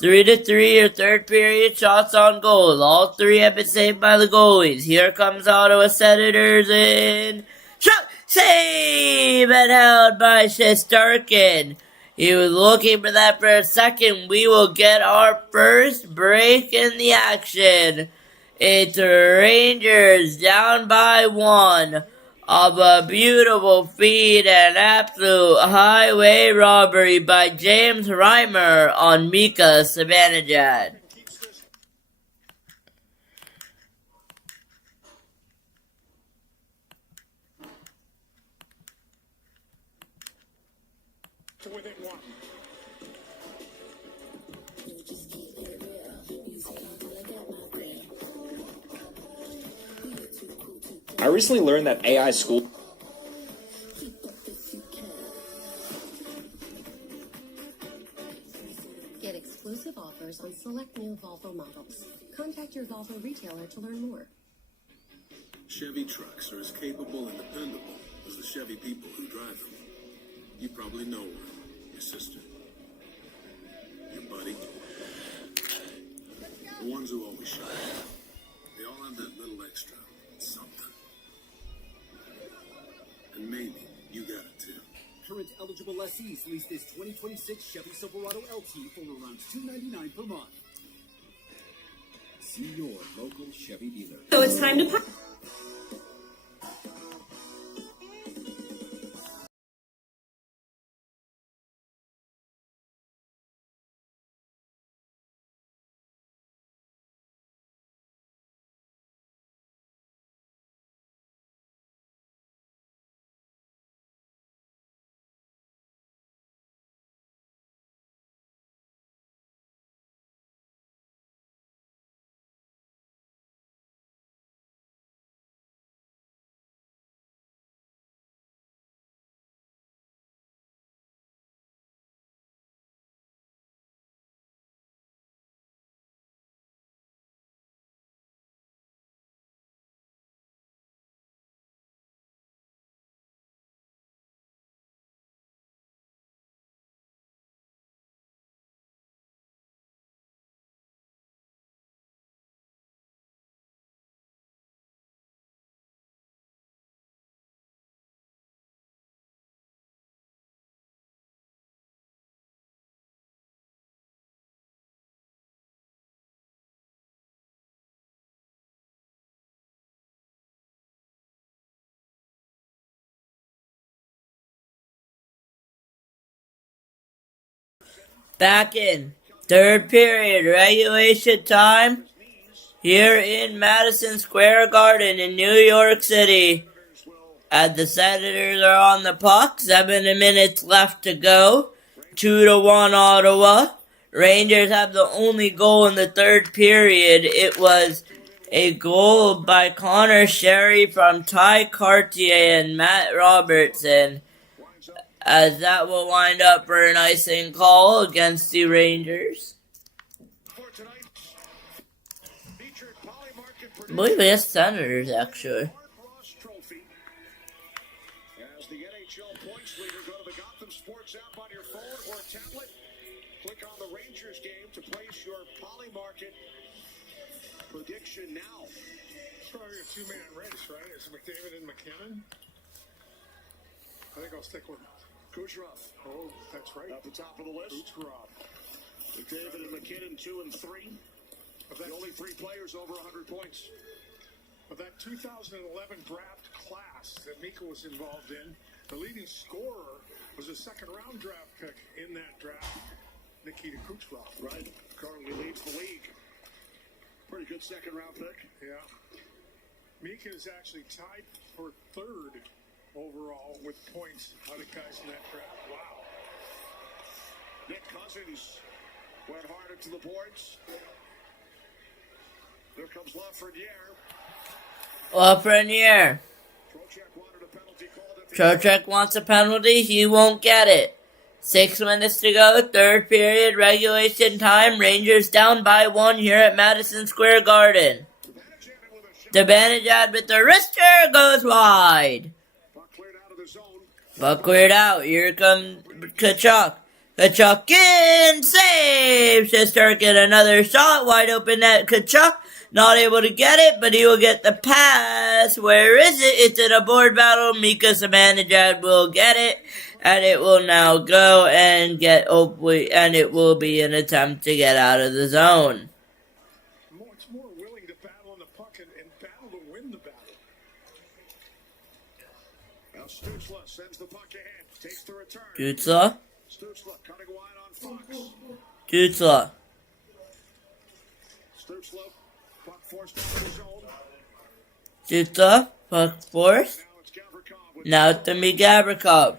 3-3 your third period shots on goal. All three have been saved by the goalies. Here comes Ottawa Senators in. Shot! Save! And held by Shesterkin. He was looking for that for a second. We will get our first break in the action. It's Rangers down by 1. Of a beautiful feed and absolute highway robbery by James Reimer on Mika Zibanejad. To within 1. I recently learned that AI school. Get exclusive offers on select new Volvo models. Contact your Volvo retailer to learn more. Chevy trucks are as capable and dependable as the Chevy people who drive them. You probably know her, your sister, your buddy, the ones who always shine. They all have that little extra something. And maybe you got it too. Current eligible lessees lease this 2026 Chevy Silverado LT for around $299 per month. See your local Chevy dealer. So it's time to back in third period regulation time here in Madison Square Garden in New York City. As the Senators are on the puck, 7 minutes left to go. 2-1 Ottawa. Rangers have the only goal in the third period. It was a goal by Connor Sherry from Ty Cartier and Matt Robertson, as that will wind up for an icing call against the Rangers. I believe it's Senators, actually. As the NHL points leader, go to the Gotham Sports app on your phone or tablet. Click on the Rangers game to place your Polymarket prediction now. It's probably a two-man race, right? It's McDavid and McKinnon. I think I'll stick with Kucherov. Oh, that's right. At the top of the list. Kucherov. McDavid and McKinnon 2 and 3. The only 3 players over 100 points. Of that 2011 draft class that Mika was involved in, the leading scorer was a second-round draft pick in that draft, Nikita Kucherov. Right. Currently leads the league. Pretty good second-round pick. Yeah. Mika is actually tied for third overall with points out of guys in that draft. Wow. Nick Cousins went harder to the boards. There comes Lafreniere. Lafreniere. Trocheck wants a penalty. He won't get it. 6 minutes to go. Third period regulation time. Rangers down by 1 here at Madison Square Garden. Zibanejad with the wrister goes wide. Puck cleared out. Here comes Tkachuk. Tkachuk in. Save. Shesterkin another shot. Wide open net. Tkachuk. Not able to get it, but he will get the pass. Where is it? It's in a board battle. Mika Zibanejad will get it, and it will now go and get and it will be an attempt to get out of the zone. Much more willing to battle on the puck and battle to win the battle. Now Stützle sends the puck ahead, takes the return. Stützle. Stützle cutting wide on Fox. Stützle. Stützle. Puck forced out of the zone. Stützle, puck forced. Now to me Gavrikov.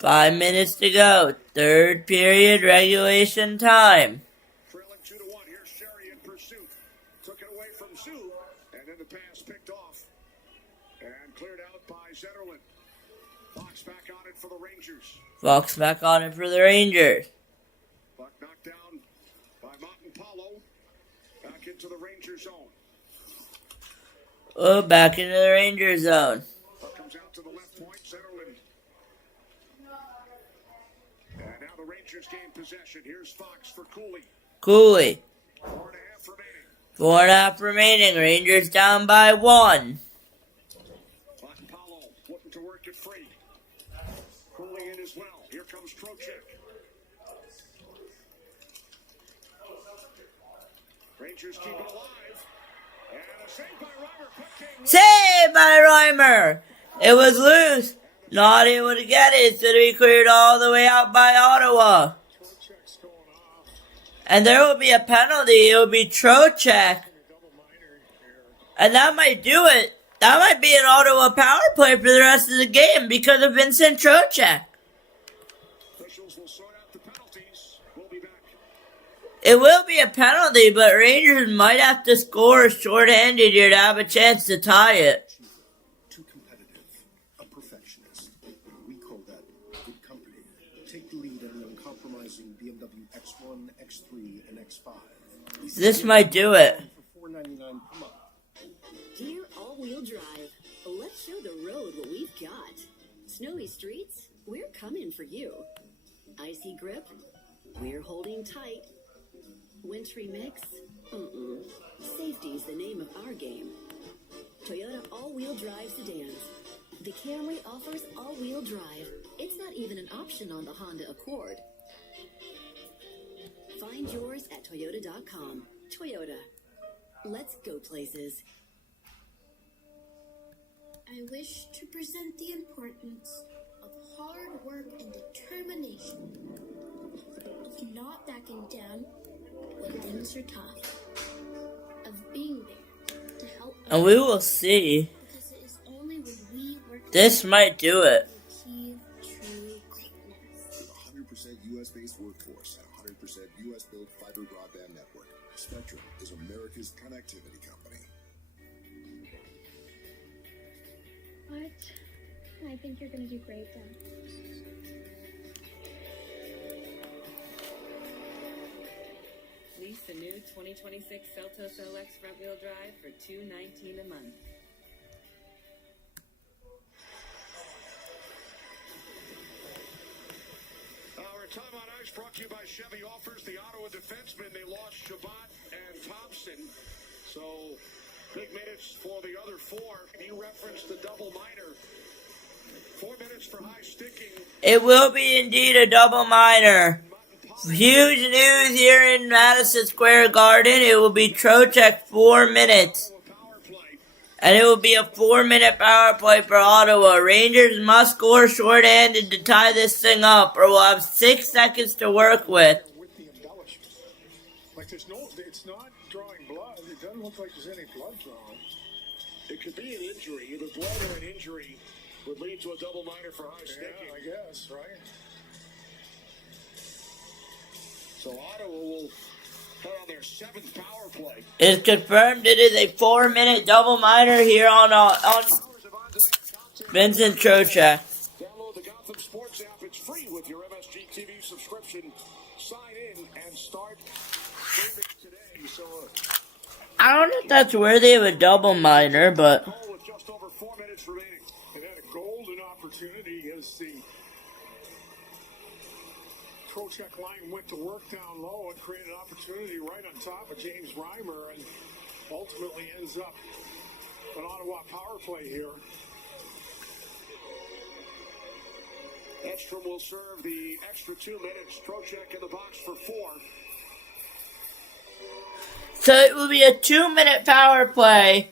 5 minutes to go. Third period regulation time. Trailing 2-1. Here's Sherry in pursuit. Took it away from Zoo. And then the pass picked off. And cleared out by Zetterlund. Fox back on it for the Rangers. Fox back on it for the Rangers. Puck knocked down by Montempallo. Back into the Ranger zone. Oh, back into the Ranger zone. Puck comes out to the left point. Zetterlund. And now the Rangers gain possession. Here's Fox for Cooley. Cooley. 4.5 remaining. 4.5 remaining. Rangers down by 1. Montempallo looking to work it free. Cooley in as well. Here comes Trocheck. Rangers keep it alive. And a save by Reimer. Saved by Reimer. It was loose. Not able to get it. It's going to be cleared all the way out by Ottawa. And there will be a penalty. It will be Trocheck. And that might do it. That might be an Ottawa power play for the rest of the game because of Vincent Trocheck. Officials will sort out the penalties. We'll be back. It will be a penalty, but Rangers might have to score shorthanded here to have a chance to tie it. Too competitive, a perfectionist. We call that good company. Take the lead in the uncompromising BMW X1, X3, and X5. This might do it. For $4.99 per month. Dear all-wheel drive, let's show the road what we've got. Snowy streets, we're coming for you. Icy grip, we're holding tight. Wintry mix, Safety's the name of our game. Toyota all-wheel drive sedans. The Camry offers all-wheel drive. It's not even an option on the Honda Accord. Find yours at Toyota.com. Toyota. Let's go places. I wish to present the importance of hard work and determination, of not backing down when things are tough, of being there to help. And we will see. Because it is only when we work This might do it. achieve true greatness. 100% U.S.-based workforce and 100% U.S.-built fiber broadband network. Spectrum is America's connectivity company. But I think you're going to do great, Dad. Lease the new 2026 Seltos LX front-wheel drive for $219 a month. Our time on ice brought to you by Chevy Offers. The Ottawa defensemen, they lost Shabbat and Thompson. So, big minutes for the other four. You referenced the double minor. 4 minutes for high sticking. It will be indeed a double minor. Huge news here in Madison Square Garden. It will be Trocheck 4 minutes. And it will be a 4-minute power play for Ottawa. Rangers must score shorthanded to tie this thing up, or we'll have 6 seconds to work with. With the embellishments. Like it's not drawing blood. It doesn't look like there's any blood drawn. It could be an injury. Either blood or an injury would lead to a double minor for high sticking. Yeah, I guess, right? So Ottawa will head on their 7th power play. It's confirmed it is a 4-minute double minor here on Vincent Trocheck. Download the Gotham Sports app. It's free with your MSG TV subscription. Sign in and start streaming today. So I don't know if that's worthy of a double minor, but with just over 4 minutes remaining. It had a golden opportunity as the Trocheck line went to work down low and created an opportunity right on top of James Reimer, and ultimately ends up an Ottawa power play here. Edstrom will serve the extra 2 minutes. Trocheck in the box for 4. so it will be a 2-minute power play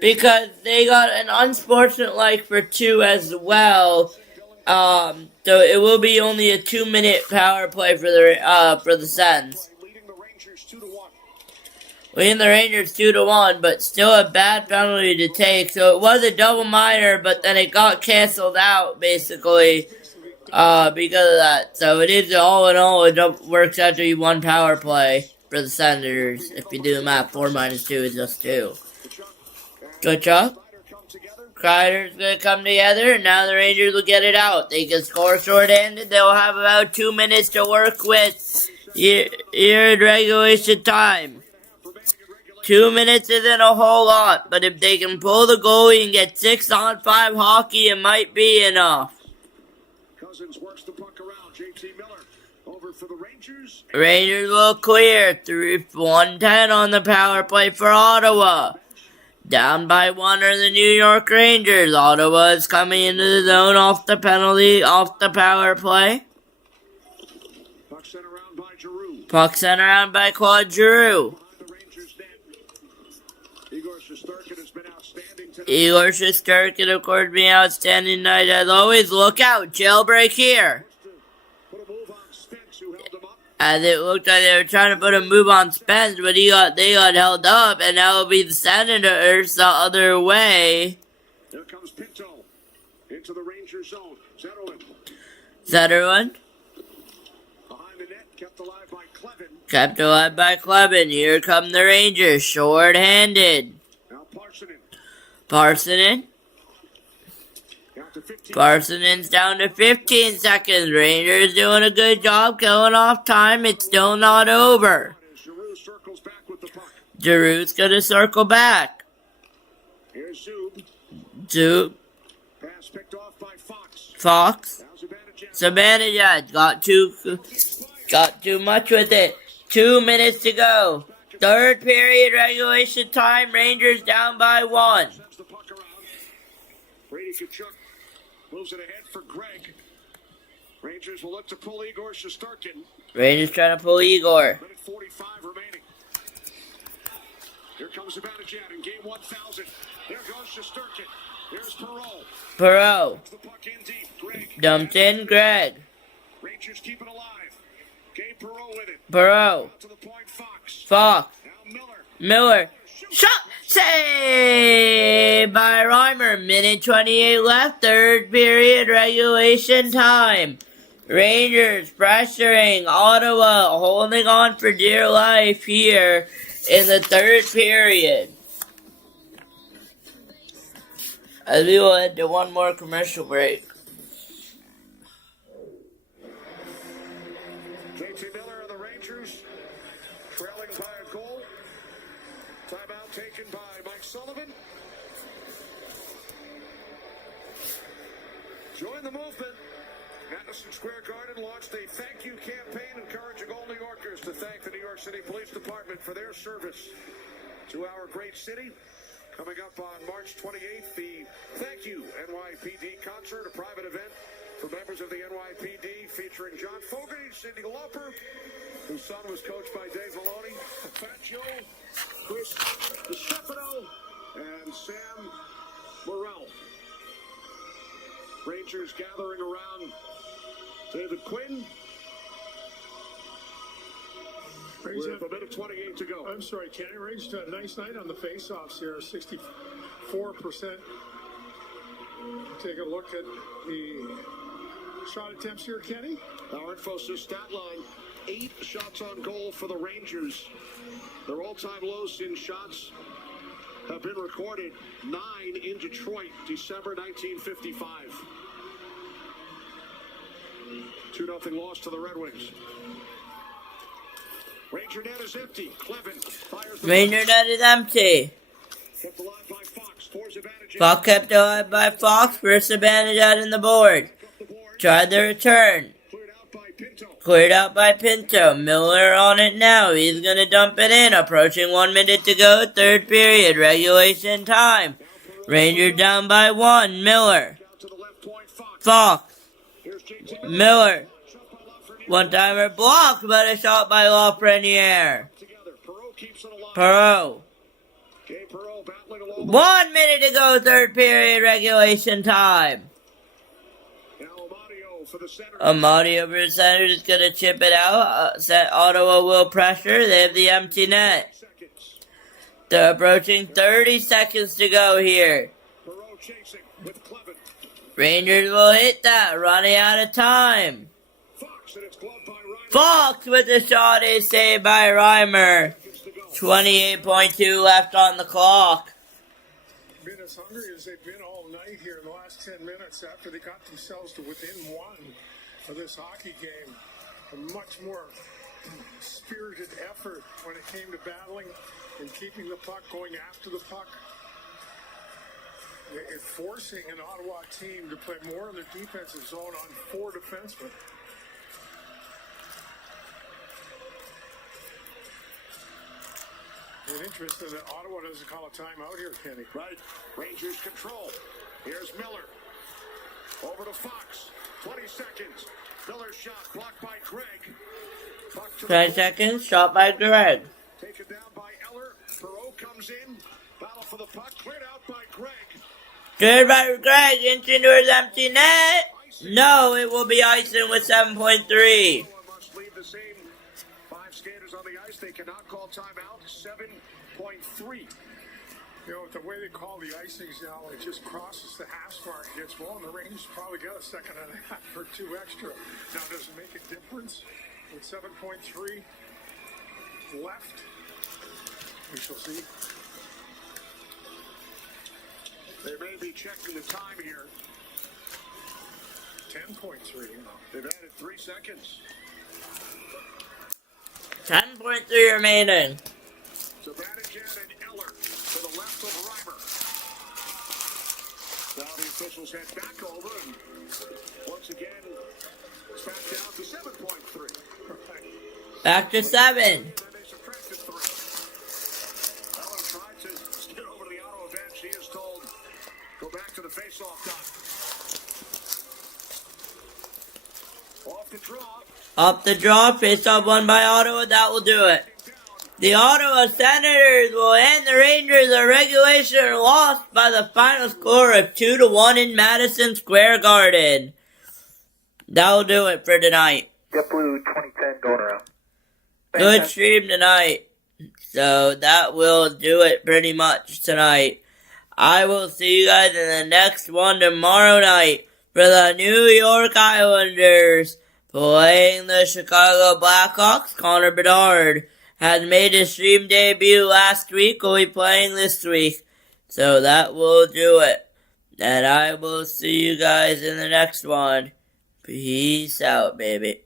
because they got an unsportsmanlike for 2 as well. So it will be only a 2-minute power play for the Sens. Leading the Rangers 2-1. Leading the Rangers 2-1, but still a bad penalty to take. So it was a double minor, but then it got canceled out basically because of that. So it is all in all, it works out to be 1 power play for the Senators. If you do the math, 4 minus 2 is just 2. Good job. Kreider's going to come together, and now the Rangers will get it out. They can score short-handed. They'll have about 2 minutes to work with here in regulation time. 2 minutes isn't a whole lot, but if they can pull the goalie and get 6-on-5 hockey, it might be enough. Cousins works the puck around. JT Miller over for the Rangers. Rangers will clear through 1:10 on the power play for Ottawa. Down by 1 are the New York Rangers. Ottawa is coming into the zone off the penalty, off the power play. Puck sent around by Giroux. Puck sent around by Claude Giroux. The Rangers net. Igor Shesterkin has been outstanding tonight. Igor Shesterkin, of course, being outstanding tonight. As always, look out. Jailbreak here. Put a move on Spence, who held him up. As it looked like they were trying to put a move on Spence, but they got held up, and now it'll be the Senators the other way. Here comes Pinto into the Ranger zone. Zetterlund Zetterlund behind the net, kept alive by Clevin. kept alive by Clevin. Here come the Rangers, short-handed. Now Parsonen. Parsonen. Down to 15. Parsonen's down to 15 seconds. Rangers doing a good job killing off time. It's still not over. As Giroux circles back with the puck. Giroux's gonna circle back. Here's Zub. Zub. Pass picked off by Fox. Fox. Now Zibanejad. Zibanejad got too much with it. 2 minutes to go. 3rd period regulation time. Rangers down by 1. Sends the puck around. Brady Tkachuk moves it ahead for Greg. Rangers will look to pull Igor Shesterkin. Rangers trying to pull Igor. Minute 45 remaining. Here comes Zibanejad in game 1000. There goes Shesterkin. There's Perreault. Perreault. The puck in deep. Greg. Dumped in Greg. Rangers keep it alive. Perot. Fox. Miller. Shot. Saved by Reimer. Minute 28 left. Third period regulation time. Rangers pressuring Ottawa, holding on for dear life here in the third period. As we will head to one more commercial break. JT Miller and the Rangers trailing by a goal. Timeout taken by Mike Sullivan. Join the movement. Madison Square Garden launched a thank you campaign encouraging all New Yorkers to thank the New York City Police Department for their service to our great city. Coming up on March 28th, the Thank You NYPD concert, a private event for members of the NYPD featuring John Fogerty, Cyndi Lauper, whose son was coached by Dave Maloney, Fat Joe, Chris DiStefano, and Sam Morrell. Rangers gathering around David Quinn. With a minute 28 to go. I'm sorry, Kenny. Ranged a nice night on the face-offs here, 64%. Take a look at the shot attempts here, Kenny. Our Infosys stat line, 8 shots on goal for the Rangers. Their all-time lows in shots have been recorded, 9 in Detroit, December 1955. 2-0 loss to the Red Wings. Ranger net is empty. Clevin fires the Ranger net is empty. kept alive by Fox. Four's advantage. Fox kept alive by Fox. First advantage out in the board. Tried the return. Cleared out by Pinto. Miller on it now. He's going to dump it in. Approaching 1 minute to go. Third period. Regulation time. Rangers down by 1. Miller. Fox. Miller. One-timer blocked, but a shot by Lafreniere. Perot. 1 minute to go, third period, regulation time. Amadio for the center is going to chip it out. Ottawa will pressure. They have the empty net. They're approaching 30 seconds to go here. Rangers will hit that, running out of time. Fox with the shot is saved by Reimer. 28.2 left on the clock. Been as hungry as they've been all night here in the last 10 minutes after they got themselves to within 1 of this hockey game. A much more spirited effort when it came to battling and keeping the puck, going after the puck. It's forcing an Ottawa team to play more in their defensive zone on 4 defensemen. It's interesting that Ottawa doesn't call a timeout here, Kenny. Right. Rangers control. Here's Miller. Over to Fox. 20 seconds. Miller's shot blocked by Greg. 20 seconds. Shot by Greg. Taken down by Eller. Perot comes in. Battle for the puck. Cleared out by Greg. Cleared by Greg. Into his empty net. No, it will be icing with 7.3. Must leave the same 5 skaters on the ice. They cannot call timeout. 7.3. You know, with the way they call the icings now, it just crosses the half mark. It gets well, and the Rangers probably got a second and a half or 2 extra. Now, does it make a difference with 7.3 left? We shall see. They may be checking the time here. 10.3. They've added 3 seconds. 10.3 remaining. Zibanejad and Eller to the left of Reimer. Now the officials head back over and once again it's back down to 7.3. Back to 7. Then they subtracted 3. Eller tried to get over to the Ottawa bench. He is told, go back to the face-off dot. Off the draw. Up the draw. Face-off won by Ottawa. That will do it. The Ottawa Senators will end the Rangers a regulation loss by the final score of 2-1 in Madison Square Garden. That'll do it for tonight. JetBlue 2010 going around. Good stream tonight. So that will do it pretty much tonight. I will see you guys in the next one tomorrow night for the New York Islanders playing the Chicago Blackhawks. Connor Bedard had made his stream debut last week. Will be playing this week. So that will do it. And I will see you guys in the next one. Peace out, baby.